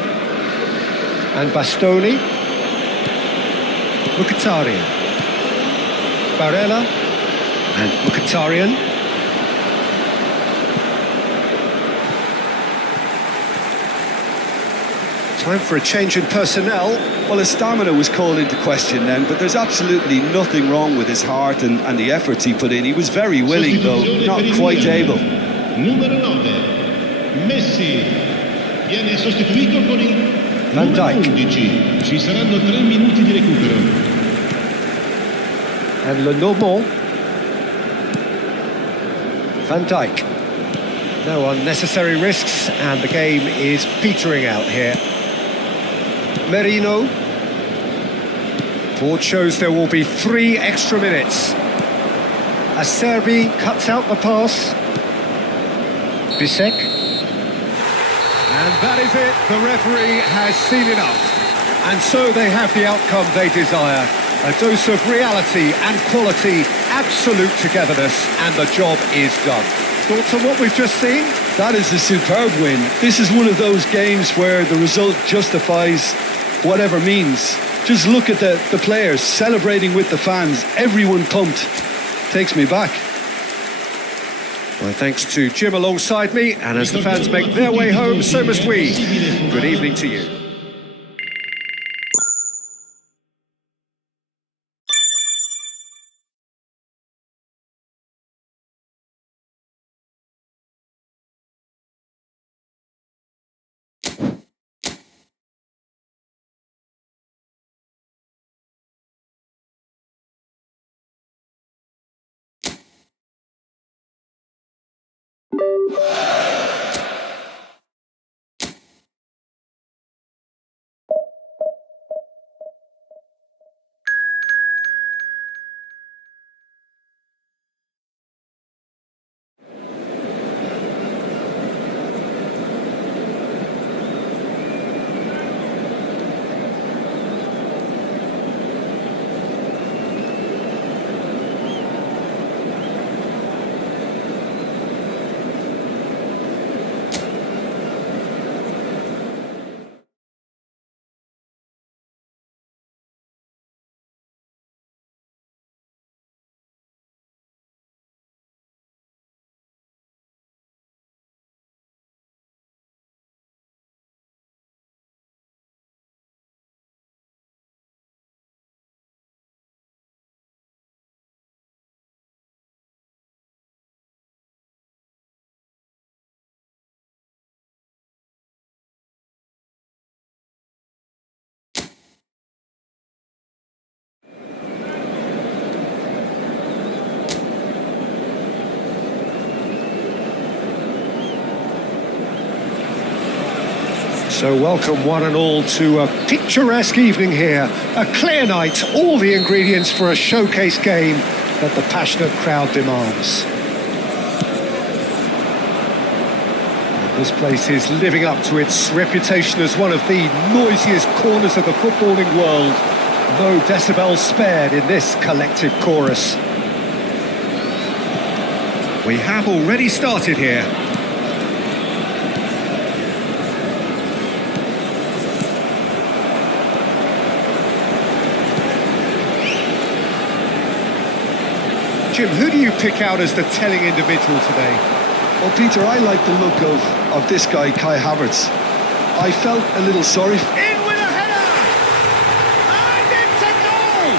And Bastoni. Mkhitaryan. Barella. And Mkhitaryan. Time for a change in personnel. Well, his stamina was called into question then, but there's absolutely nothing wrong with his heart and the efforts he put in. He was very willing, though not quite able. Numero 9, Messi viene sostituito con il Van Dijk. numero 11. Ci saranno 3 minuti di recupero. And Lenormand. Van Dijk. No unnecessary risks, and the game is petering out here. Merino. Board shows there will be 3 extra minutes. Acerbi cuts out the pass. Bisek. And that is it. The referee has seen enough. And so they have the outcome they desire. A dose of reality and quality, absolute togetherness, and the job is done. Thoughts on what we've just seen? That is a superb win. This is one of those games where the result justifies whatever means. Just look at the players celebrating with the fans. Everyone pumped. Takes me back. Well, thanks to Jim alongside me, and as the fans make their way home, so must we. Good evening to you. So welcome one and all to a picturesque evening here. A clear night, all the ingredients for a showcase game that the passionate crowd demands. This place is living up to its reputation as one of the noisiest corners of the footballing world. No decibels spared in this collective chorus. We have already started here. Jim, who do you pick out as the telling individual today? Well, Peter, I like the look of this guy, Kai Havertz. I felt a little sorry. In with a header! And it's a goal!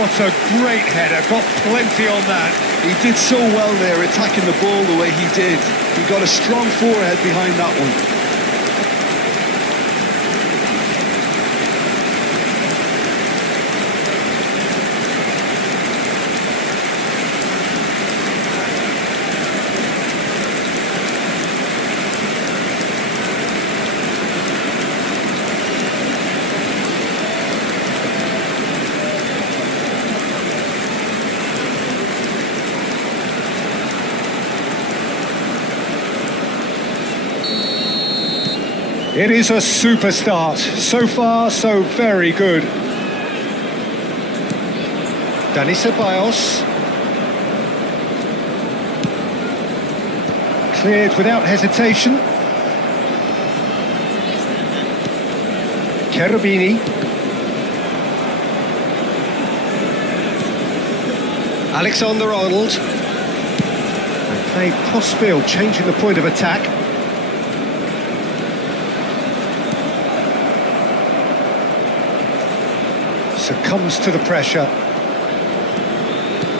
What a great header, got plenty on that. He did so well there, attacking the ball the way he did. He got a strong forehead behind that one. It is a super start. So far, so very good. Dani Ceballos. Cleared without hesitation. Cherubini. Alexander-Arnold. And played cross-field, changing the point of attack. Succumbs to the pressure.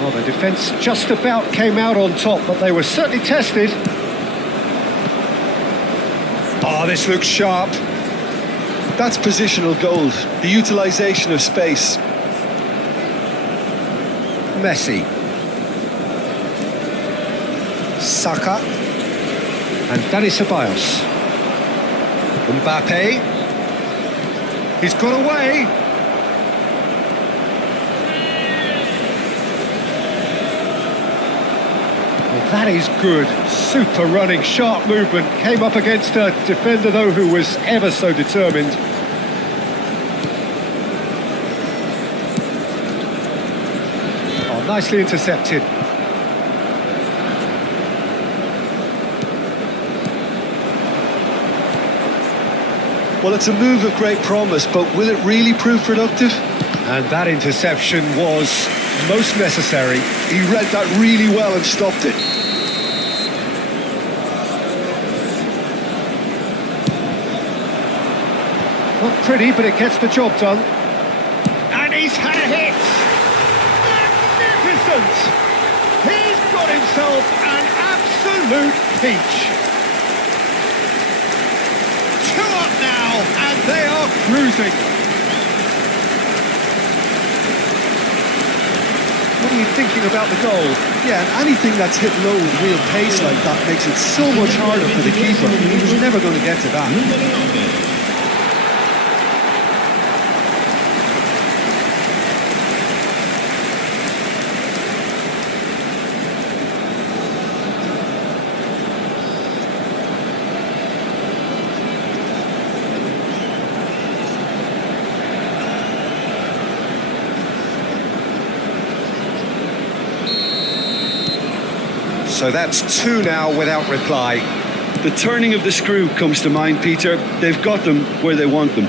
Well, the defence just about came out on top, but they were certainly tested. Oh, this looks sharp. That's positional gold, the utilisation of space. Messi. Saka. And Dani Ceballos. Mbappe. He's got away. That is good. Super running, sharp movement. Came up against a defender, though, who was ever so determined. Oh, nicely intercepted. Well, it's a move of great promise, but will it really prove productive? And that interception was most necessary. He read that really well and stopped it. Not pretty, but it gets the job done. And he's had a hit! Magnificent! He's got himself an absolute peach. 2 up now, and they are cruising. What are you thinking about the goal? Yeah, and anything that's hit low with real pace like that makes it so much harder for the keeper. He was never going to get to that. So that's 2 now without reply. The turning of the screw comes to mind, Peter. They've got them where they want them.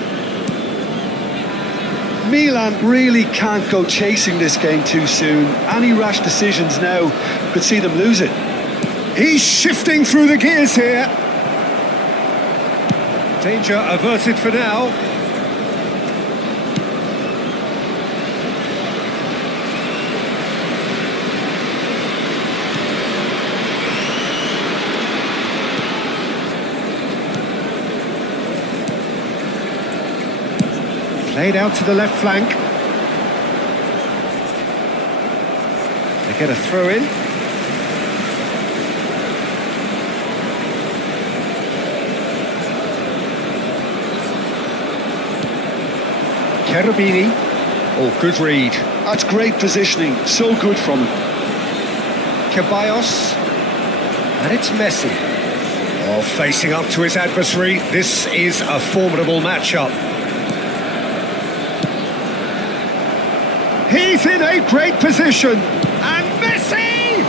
Milan really can't go chasing this game too soon. Any rash decisions now could see them lose it. He's shifting through the gears here. Danger averted for now. Played out to the left flank. They get a throw in. Cherubini. Oh, good read. That's great positioning. So good from him. Ceballos. And it's Messi. Oh, facing up to his adversary. This is a formidable matchup. He's in a great position. And Messi!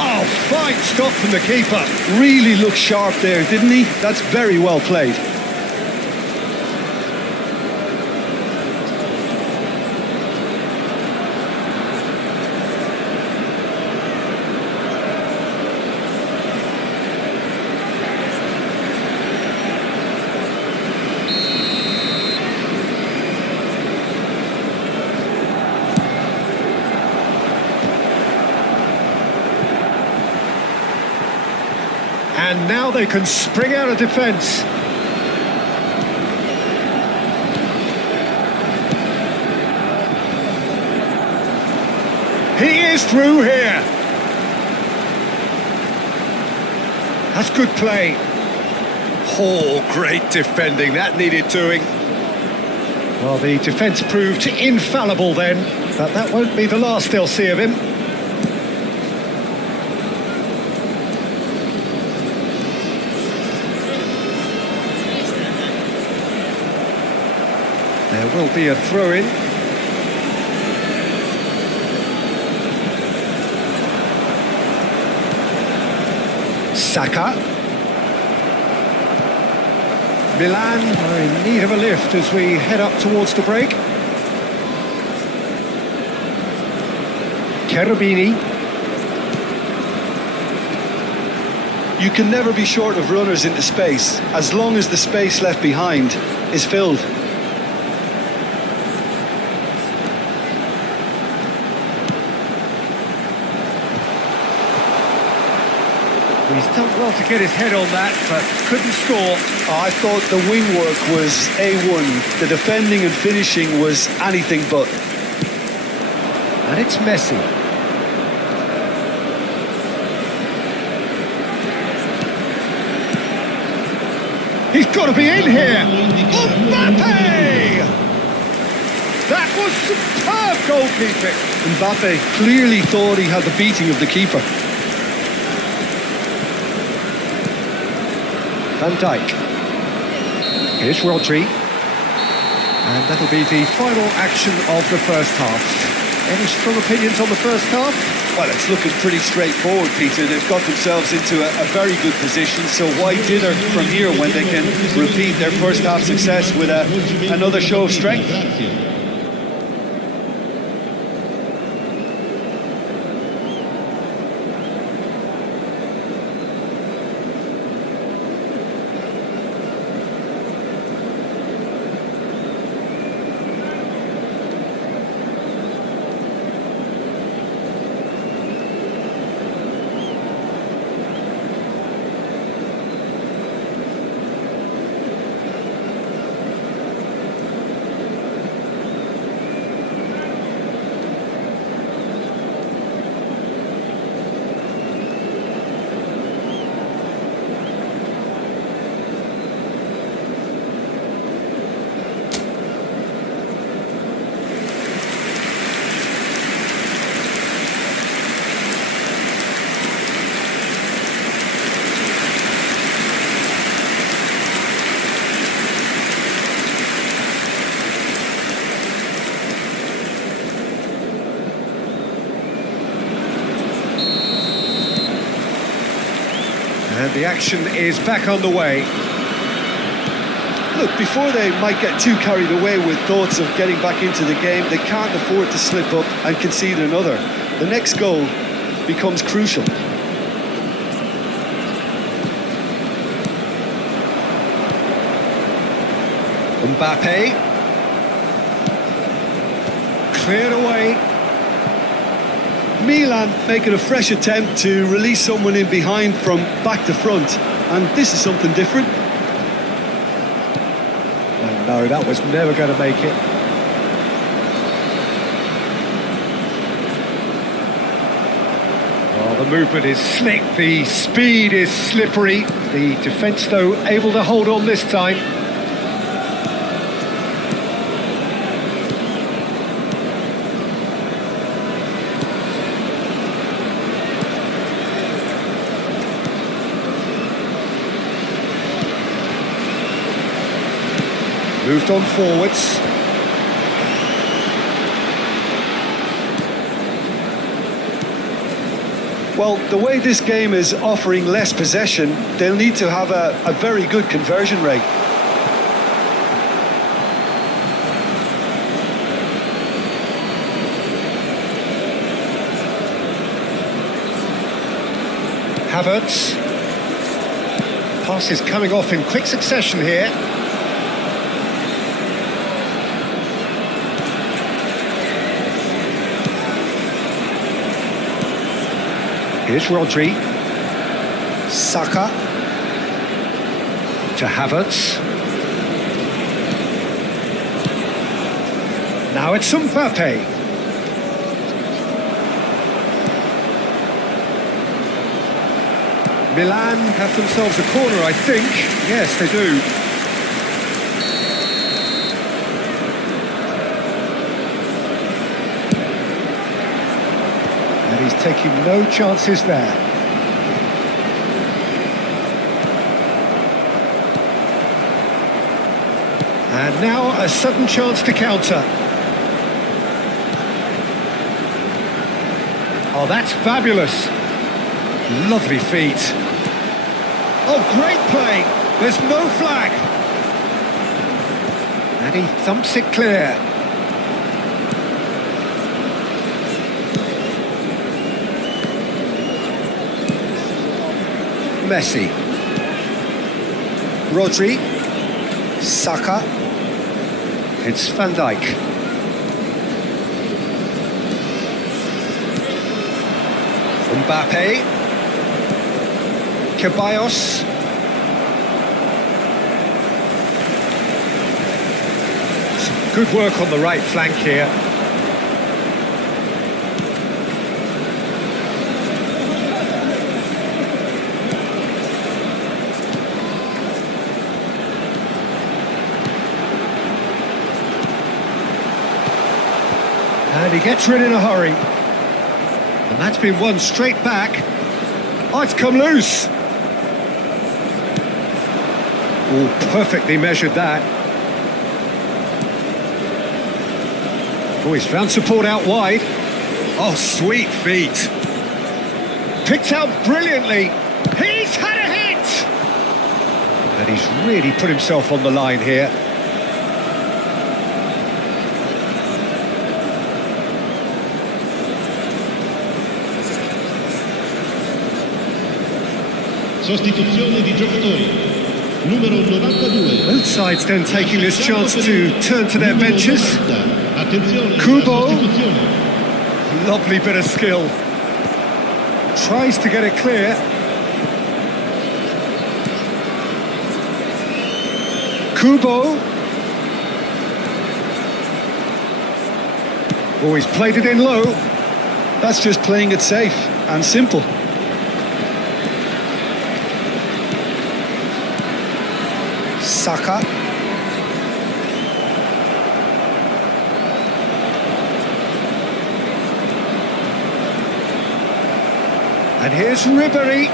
Oh, fine stop from the keeper. Really looked sharp there, didn't he? That's very well played. And now they can spring out of defence. He is through here. That's good play. Oh, great defending. That needed doing. Well, the defence proved infallible then, but that won't be the last they'll see of him. There will be a throw-in. Saka. Milan are in need of a lift as we head up towards the break. Cherubini. You can never be short of runners into space, as long as the space left behind is filled. He's done well to get his head on that, but couldn't score. I thought the wing work was A1. The defending and finishing was anything but. And it's Messi. He's got to be in here. Mbappe! That was superb goalkeeping. Mbappe clearly thought he had the beating of the keeper. Van Dijk. Here's Rodri. And that'll be the final action of the first half. Any strong opinions on the first half? Well, it's looking pretty straightforward, Peter. They've got themselves into a very good position, so why dither from here when they can repeat their first half success with another show of strength? And the action is back underway. Look, before they might get too carried away with thoughts of getting back into the game, they can't afford to slip up and concede another. The next goal becomes crucial. Mbappe. Cleared away. Milan making a fresh attempt to release someone in behind from back to front, and this is something different. And no, that was never going to make it. Well, the movement is slick, the speed is slippery. The defence, though, able to hold on this time. Moved on forwards. Well, the way this game is offering less possession, they'll need to have a very good conversion rate. Havertz. Passes coming off in quick succession here. Here's Rodri. Saka. To Havertz. Now it's Mbappe. Milan have themselves a corner, I think. Yes, they do. And he's taking no chances there. And now a sudden chance to counter. Oh, that's fabulous. Lovely feet. Oh, great play. There's no flag. And he thumps it clear. Messi. Rodri. Saka. It's Van Dijk. Mbappe. Ceballos. Some good work on the right flank here. And he gets rid in a hurry. And that's been won straight back. Oh, it's come loose. Oh, perfectly measured that. Oh, he's found support out wide. Oh, sweet feet. Picked out brilliantly. He's had a hit! And he's really put himself on the line here. Sostituzione di giocatori. Numero 92. Both sides then taking this chance to turn to their benches. Attenzione. Kubo. Sostituzione. Lovely bit of skill. Tries to get it clear. Kubo. Oh, he's played it in low. That's just playing it safe and simple. Saka. And here's Ribery.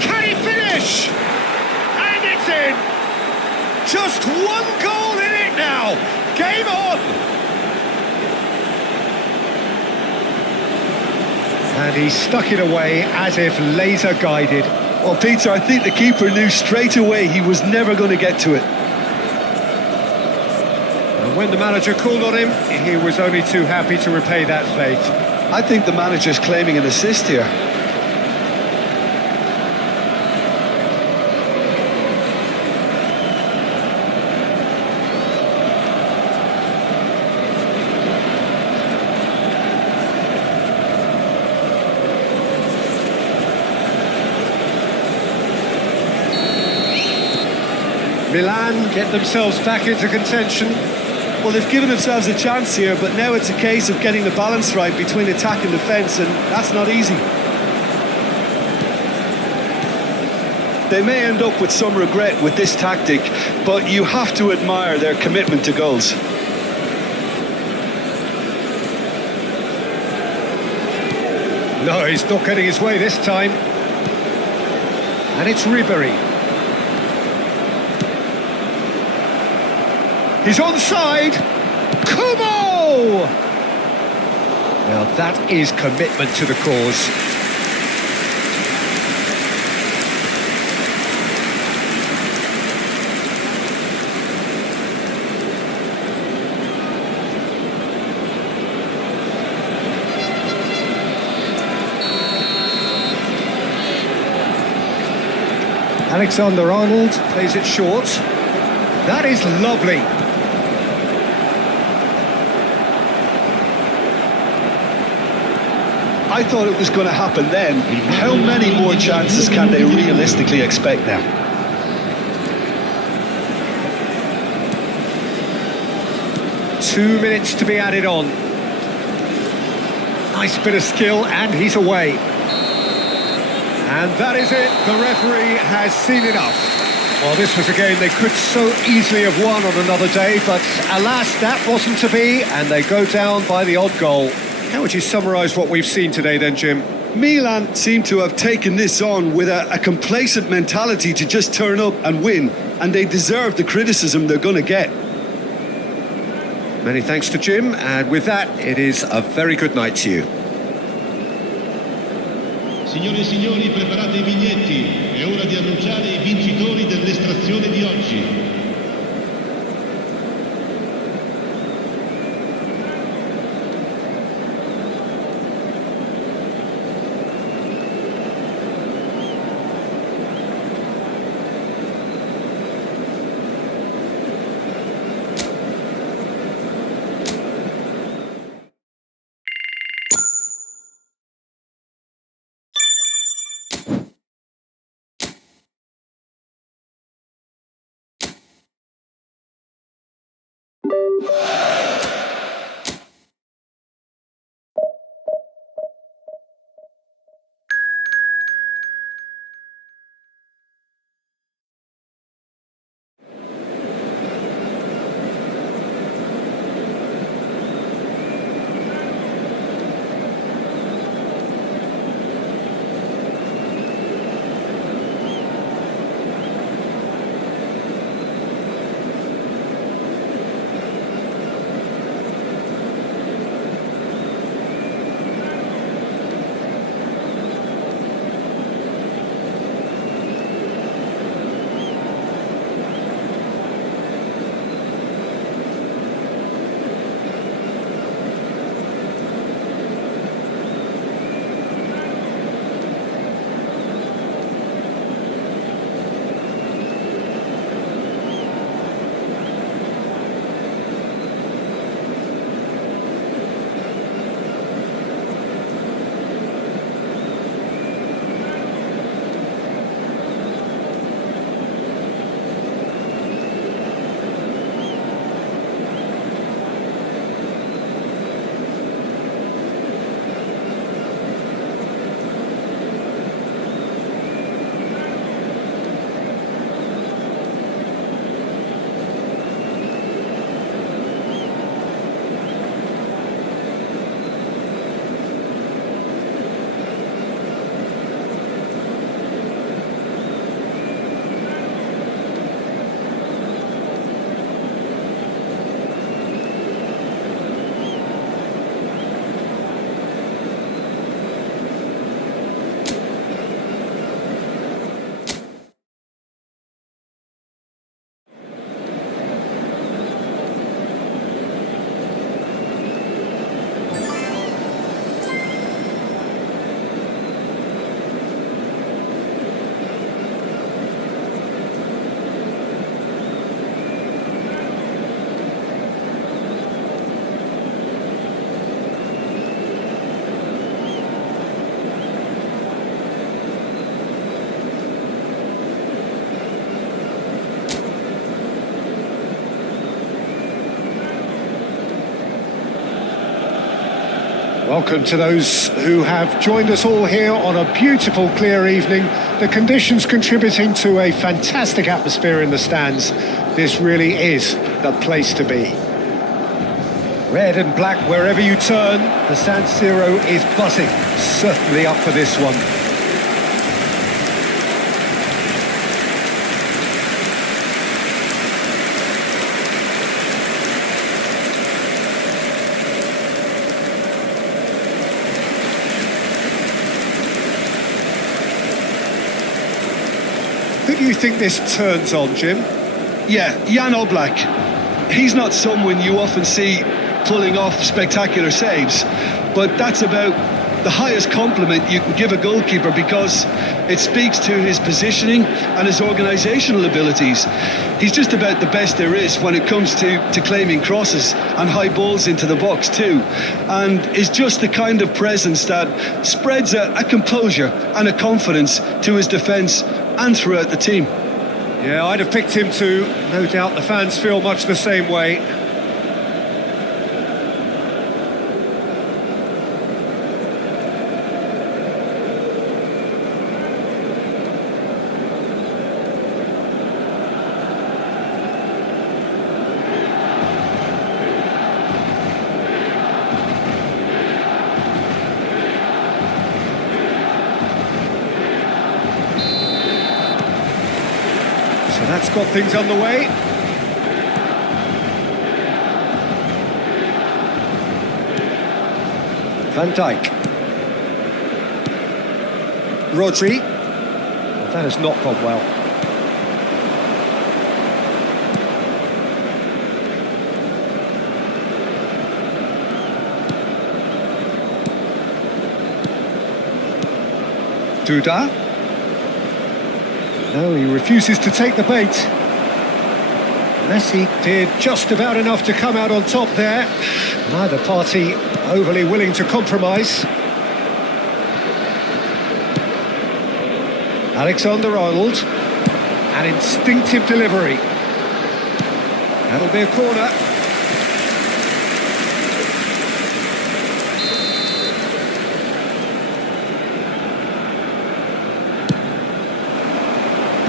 Can he finish? And it's in. Just one goal in it now. Game on. And he stuck it away as if laser guided. Well, Peter, I think the keeper knew straight away he was never going to get to it. And when the manager called on him, he was only too happy to repay that faith. I think the manager's claiming an assist here. Milan get themselves back into contention. Well, they've given themselves a chance here, but now it's a case of getting the balance right between attack and defence, and that's not easy. They may end up with some regret with this tactic, but you have to admire their commitment to goals. No, he's not getting his way this time. And it's Ribery. He's onside. Kubo! Now that is commitment to the cause. Alexander-Arnold plays it short. That is lovely. I thought it was going to happen then. How many more chances can they realistically expect now? Two minutes to be added on. Nice bit of skill, and he's away. And that is it. The referee has seen enough. Well, this was a game they could so easily have won on another day, but alas, that wasn't to be, and they go down by the odd goal. How would you summarise what we've seen today then, Jim? Milan seem to have taken this on with a complacent mentality to just turn up and win, and they deserve the criticism they're going to get. Many thanks to Jim, and with that, it is a very good night to you. Signore e signori, preparate i biglietti. È ora di annunciare i vincitori dell'estrazione di oggi. Welcome to those who have joined us all here on a beautiful, clear evening. The conditions contributing to a fantastic atmosphere in the stands. This really is the place to be. Red and black wherever you turn, the San Siro is buzzing. Certainly up for this one. Who do you think this turns on, Jim? Yeah, Jan Oblak. He's not someone you often see pulling off spectacular saves, but that's about the highest compliment you can give a goalkeeper, because it speaks to his positioning and his organisational abilities. He's just about the best there is when it comes to claiming crosses and high balls into the box too, and is just the kind of presence that spreads a composure and a confidence to his defence and throughout the team. Yeah, I'd have picked him too. No doubt the fans feel much the same way. So that's got things underway. Van Dijk. Rodri. Well, that has not gone well. Duda. No, he refuses to take the bait. Messi did just about enough to come out on top there. Neither party overly willing to compromise. Alexander-Arnold. An instinctive delivery. That'll be a corner.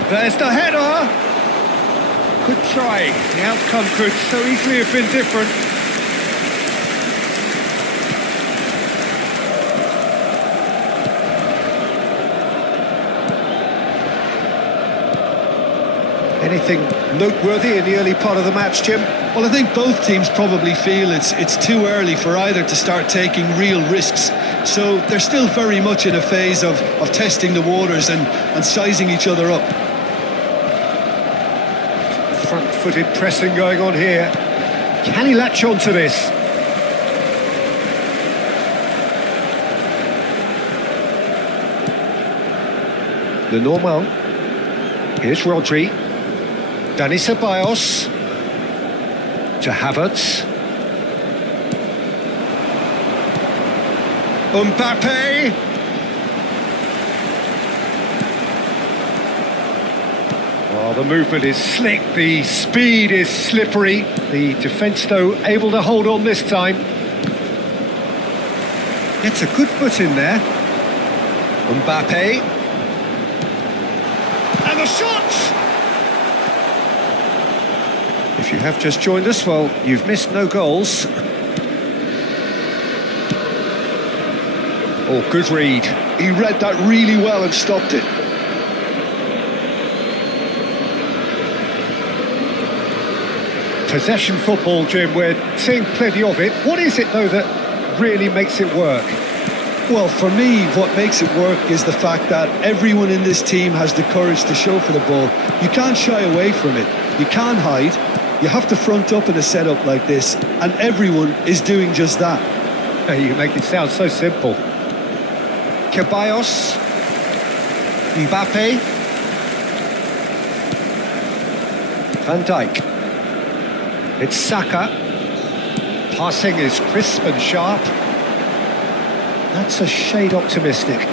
There's the header. Good try. The outcome could so easily have been different. Anything noteworthy in the early part of the match, Jim? Well, I think both teams probably feel it's too early for either to start taking real risks. So they're still very much in a phase of testing the waters and sizing each other up. Front-footed pressing going on here. Can he latch on to this? The Normal. Here's Rodri. Dani Ceballos. To Havertz. Mbappe. Well, the movement is slick, the speed is slippery. The defence, though, able to hold on this time. Gets a good foot in there. Mbappe. And the shot! If you have just joined us, well, you've missed no goals. Oh, good read. He read that really well and stopped it. Possession football, Jim, we're seeing plenty of it. What is it, though, that really makes it work? Well, for me, what makes it work is the fact that everyone in this team has the courage to show for the ball. You can't shy away from it. You can't hide. You have to front up in a setup like this, and everyone is doing just that. Hey, you make it sound so simple. Ceballos. Mbappe. Van Dijk. It's Saka. Passing is crisp and sharp. That's a shade optimistic.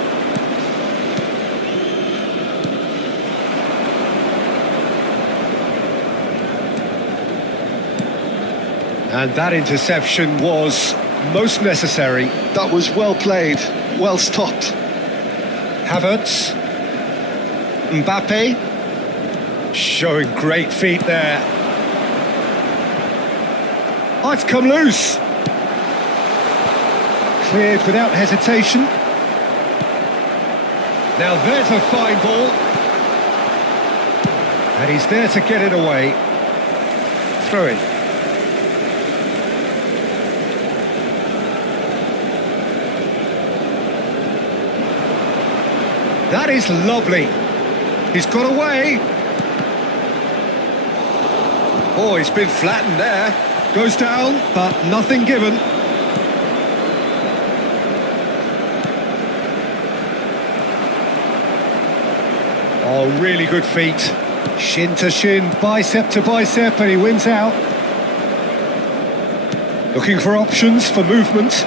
And that interception was most necessary. That was well played, well stopped. Havertz. Mbappe. Showing great feet there. Oh, it's come loose. Cleared without hesitation. Now there's a fine ball. And he's there to get it away. Throw it. That is lovely. He's got away. Oh, he's been flattened there. Goes down, but nothing given. Oh, really good feet. Shin to shin, bicep to bicep, and he wins out. Looking for options for movement.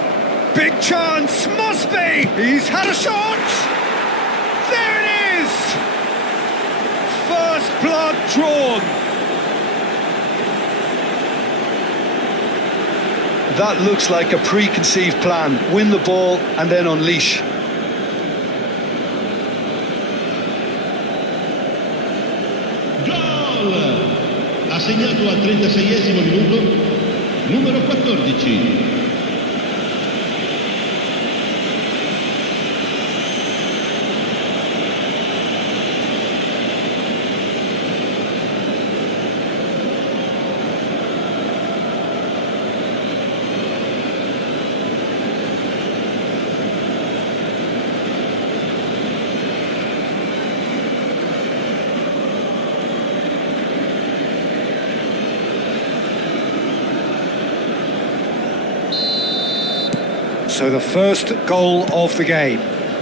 Big chance, must be! He's had a shot! There it is! First blood drawn. That looks like a preconceived plan. Win the ball and then unleash. Gol! Ha segnato al 36esimo minuto, numero 14. So the first goal of the game.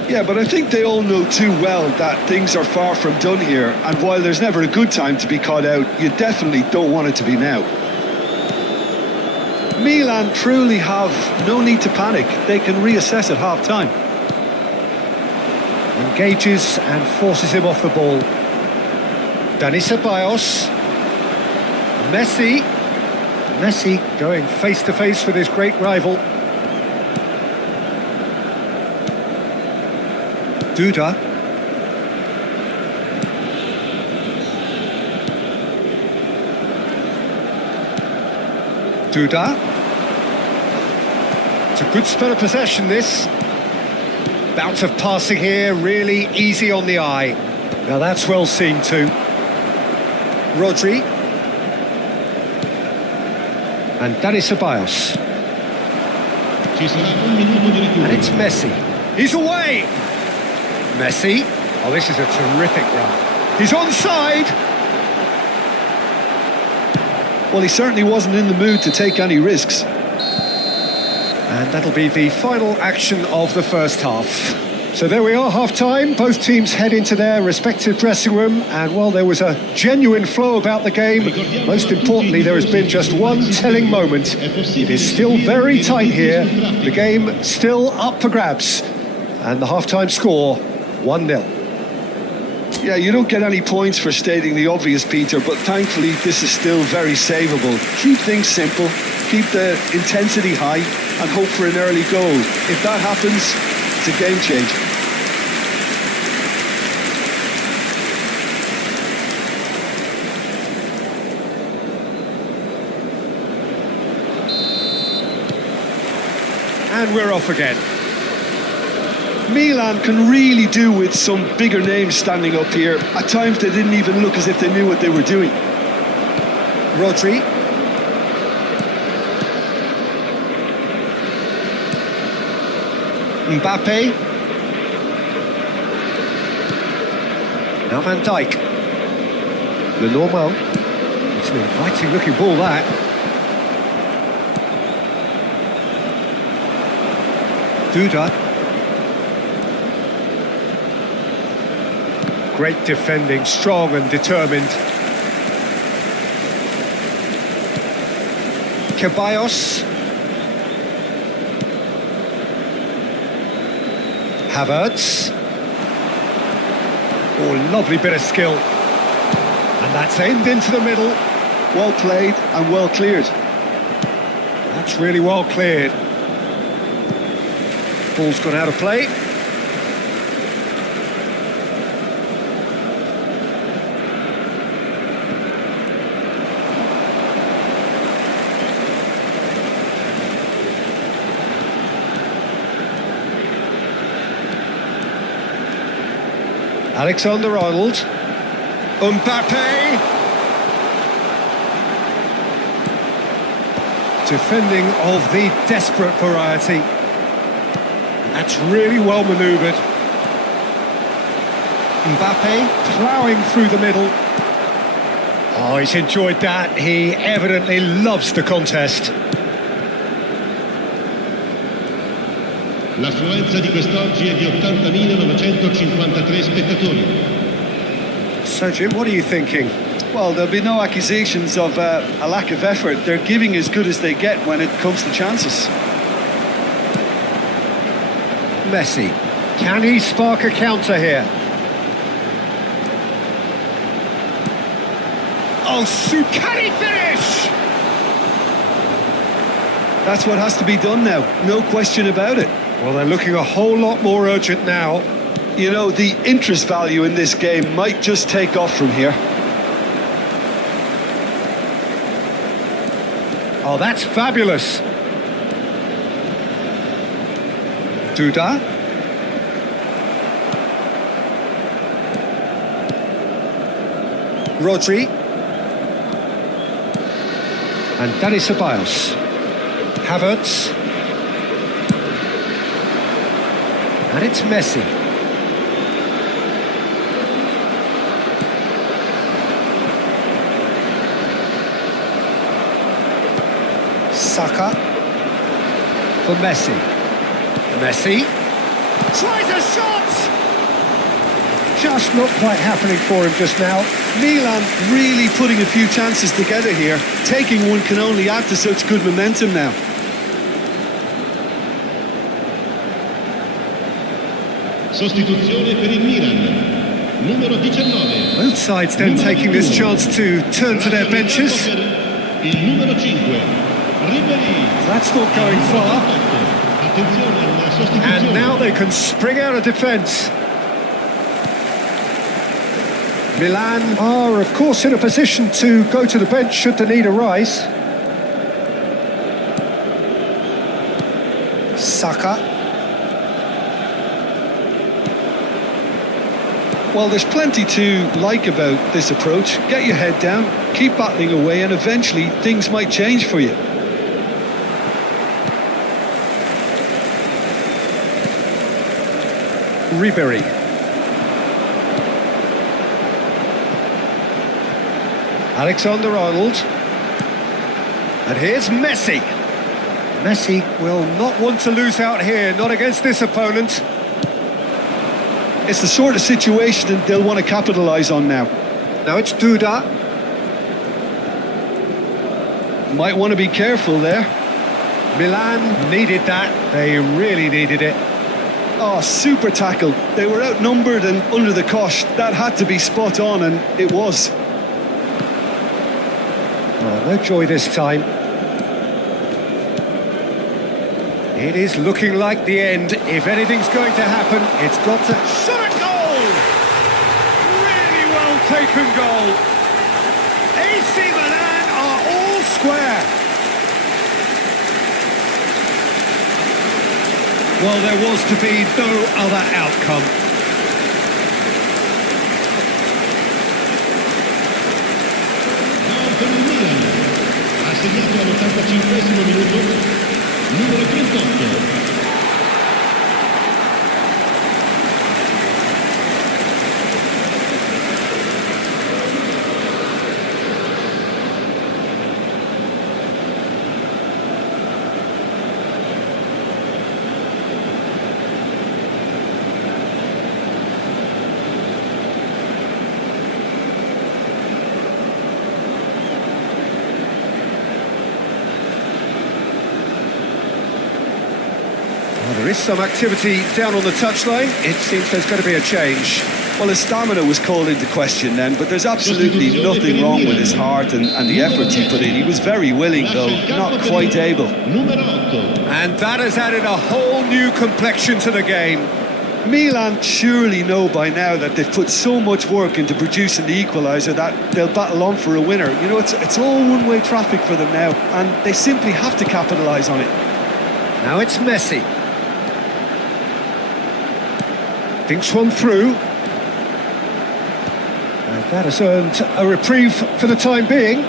Yeah, but I think they all know too well that things are far from done here, and while there's never a good time to be caught out, you definitely don't want it to be now. Milan truly have no need to panic. They can reassess at half-time. Engages and forces him off the ball. Dani Ceballos. Messi going face-to-face with his great rival. Duda. It's a good spell of possession, this. Bout of passing here, really easy on the eye. Now that's well seen too. Rodri. And Dani Ceballos. Ci sarà un minuto di recupero. And it's Messi. He's away! Messi. Oh, this is a terrific run. He's onside. Well, he certainly wasn't in the mood to take any risks. And that'll be the final action of the first half. So there we are, half-time. Both teams head into their respective dressing room. And while there was a genuine flow about the game, most importantly, there has been just one telling moment. It is still very tight here. The game still up for grabs. And the half-time score, 1-0. Yeah, you don't get any points for stating the obvious, Peter, but thankfully this is still very savable. Keep things simple, keep the intensity high, and hope for an early goal. If that happens, it's a game changer. And we're off again. Milan can really do with some bigger names standing up here. At times they didn't even look as if they knew what they were doing. Rodri. Mbappe. Now Van Dijk. Lenormand. It's an inviting looking ball, that. Duda. Great defending, strong and determined. Ceballos. Havertz. Oh, lovely bit of skill. And that's aimed into the middle. Well played and well cleared. That's really well cleared. Ball's gone out of play. Alexander-Arnold. Mbappe. Defending of the desperate variety. That's really well manoeuvred. Mbappe ploughing through the middle. Oh, he's enjoyed that. He evidently loves the contest. L'affluenza di quest'oggi è di 80.953 spettatori. So, Jim, what are you thinking? Well, there'll be no accusations of a lack of effort. They're giving as good as they get when it comes to chances. Messi. Can he spark a counter here? Oh, can he finish? That's what has to be done now, no question about it. Well, they're looking a whole lot more urgent now. You know, the interest value in this game might just take off from here. Oh, that's fabulous. Duda. Rodri. And Dani Ceballos. Havertz. And it's Messi. Saka for Messi. Messi tries a shot! Just not quite happening for him just now. Milan really putting a few chances together here. Taking one can only add to such good momentum now. Sostituzione per il Milan, numero 19. Both sides then taking this chance to turn to their benches. Il numero 5. That's not going far. And now they can spring out of defence. Milan are, of course, in a position to go to the bench should the need arise. Saka. Well, there's plenty to like about this approach. Get your head down, keep battling away, and eventually things might change for you. Ribery. Alexander-Arnold. And here's Messi. Messi will not want to lose out here, not against this opponent. It's the sort of situation that they'll want to capitalise on now. Now it's Duda. Might want to be careful there. Milan needed that. They really needed it. Oh, super tackle. They were outnumbered and under the cosh. That had to be spot on, and it was. Oh, no joy this time. It is looking like the end. If anything's going to happen, it's got to... Shot at goal! Really well taken goal. AC Milan are all square. Well, there was to be no other outcome. Per il Milan ha segnato all'85esimo minuto numero 38. There is some activity down on the touchline. It seems there's going to be a change. Well, his stamina was called into question then, but there's absolutely nothing wrong with his heart and the efforts he put in. He was very willing, though, not quite able. And that has added a whole new complexion to the game. Milan surely know by now that they've put so much work into producing the equaliser that they'll battle on for a winner. You know, it's all one-way traffic for them now, and they simply have to capitalise on it. Now it's Messi. Thinks one through. And that has earned a reprieve for the time being.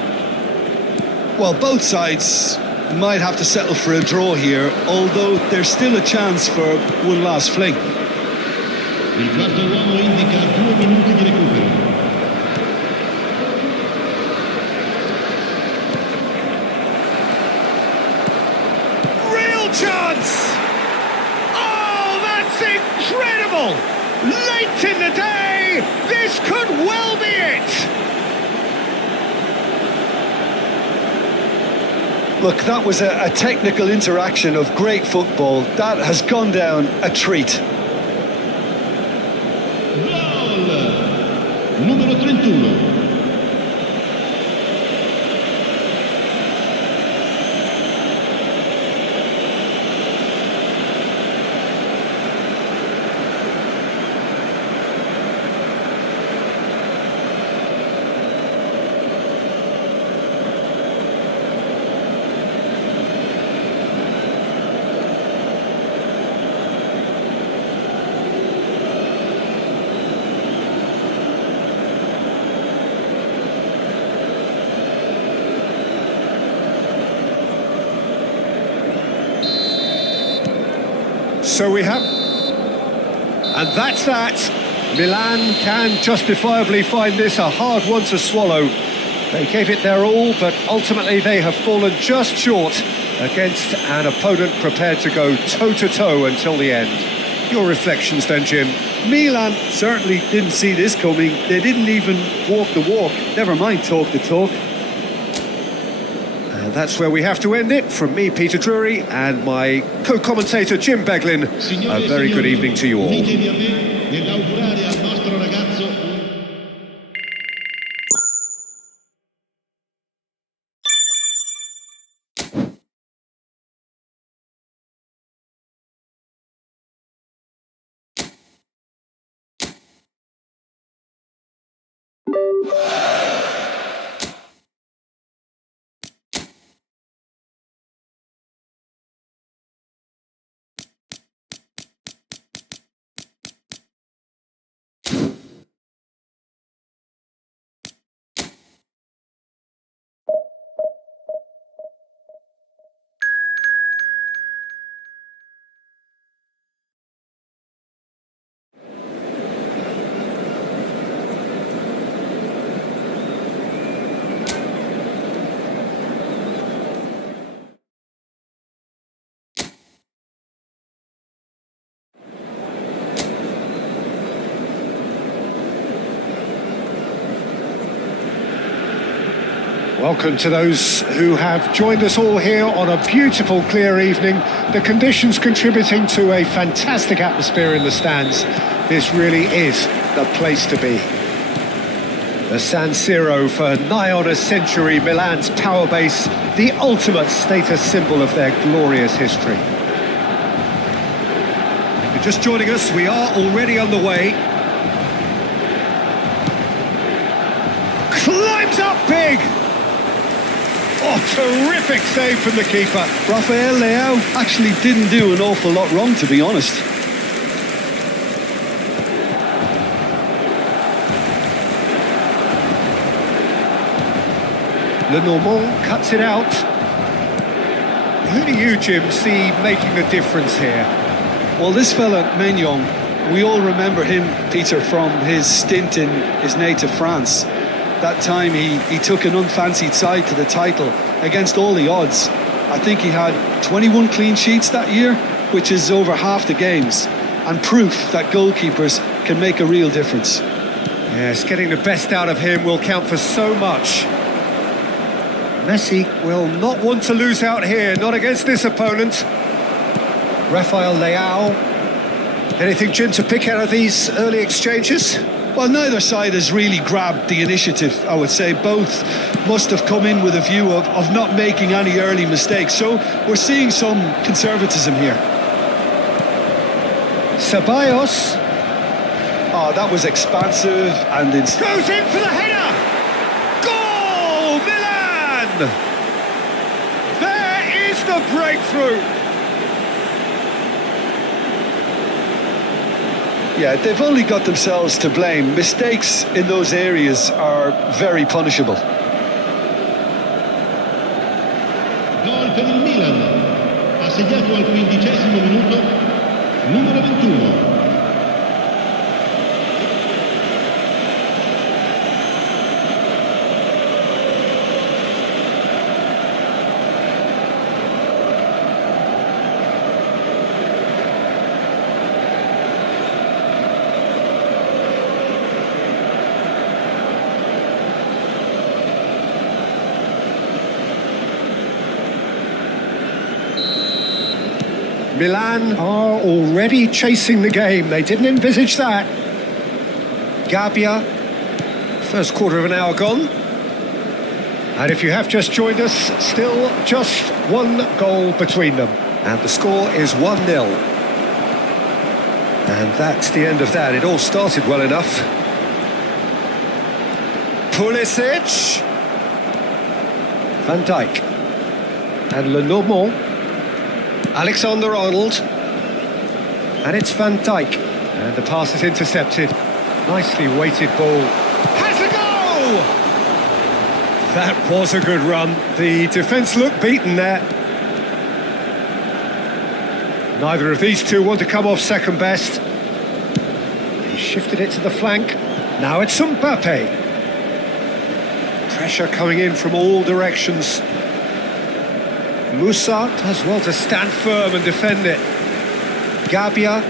Well, both sides might have to settle for a draw here, although there's still a chance for one last fling. Il quarto uomo indica 2 minuti di recupero. Real chance! Oh, that's incredible! Late in the day, this could well be it! Look, that was a technical interaction of great football. That has gone down a treat. Gol! Numero 31. So we have... And that's that. Milan can justifiably find this a hard one to swallow. They gave it their all, but ultimately they have fallen just short against an opponent prepared to go toe-to-toe until the end. Your reflections then, Jim? Milan certainly didn't see this coming. They didn't even walk the walk, never mind talk the talk. And that's where we have to end it. From me, Peter Drury, and my co-commentator, Jim Beglin. A very good evening to you all. Unitevi a me nell'augurare al nostro ragazzo Welcome to those who have joined us all here on a beautiful, clear evening. The conditions contributing to a fantastic atmosphere in the stands. This really is the place to be. The San Siro, for nigh on a century, Milan's power base, the ultimate status symbol of their glorious history. If you're just joining us, we are already on the way. Climbs up big! Oh, terrific save from the keeper. Rafael Leao actually didn't do an awful lot wrong, to be honest. Lenormand cuts it out. Who do you, Jim, see making the difference here? Well, this fella, Maignan, we all remember him, Peter, from his stint in his native France. That time he took an unfancied side to the title against all the odds. I think he had 21 clean sheets that year, which is over half the games, and proof that goalkeepers can make a real difference. Yes, getting the best out of him will count for so much. Messi will not want to lose out here, not against this opponent. Rafael Leao. Anything, Jim, to pick out of these early exchanges? Well, neither side has really grabbed the initiative, I would say. Both must have come in with a view of not making any early mistakes. So we're seeing some conservatism here. Ceballos. Oh, that was expansive and Goes in for the header! Goal, Milan! There is the breakthrough! Yeah, they've only got themselves to blame. Mistakes in those areas are very punishable. gol per il Milan, ha segnato al 15° minuto numero 21. Milan are already chasing the game. They didn't envisage that. Gabbia, first quarter of an hour gone. And if you have just joined us, still just one goal between them. And the score is 1-0. And that's the end of that. It all started well enough. Pulisic. Van Dijk. And Lenormand. Alexander-Arnold. And it's Van Dijk. And the pass is intercepted. Nicely weighted ball. Has a go! That was a good run. The defence looked beaten there. Neither of these two want to come off second best. He shifted it to the flank. Now it's Mbappe. Pressure coming in from all directions. Musa does well to stand firm and defend it. Gabbia.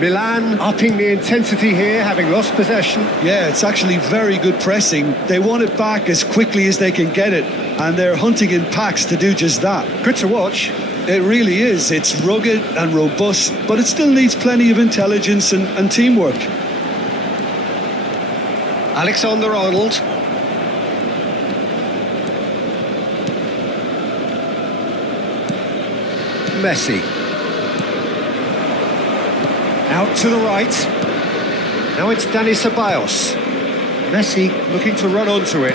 Milan upping the intensity here, having lost possession. Yeah, it's actually very good pressing. They want it back as quickly as they can get it, and they're hunting in packs to do just that. Good to watch. It really is. It's rugged and robust, but it still needs plenty of intelligence and teamwork. Alexander-Arnold. Messi. Out to the right. Now it's Dani Ceballos. Messi looking to run onto it.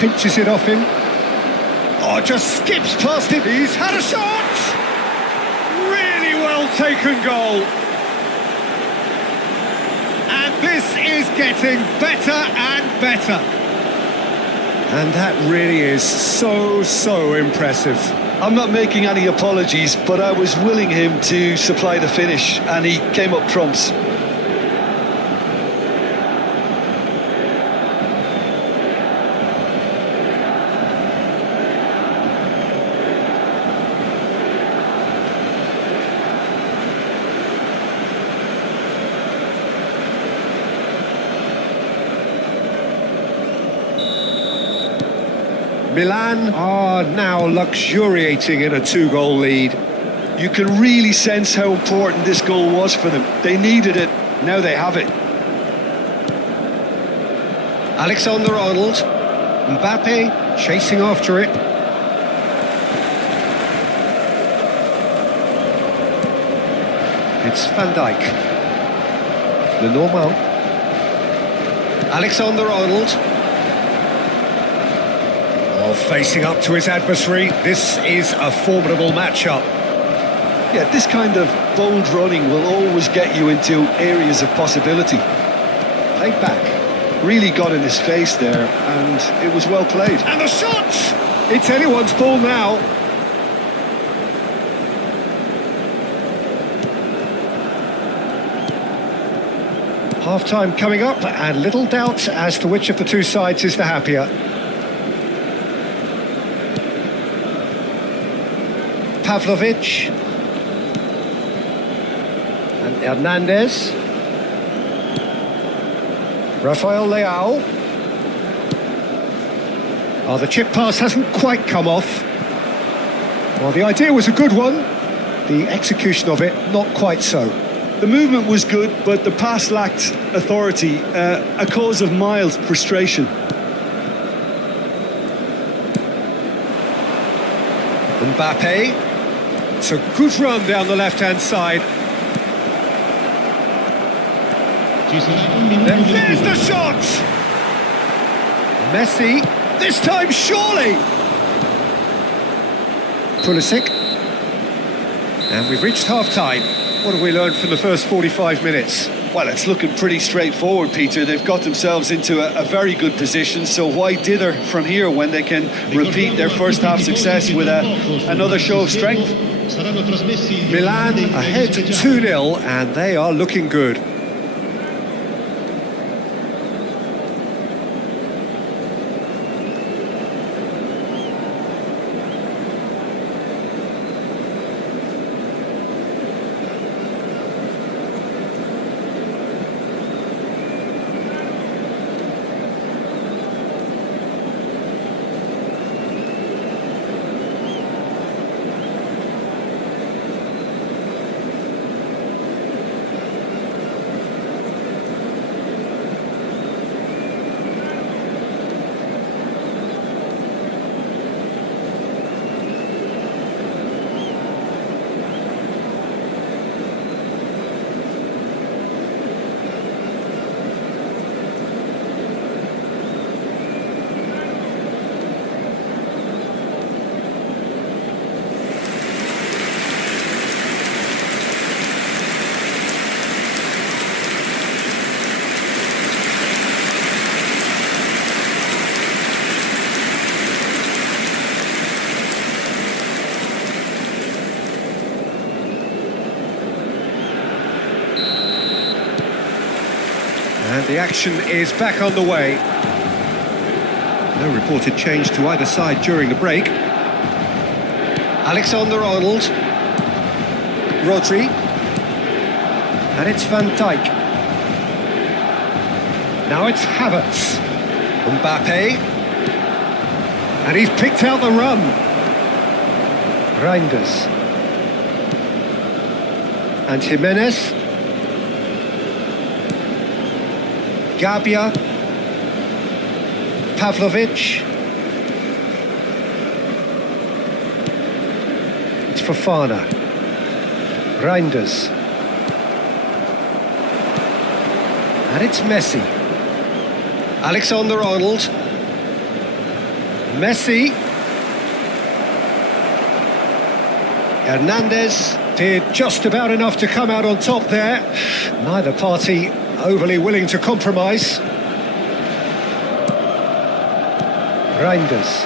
Pinches it off him. Oh, just skips past it. He's had a shot! Really well taken goal. And this is getting better and better. And that really is so impressive. I'm not making any apologies, but I was willing him to supply the finish, and he came up trumps. Milan are now luxuriating in a 2-goal lead. You can really sense how important this goal was for them. They needed it, now they have it. Alexander-Arnold. Mbappe chasing after it. It's Van Dijk. Lenormand. Alexander-Arnold. Facing up to his adversary, this is a formidable matchup. Yeah, this kind of bold running will always get you into areas of possibility. Played back. Really got in his face there, and it was well played. And the shot! It's anyone's ball now. Half-time coming up, and little doubt as to which of the two sides is the happier. Pavlovic and Hernandez. Rafael Leao. Oh, the chip pass hasn't quite come off. Well, the idea was a good one. The execution of it, not quite so. The movement was good, but the pass lacked authority, a cause of mild frustration. Mbappe. It's a good run down the left-hand side. Ci sarà un minuto di There's the recupero. shot! Messi, this time surely! Pulisic. And we've reached half-time. What have we learned from the first 45 minutes? Well, it's looking pretty straightforward, Peter. They've got themselves into a very good position, so why dither from here when they can repeat their first half success with another show of strength? Saranno trasmessi Milan ahead 2-0 and they are looking good. The action is back underway. No reported change to either side during the break. Alexander-Arnold. Rodri. And it's Van Dijk. Now it's Havertz. Mbappe. And he's picked out the run. Reinders. And Jimenez. Gabia. Pavlovic. It's Fofana. Reinders. And it's Messi. Alexander-Arnold. Messi. Hernandez did just about enough to come out on top there. Neither party overly willing to compromise. Reinders.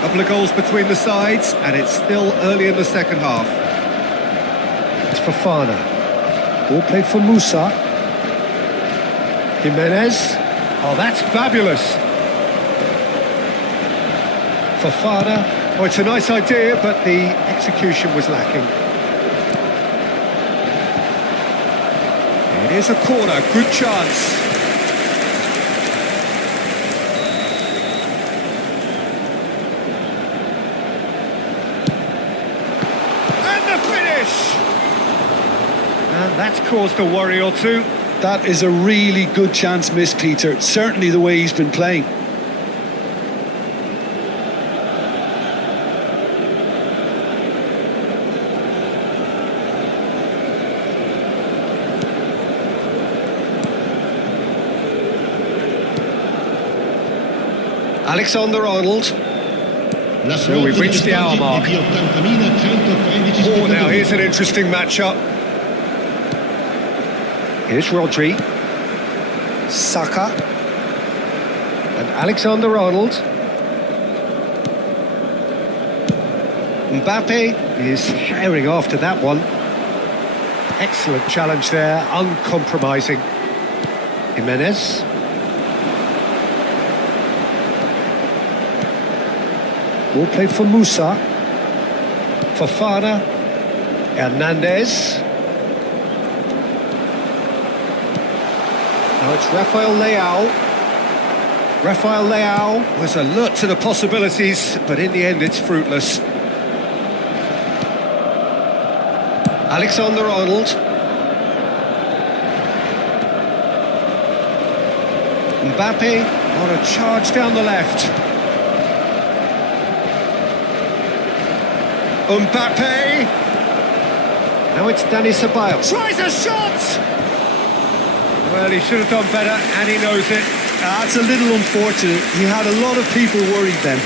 Couple of goals between the sides, and it's still early in the second half. It's Fofana. Ball played for Musa. Jimenez. Oh, that's fabulous. Fofana. Oh, it's a nice idea, but the execution was lacking. It is a corner, good chance. And the finish! And that's caused a worry or two. That is a really good chance missed, Peter. Certainly the way he's been playing. Alexander-Arnold. So we've reached the hour mark. Oh, now here's an interesting matchup. Here's Rodri. Saka. And Alexander-Arnold. Mbappe is herring after that one. Excellent challenge there, uncompromising. Jimenez. Ball played for Musa. Fofana. Hernandez. Now it's Rafael Leao. Rafael Leao was alert to the possibilities, but in the end it's fruitless. Alexander-Arnold. Mbappe on a charge down the left. Mbappe. Now it's Dani Ceballos. Tries a shot! Well, he should have done better, and he knows it. That's a little unfortunate. He had a lot of people worried then.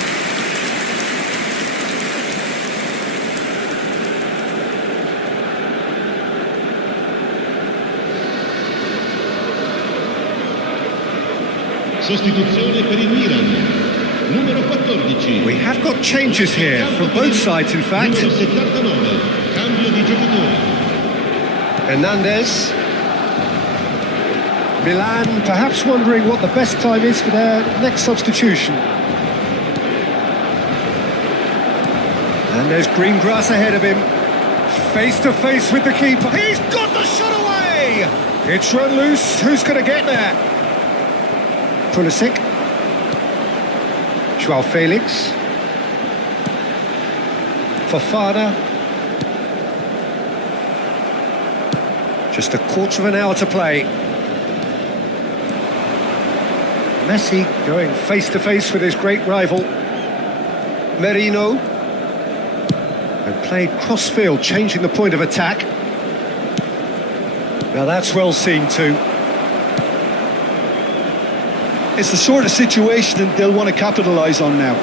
Sostituzione per il Milan. Numero 14. We have got changes here from both sides, in fact. Numero 79. Cambio di giocatore. Hernandez. Milan perhaps wondering what the best time is for their next substitution. And there's green grass ahead of him. Face to face with the keeper. He's got the shot away! It's run loose. Who's going to get there? Pulisic. Joao Felix. Fofana. Just a quarter of an hour to play. Messi going face-to-face with his great rival. Merino. And played cross-field, changing the point of attack. Now that's well seen too. It's the sort of situation that they'll want to capitalise on now.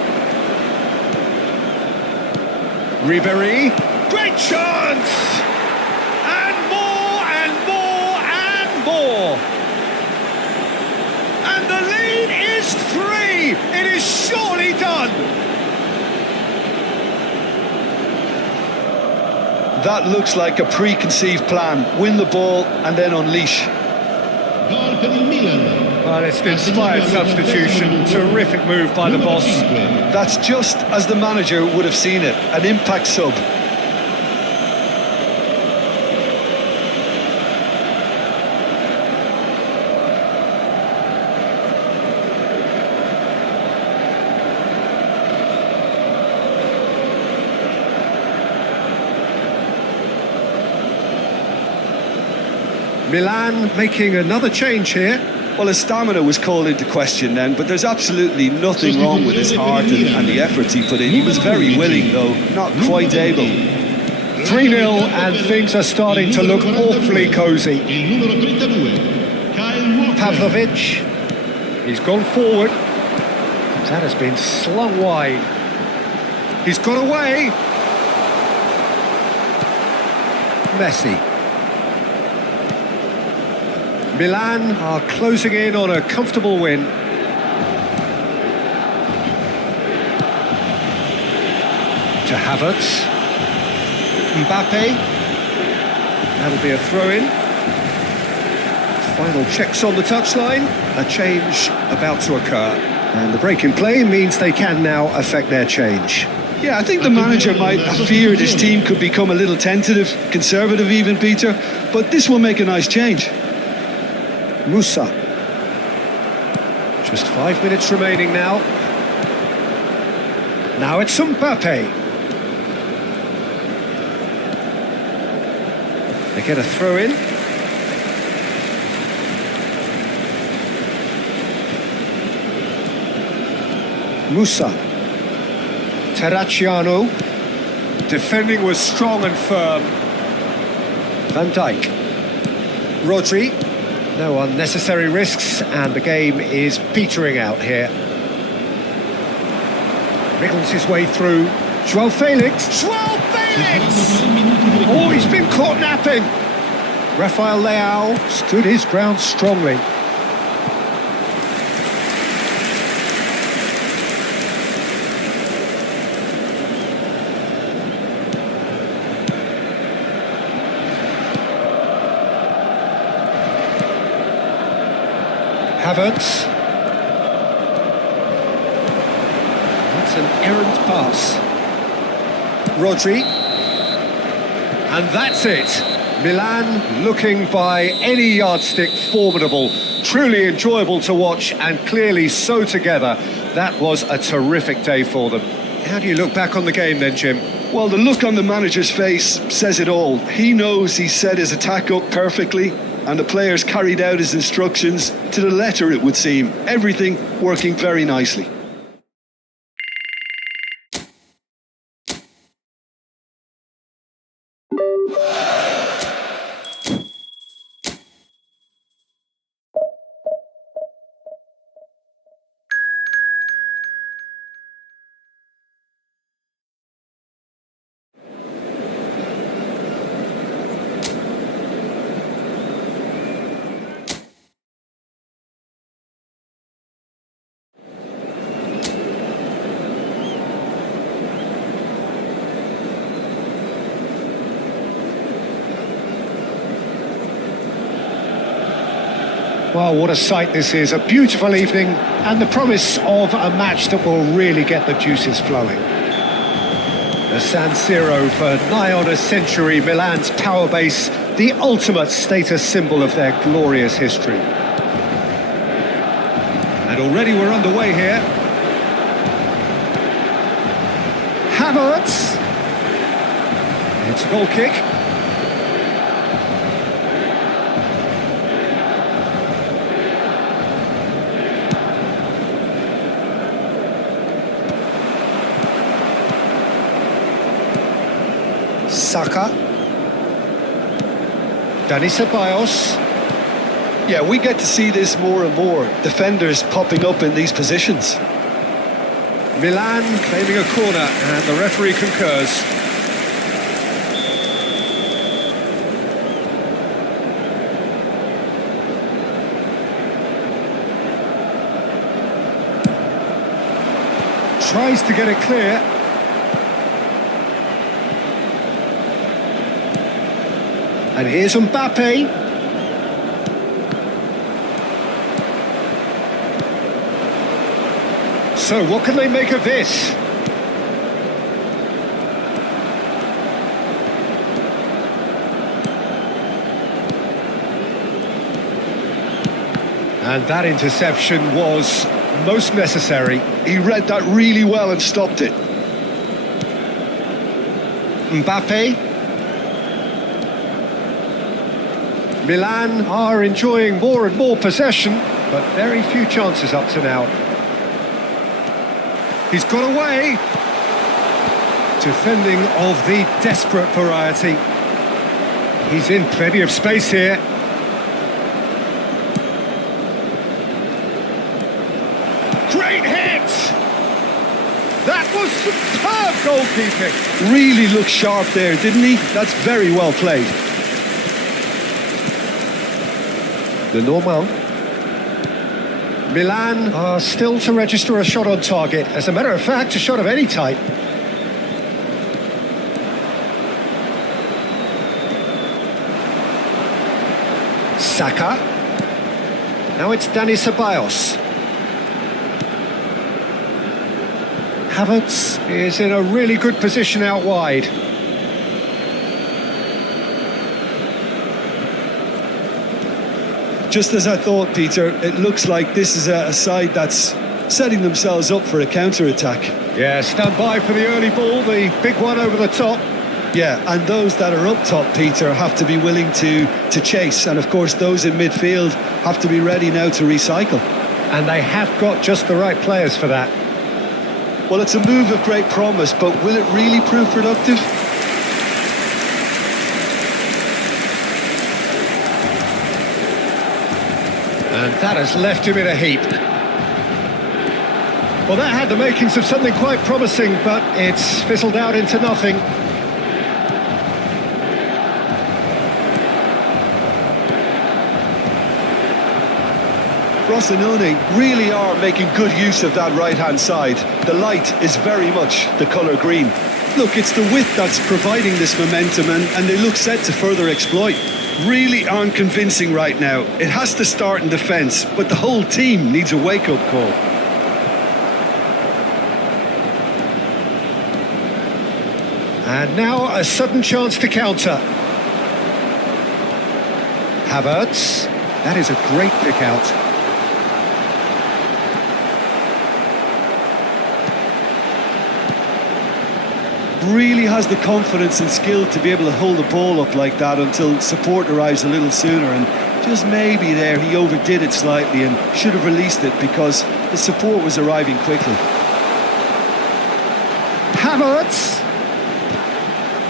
Ribéry. Great chance! And more, and more, and more! And the lead is 3! It is surely done! That looks like a preconceived plan. Win the ball and then unleash. per il Milan. Well, it's an inspired substitution. Terrific move by the boss. That's just as the manager would have seen it, an impact sub. Milan making another change here. Well, his stamina was called into question then, but there's absolutely nothing wrong with his heart and the efforts he put in. He was very willing, though, not quite able. 3-0 and things are starting to look awfully cosy. Il numero 32, Kyle Walker. Pavlovic, he's gone forward. That has been slung wide. He's got away. Messi. Milan are closing in on a comfortable win. To Havertz. Mbappe. That'll be a throw-in. Final checks on the touchline. A change about to occur. And the break in play means they can now affect their change. Yeah, I think the manager might have feared his team could become a little tentative, conservative even, Peter, but this will make a nice change. Musa. Just 5 minutes remaining now. Now it's Mbappe. They get a throw in. Musa. Terracciano. Defending was strong and firm. Van Dijk. Rodri. No unnecessary risks, and the game is petering out here. Wriggles his way through. João Felix. João Felix! Oh, he's been caught napping. Rafael Leao stood his ground strongly. Havertz. That's an errant pass. Rodri. And that's it. Milan looking by any yardstick formidable. Truly enjoyable to watch and clearly so together. That was a terrific day for them. How do you look back on the game then, Jim? Well, the look on the manager's face says it all. He knows he set his attack up perfectly, and the players carried out his instructions to the letter, it would seem. Everything working very nicely. Well, what a sight this is. A beautiful evening and the promise of a match that will really get the juices flowing. The San Siro for nigh on a century, Milan's power base, the ultimate status symbol of their glorious history. And already we're underway here. Havertz. It's a goal kick. Saka. Dani Ceballos. Yeah, we get to see this more and more. Defenders popping up in these positions. Milan claiming a corner, and the referee concurs. Tries to get it clear. And here's Mbappe. So what can they make of this? And that interception was most necessary. He read that really well and stopped it. Mbappe. Milan are enjoying more and more possession, but very few chances up to now. He's got away. Defending of the desperate variety. He's in plenty of space here. Great hit! That was superb goalkeeping. Really looked sharp there, didn't he? That's very well played. The normal. Milan are still to register a shot on target. As a matter of fact, a shot of any type. Saka. Now it's Dani Ceballos. Havertz is in a really good position out wide. Just as I thought, Peter, it looks like this is a side that's setting themselves up for a counter-attack. Yeah, stand by for the early ball, the big one over the top. Yeah, and those that are up top, Peter, have to be willing to chase. And of course, those in midfield have to be ready now to recycle. And they have got just the right players for that. Well, it's a move of great promise, but will it really prove productive? And that has left him in a heap. Well, that had the makings of something quite promising, but it's fizzled out into nothing. Frosinone really are making good use of that right-hand side. The light is very much the colour green. Look, it's the width that's providing this momentum, and they look set to further exploit. Really aren't convincing right now. It has to start in defence, but the whole team needs a wake-up call. And now a sudden chance to counter. Havertz. That is a great pick out. Really has the confidence and skill to be able to hold the ball up like that until support arrives a little sooner, and just maybe there he overdid it slightly and should have released it because the support was arriving quickly. Havertz.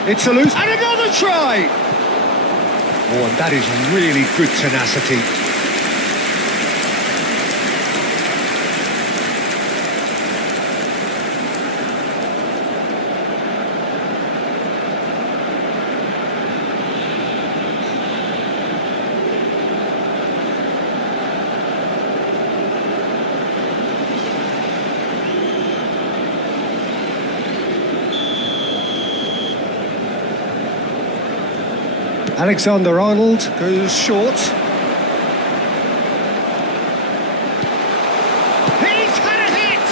It's a loose. And another try! Oh, and that is really good tenacity. Alexander-Arnold goes short. He's had a hit!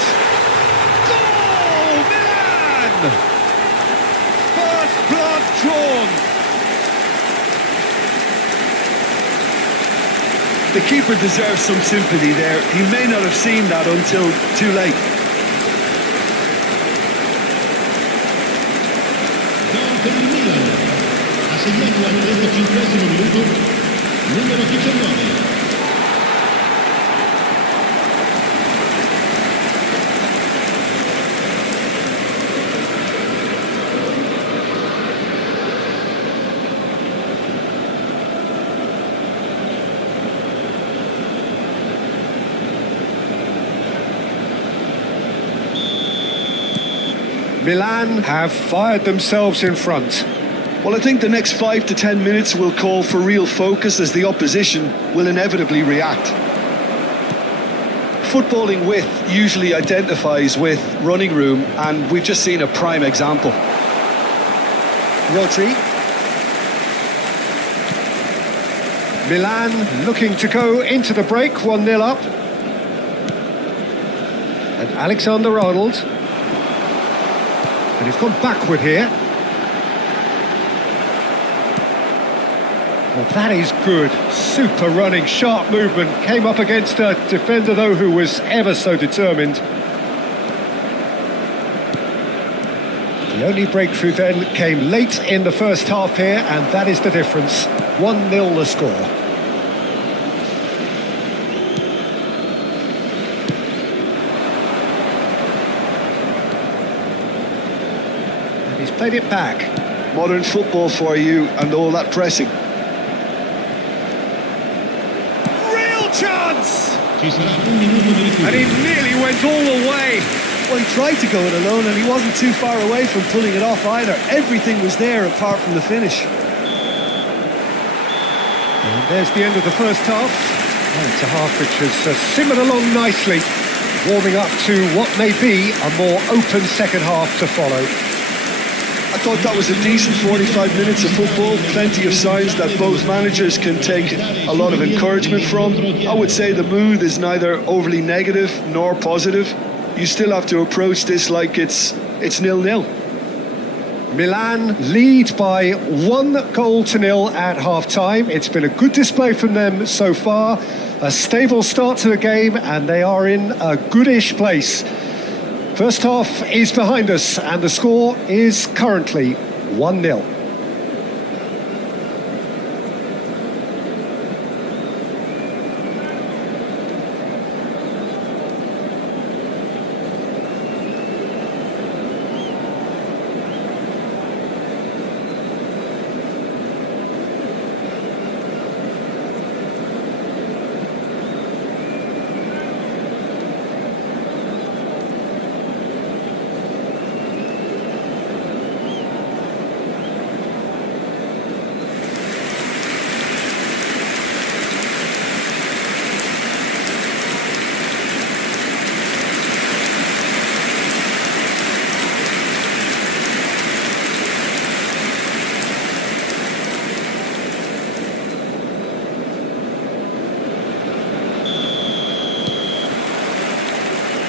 Goal! Milan! First blood drawn. The keeper deserves some sympathy there. He may not have seen that until too late. Gol per il Milan. Ha segnato al 35esimo minuto numero 19. Milan have fired themselves in front. Well, I think the next 5 to 10 minutes will call for real focus as the opposition will inevitably react. Footballing width usually identifies with running room, and we've just seen a prime example. Rodri. Milan looking to go into the break, 1-0 up. And Alexander-Arnold. And he's gone backward here. Well, that is good. Super running, sharp movement. Came up against a defender, though, who was ever so determined. The only breakthrough then came late in the first half here, and that is the difference. 1-0 the score. And he's played it back. Modern football for you and all that pressing. Real chance! Ci sarà un minuto di recupero. And he nearly went all the way. Well, he tried to go it alone and he wasn't too far away from pulling it off either. Everything was there apart from the finish. And there's the end of the first half. Oh, it's a half which has simmered along nicely, warming up to what may be a more open second half to follow. I thought that was a decent 45 minutes of football. Plenty of signs that both managers can take a lot of encouragement from. I would say the mood is neither overly negative nor positive. You still have to approach this like it's 0-0. Milan lead by 1-0 at half-time. It's been a good display from them so far. A stable start to the game, and they are in a goodish place. First half is behind us, and the score is currently 1-0.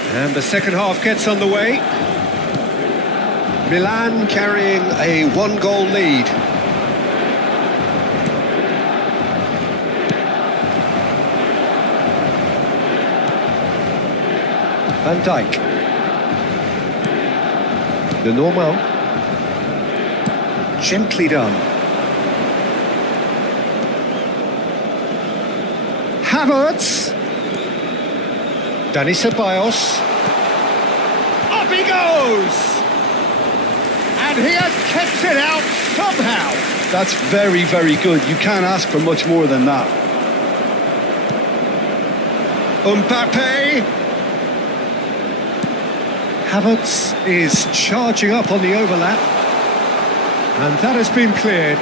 And the second half gets underway. Milan carrying a 1-goal lead. Van Dijk. The normal. Gently done. Havertz. Dani Ceballos. Up he goes! And he has kept it out somehow. That's very, very good. You can't ask for much more than that. Mbappe. Havertz is charging up on the overlap. And that has been cleared.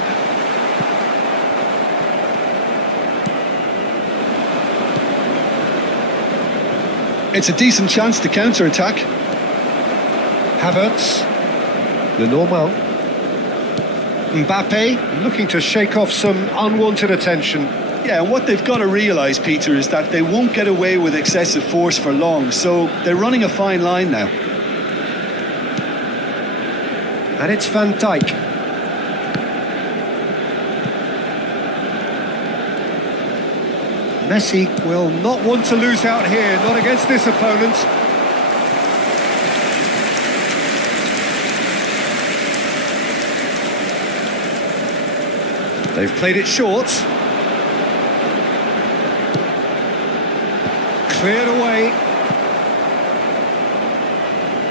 It's a decent chance to counter-attack. Havertz. The normal. Mbappe looking to shake off some unwanted attention. Yeah, and what they've got to realise, Peter, is that they won't get away with excessive force for long, so they're running a fine line now. And it's Van Dijk. Messi will not want to lose out here, not against this opponent. They've played it short. Cleared away.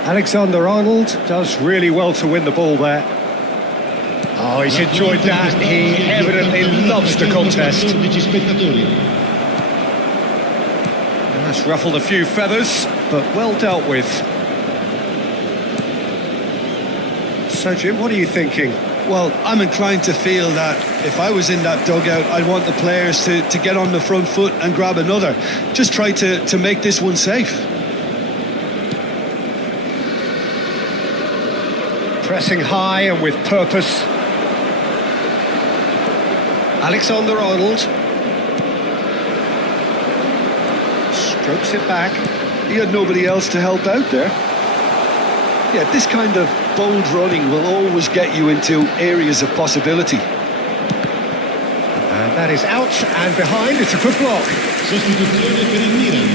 Alexander-Arnold does really well to win the ball there. Oh, he's enjoyed that. He evidently loves the contest. That's ruffled a few feathers, but well dealt with. So, Jim, what are you thinking? Well, I'm inclined to feel that if I was in that dugout, I'd want the players to get on the front foot and grab another. Just try to make this one safe. Pressing high and with purpose. Alexander-Arnold. Strokes it back. He had nobody else to help out there. Yeah, this kind of bold running will always get you into areas of possibility. And that is out and behind. It's a good block. Sostituzione per il Milan.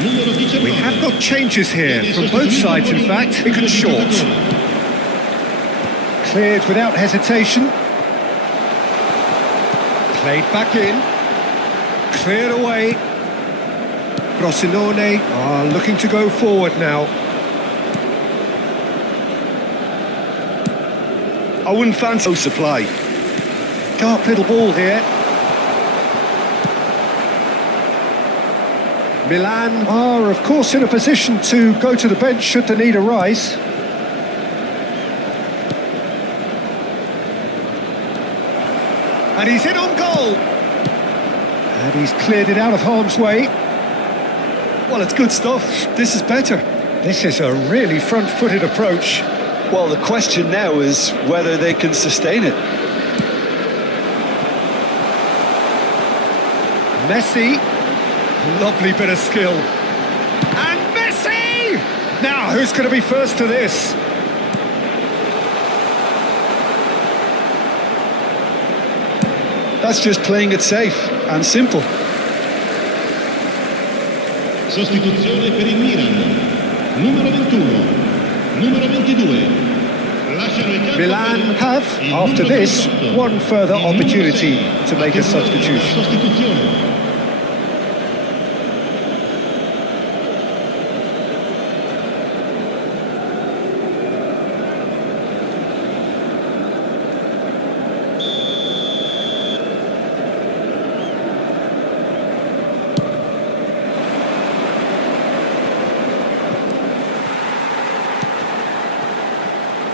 Numero 19. We have got changes here from both sides, in fact. Big and short. Cleared without hesitation. Played back in. Cleared away. Frosinone are looking to go forward now. I wouldn't fancy no supply. Sharp little ball here. Milan are, of course, in a position to go to the bench should the need arise. And he's in on goal. And he's cleared it out of harm's way. Well, it's good stuff. This is better. This is a really front-footed approach. Well, the question now is whether they can sustain it. Messi. Lovely bit of skill. And Messi! Now, who's going to be first to this? That's just playing it safe and simple. Sostituzione per il Milan. Numero 21. Numero 22. Lasciano il campo Milan per have, il after numero this, 28. one further Il numero opportunity 6. to make a Attenzione alla substitution. sostituzione.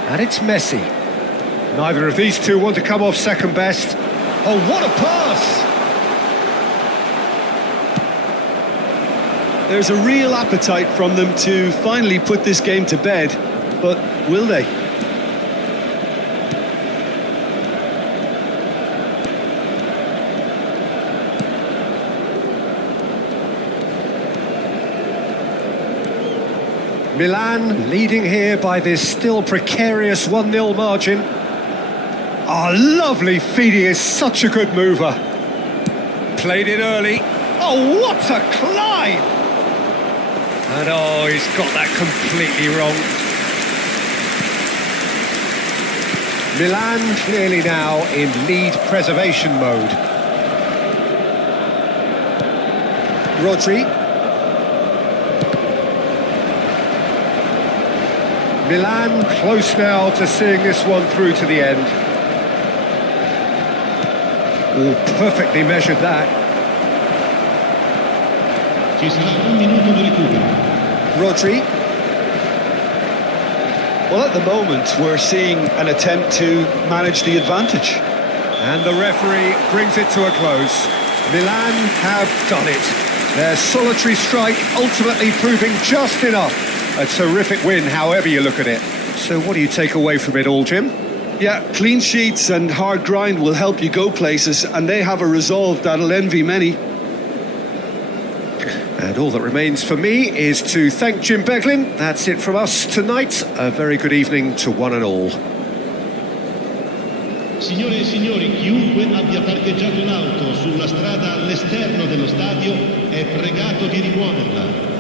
And it's Messi. Neither of these two want to come off second best. Oh, what a pass! There's a real appetite from them to finally put this game to bed, but will they? Milan leading here by this still precarious 1-0 margin. Oh, lovely feed. He is such a good mover. Played it early. Oh, what a climb! And oh, he's got that completely wrong. Milan clearly now in lead preservation mode. Rodri. Milan close now to seeing this one through to the end. Oh, perfectly measured that. Ci sarà un minuto di recupero. Rodri. Well, at the moment, we're seeing an attempt to manage the advantage. And the referee brings it to a close. Milan have done it. Their solitary strike ultimately proving just enough. A terrific win, however you look at it. So what do you take away from it all, Jim? Yeah, clean sheets and hard grind will help you go places, and they have a resolve that'll envy many. And all that remains for me is to thank Jim Beglin. That's it from us tonight. A very good evening to one and all. Signore e signori, chiunque abbia parcheggiato l'auto sulla strada all'esterno dello stadio è pregato di rimuoverla.